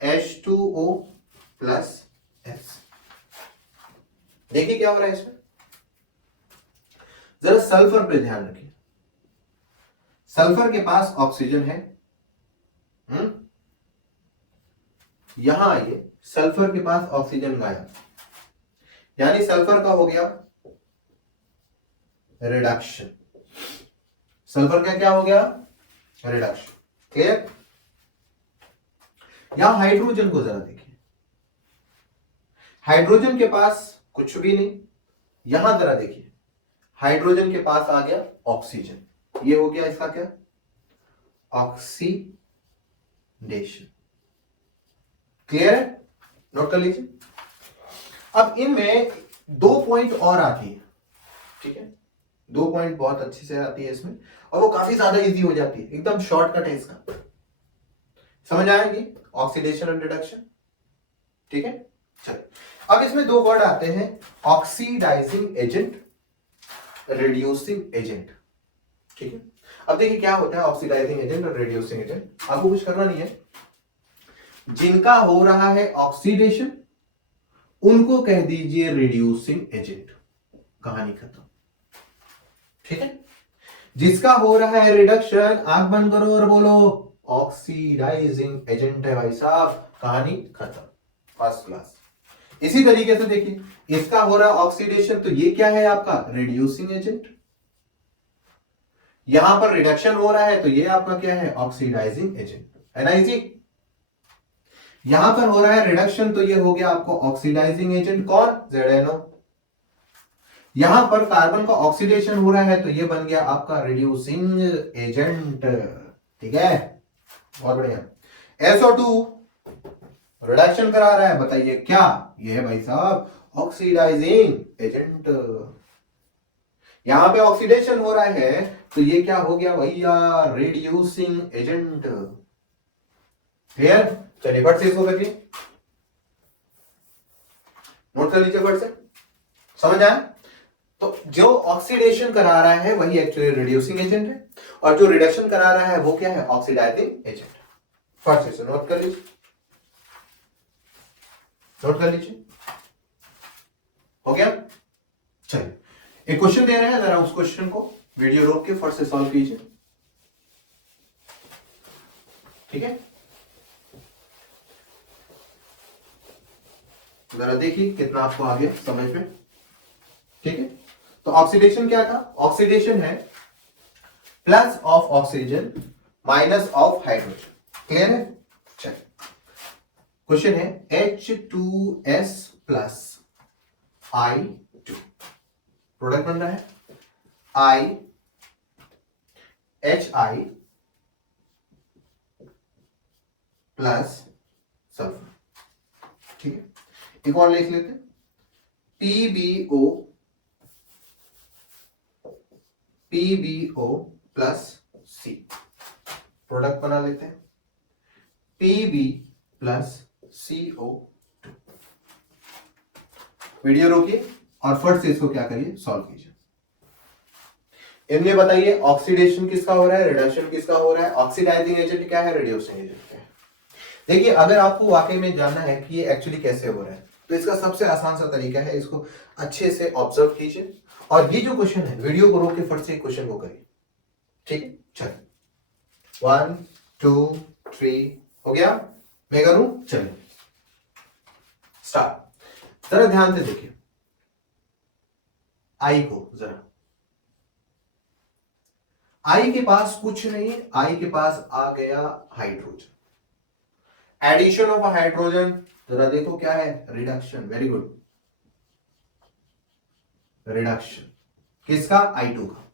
H2O plus S। देखिए क्या हो रहा है इसमें, जरा सल्फर पे ध्यान रखिए। सल्फर के पास ऑक्सीजन है, यहां आइए, सल्फर के पास ऑक्सीजन गायब, यानी सल्फर का हो गया रिडक्शन। सल्फर का क्या हो गया? रिडक्शन। क्लियर? यहां हाइड्रोजन को जरा देखिए, हाइड्रोजन के पास कुछ भी नहीं, यहां जरा देखिए हाइड्रोजन के पास आ गया ऑक्सीजन, ये हो गया इसका क्या? ऑक्सीडेशन। क्लियर है? नोट कर लीजिए। अब इनमें 2 पॉइंट और आती है। ठीक है, 2 पॉइंट बहुत अच्छी से आती है इसमें, और वो काफी ज्यादा इजी हो जाती है, एकदम शॉर्टकट है इसका। समझ आएगी? Oxidation and reduction. ठीक है, चलिए अब इसमें 2 वर्ड आते हैं, ऑक्सीडाइजिंग एजेंट, रिड्यूसिंग एजेंट। ठीक है, अब देखिए क्या होता है ऑक्सीडाइजिंग एजेंट और रिड्यूसिंग एजेंट। आपको कुछ करना नहीं है, जिनका हो रहा है ऑक्सीडेशन उनको कह दीजिए रिड्यूसिंग एजेंट, कहानी खत्म। ठीक है, जिसका हो रहा है रिडक्शन, आंख बंद करो और बोलो ऑक्सीडाइजिंग एजेंट है भाई साहब, कहानी खत्म, फर्स्ट क्लास। इसी तरीके से देखिए इसका हो रहा है ऑक्सीडेशन, तो ये क्या है आपका रिड्यूसिंग एजेंट। यहां पर रिडक्शन हो रहा है तो ये आपका क्या है ऑक्सीडाइजिंग एजेंट, है ना जी। यहां पर हो रहा है रिडक्शन तो ये हो गया आपको ऑक्सीडाइजिंग एजेंट, कौन ZnO। यहां पर कार्बन का ऑक्सीडेशन हो रहा है तो ये बन गया आपका रिड्यूसिंग एजेंट, ठीक है, बहुत बढ़िया। SO2 रिडक्शन करा रहा है, बताइए क्या, ये है भाई साहब ऑक्सीडाइजिंग एजेंट। यहां पे ऑक्सीडेशन हो रहा है तो ये क्या हो गया भैया रिड्यूसिंग एजेंट, क्लियर। चलिए फट से इसको करिए, नोट कर लीजिए फट से, समझ आया। तो जो ऑक्सीडेशन करा रहा है वही एक्चुअली रिड्यूसिंग एजेंट है, और जो रिडक्शन करा रहा है वो क्या है ऑक्सीडाइजिंग एजेंट। फट से नोट कर लीजिए, नोट कर लीजिए, हो गया। चलिए एक क्वेश्चन दे रहे हैं, जरा उस क्वेश्चन को वीडियो रोक के फट से सॉल्व कीजिए, ठीक है। जरा देखिए कितना आपको आ गया समझ में, ठीक है। तो ऑक्सीडेशन क्या था, ऑक्सीडेशन है plus of oxygen minus of hydrogen, clear है। चलिए क्वेश्चन है H2S प्लस I2, प्रोडक्ट बन रहा है HI प्लस सल्फर, ठीक है। एक और लिख लेते हैं PbO प्लस C, प्रोडक्ट बना लेते हैं Pb प्लस CO2। वीडियो रोकिए और फट से इसको क्या करिए सॉल्व कीजिए। इनमें बताइए ऑक्सीडेशन किसका हो रहा है, रिडक्शन किसका हो रहा है, ऑक्सीडाइजिंग एजेंट क्या है, रिड्यूसिंग एजेंट क्या है। देखिए अगर आपको वाकई में जानना है कि ये एक्चुअली कैसे हो रहा है तो इसका सबसे आसान सा तरीका है, इसको अच्छे से ऑब्जर्व कीजिए और ये जो क्वेश्चन है वीडियो को रोक के फट से क्वेश्चन को करिए, ठीक है। चलिए 1 2 3 हो गया, मैं करूं, चलिए स्टार्ट। जरा ध्यान से देखिए आई को, जरा आई के पास कुछ नहीं, आई के पास आ गया हाइड्रोजन, एडिशन ऑफ हाइड्रोजन, जरा देखो क्या है रिडक्शन, वेरी गुड, रिडक्शन किसका I2 का।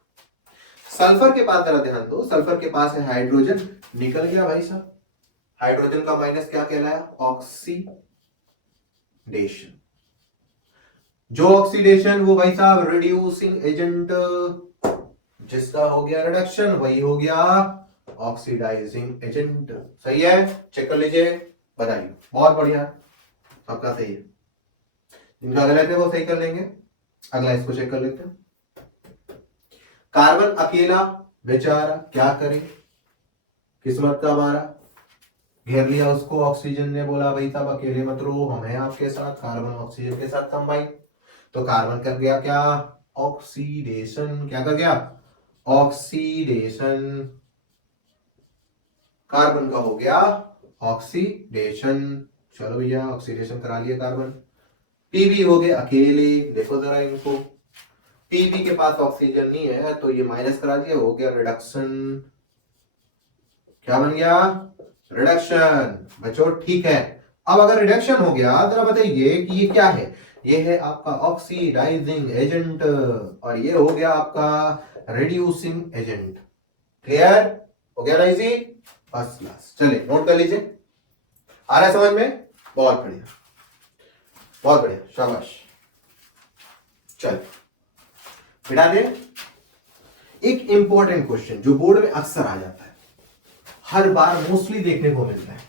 सल्फर के पास जरा ध्यान दो, सल्फर के पास है हाइड्रोजन, निकल गया भाई साहब, हाइड्रोजन का माइनस क्या कहलाया ऑक्सीडेशन, जो ऑक्सीडेशन वो भाई साहब रिड्यूसिंग एजेंट, जिसका हो गया रिडक्शन वही हो गया ऑक्सीडाइजिंग एजेंट, सही है, चेक कर लीजिए, बताइए, बहुत बढ़िया, सबका सही है, जिनका गलत है वो सही कर लेंगे। अगला इसको चेक कर लेते हैं, कार्बन अकेला बेचारा क्या करे, किस्मत का मारा, घेर लिया उसको ऑक्सीजन ने, बोला भाई साहब अकेले मत रहो, हम हैं आपके साथ, कार्बन ऑक्सीजन के साथ कंबाइन, तो कार्बन कर गया क्या ऑक्सीडेशन, क्या कर गया ऑक्सीडेशन, कार्बन का हो गया ऑक्सीडेशन, चलो भैया ऑक्सीडेशन करा लिया कार्बन। पीबी हो गए अकेले, देखो जरा इनको, पीबी के पास ऑक्सीजन नहीं है तो ये माइनस करा दिया, हो गया रिडक्शन, क्या बन गया रिडक्शन, बच्चों ठीक है। अब अगर रिडक्शन हो गया जरा बताइए कि ये क्या है, ये है आपका ऑक्सीडाइजिंग एजेंट और ये हो गया आपका रिड्यूसिंग एजेंट, क्लियर हो गया ना इजी, फर्स्ट क्लास। चलिए नोट कर लीजिए, आ रहा है समझ में, बहुत बढ़िया, बहुत बढ़िया, शाबाश। चल बिठा दे, एक इंपॉर्टेंट क्वेश्चन जो बोर्ड में अक्सर आ जाता है, हर बार मोस्टली देखने को मिलता है,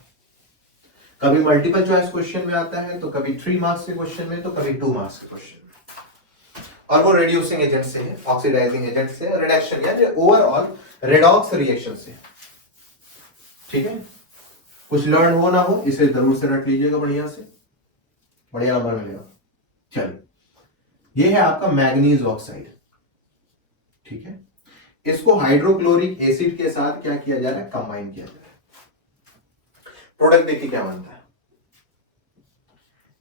कभी मल्टीपल चॉइस क्वेश्चन में आता है, तो कभी 3 मार्क्स के क्वेश्चन में, तो कभी 2 मार्क्स के क्वेश्चन में, और वो रिड्यूसिंग एजेंट से है, ऑक्सीडाइजिंग एजेंट से, रिडक्शन यानी ओवरऑल रेडॉक्स रिएक्शन से, ठीक है। कुछ लर्न हो ना हो इसे जरूर से रट लीजिएगा, बढ़िया से, बढ़िया नंबर मिलेगा। चलो ये है आपका मैग्नीज ऑक्साइड, ठीक है। इसको हाइड्रोक्लोरिक एसिड के साथ क्या किया जा रहा है, कंबाइन किया जा रहा है। प्रोडक्ट देखिए क्या बनता है,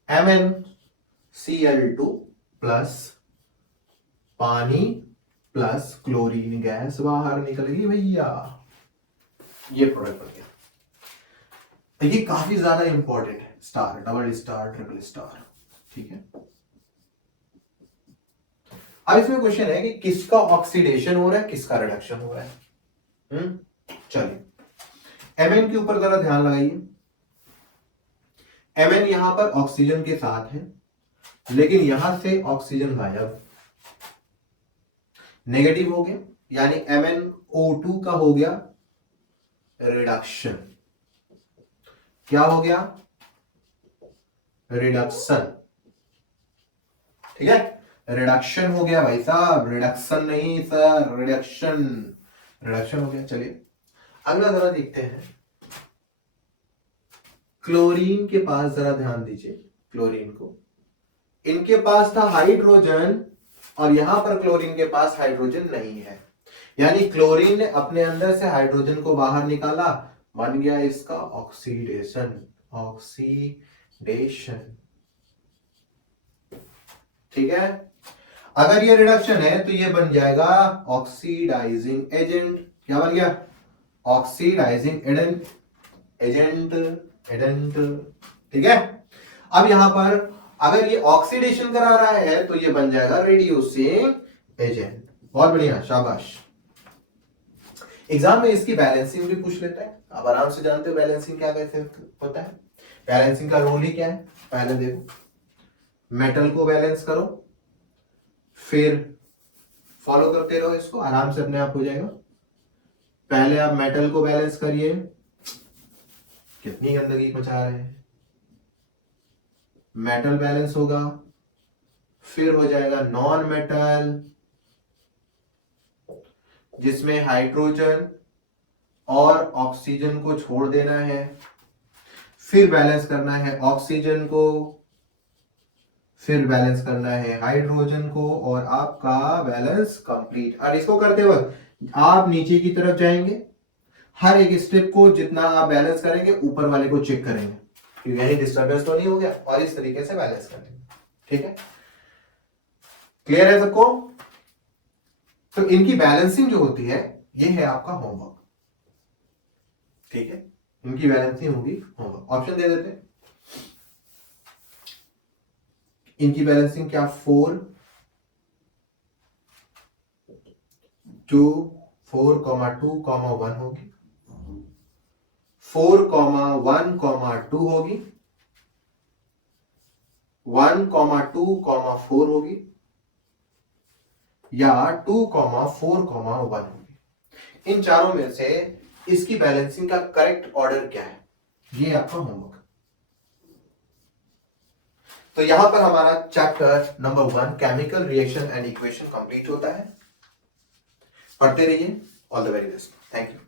MnCl2 प्लस पानी प्लस क्लोरीन गैस बाहर निकल गई भैया, ये प्रोडक्ट बन गया। ये काफी ज्यादा इंपॉर्टेंट है, star, double star, triple star, ठीक है। अब इसमें क्वेश्चन है कि किसका ऑक्सीडेशन हो रहा है, किसका रिडक्शन हो रहा है। चलिए Mn के ऊपर जरा ध्यान लगाइए। Mn यहां पर ऑक्सीजन के साथ है, लेकिन यहां से ऑक्सीजन गायब, नेगेटिव हो गया, यानी MnO2 का हो गया रिडक्शन। क्या हो गया, रिडक्शन, ठीक है, रिडक्शन हो गया भाई साहब, रिडक्शन नहीं सर, रिडक्शन, रिडक्शन हो गया। चलिए अगला जरा देखते हैं, क्लोरीन के पास जरा ध्यान दीजिए, क्लोरीन को, इनके पास था हाइड्रोजन और यहां पर क्लोरीन के पास हाइड्रोजन नहीं है, यानी क्लोरीन ने अपने अंदर से हाइड्रोजन को बाहर निकाला, बन गया इसका ऑक्सीडेशन, ऑक्सीडेशन, ठीक है। अगर ये रिडक्शन है तो ये बन जाएगा ऑक्सीडाइजिंग एजेंट, क्या बन गया, ऑक्सीडाइजिंग एजेंट, ठीक है। अब यहां पर अगर ये ऑक्सीडेशन करा रहा है तो ये बन जाएगा रिड्यूसिंग एजेंट। बहुत बढ़िया, शाबाश। एग्जाम में इसकी बैलेंसिंग भी पूछ लेता है, आप आराम से जानते हो बैलेंसिंग क्या कैसे होता है। बैलेंसिंग का रोल ही क्या है, पहले देखो, मेटल को बैलेंस करो, फिर फॉलो करते रहो इसको, आराम से अपने आप हो जाएगा। पहले आप मेटल को बैलेंस करिए, कितनी गंदगी मचा रहे हैं, मेटल बैलेंस होगा, फिर हो जाएगा नॉन मेटल, जिसमें हाइड्रोजन और ऑक्सीजन को छोड़ देना है, फिर बैलेंस करना है ऑक्सीजन को, फिर बैलेंस करना है हाइड्रोजन को, और आपका बैलेंस कंप्लीट। और इसको करते वक्त आप नीचे की तरफ जाएंगे, हर एक स्टेप को जितना आप बैलेंस करेंगे ऊपर वाले को चेक करेंगे कि कहीं डिस्टर्बेंस तो नहीं हो गया, और इस तरीके से बैलेंस करेंगे, ठीक है। क्लियर है सबको। तो इनकी बैलेंसिंग जो होती है ये है आपका होमवर्क, ठीक है, इनकी बैलेंसिंग होगी होमवर्क। ऑप्शन दे देते हैं, इनकी बैलेंसिंग क्या, 4 2 4, 2, 1 होगी, 4, 1, 2 होगी, 1, 2, 4 होगी, या 2, 4, 1 होगी। इन चारों में से इसकी बैलेंसिंग का करेक्ट ऑर्डर क्या है, ये आपका होमवर्क। तो यहां पर हमारा chapter number 1 chemical reaction and equation complete होता है। पढ़ते रहिए। All the very best, thank you.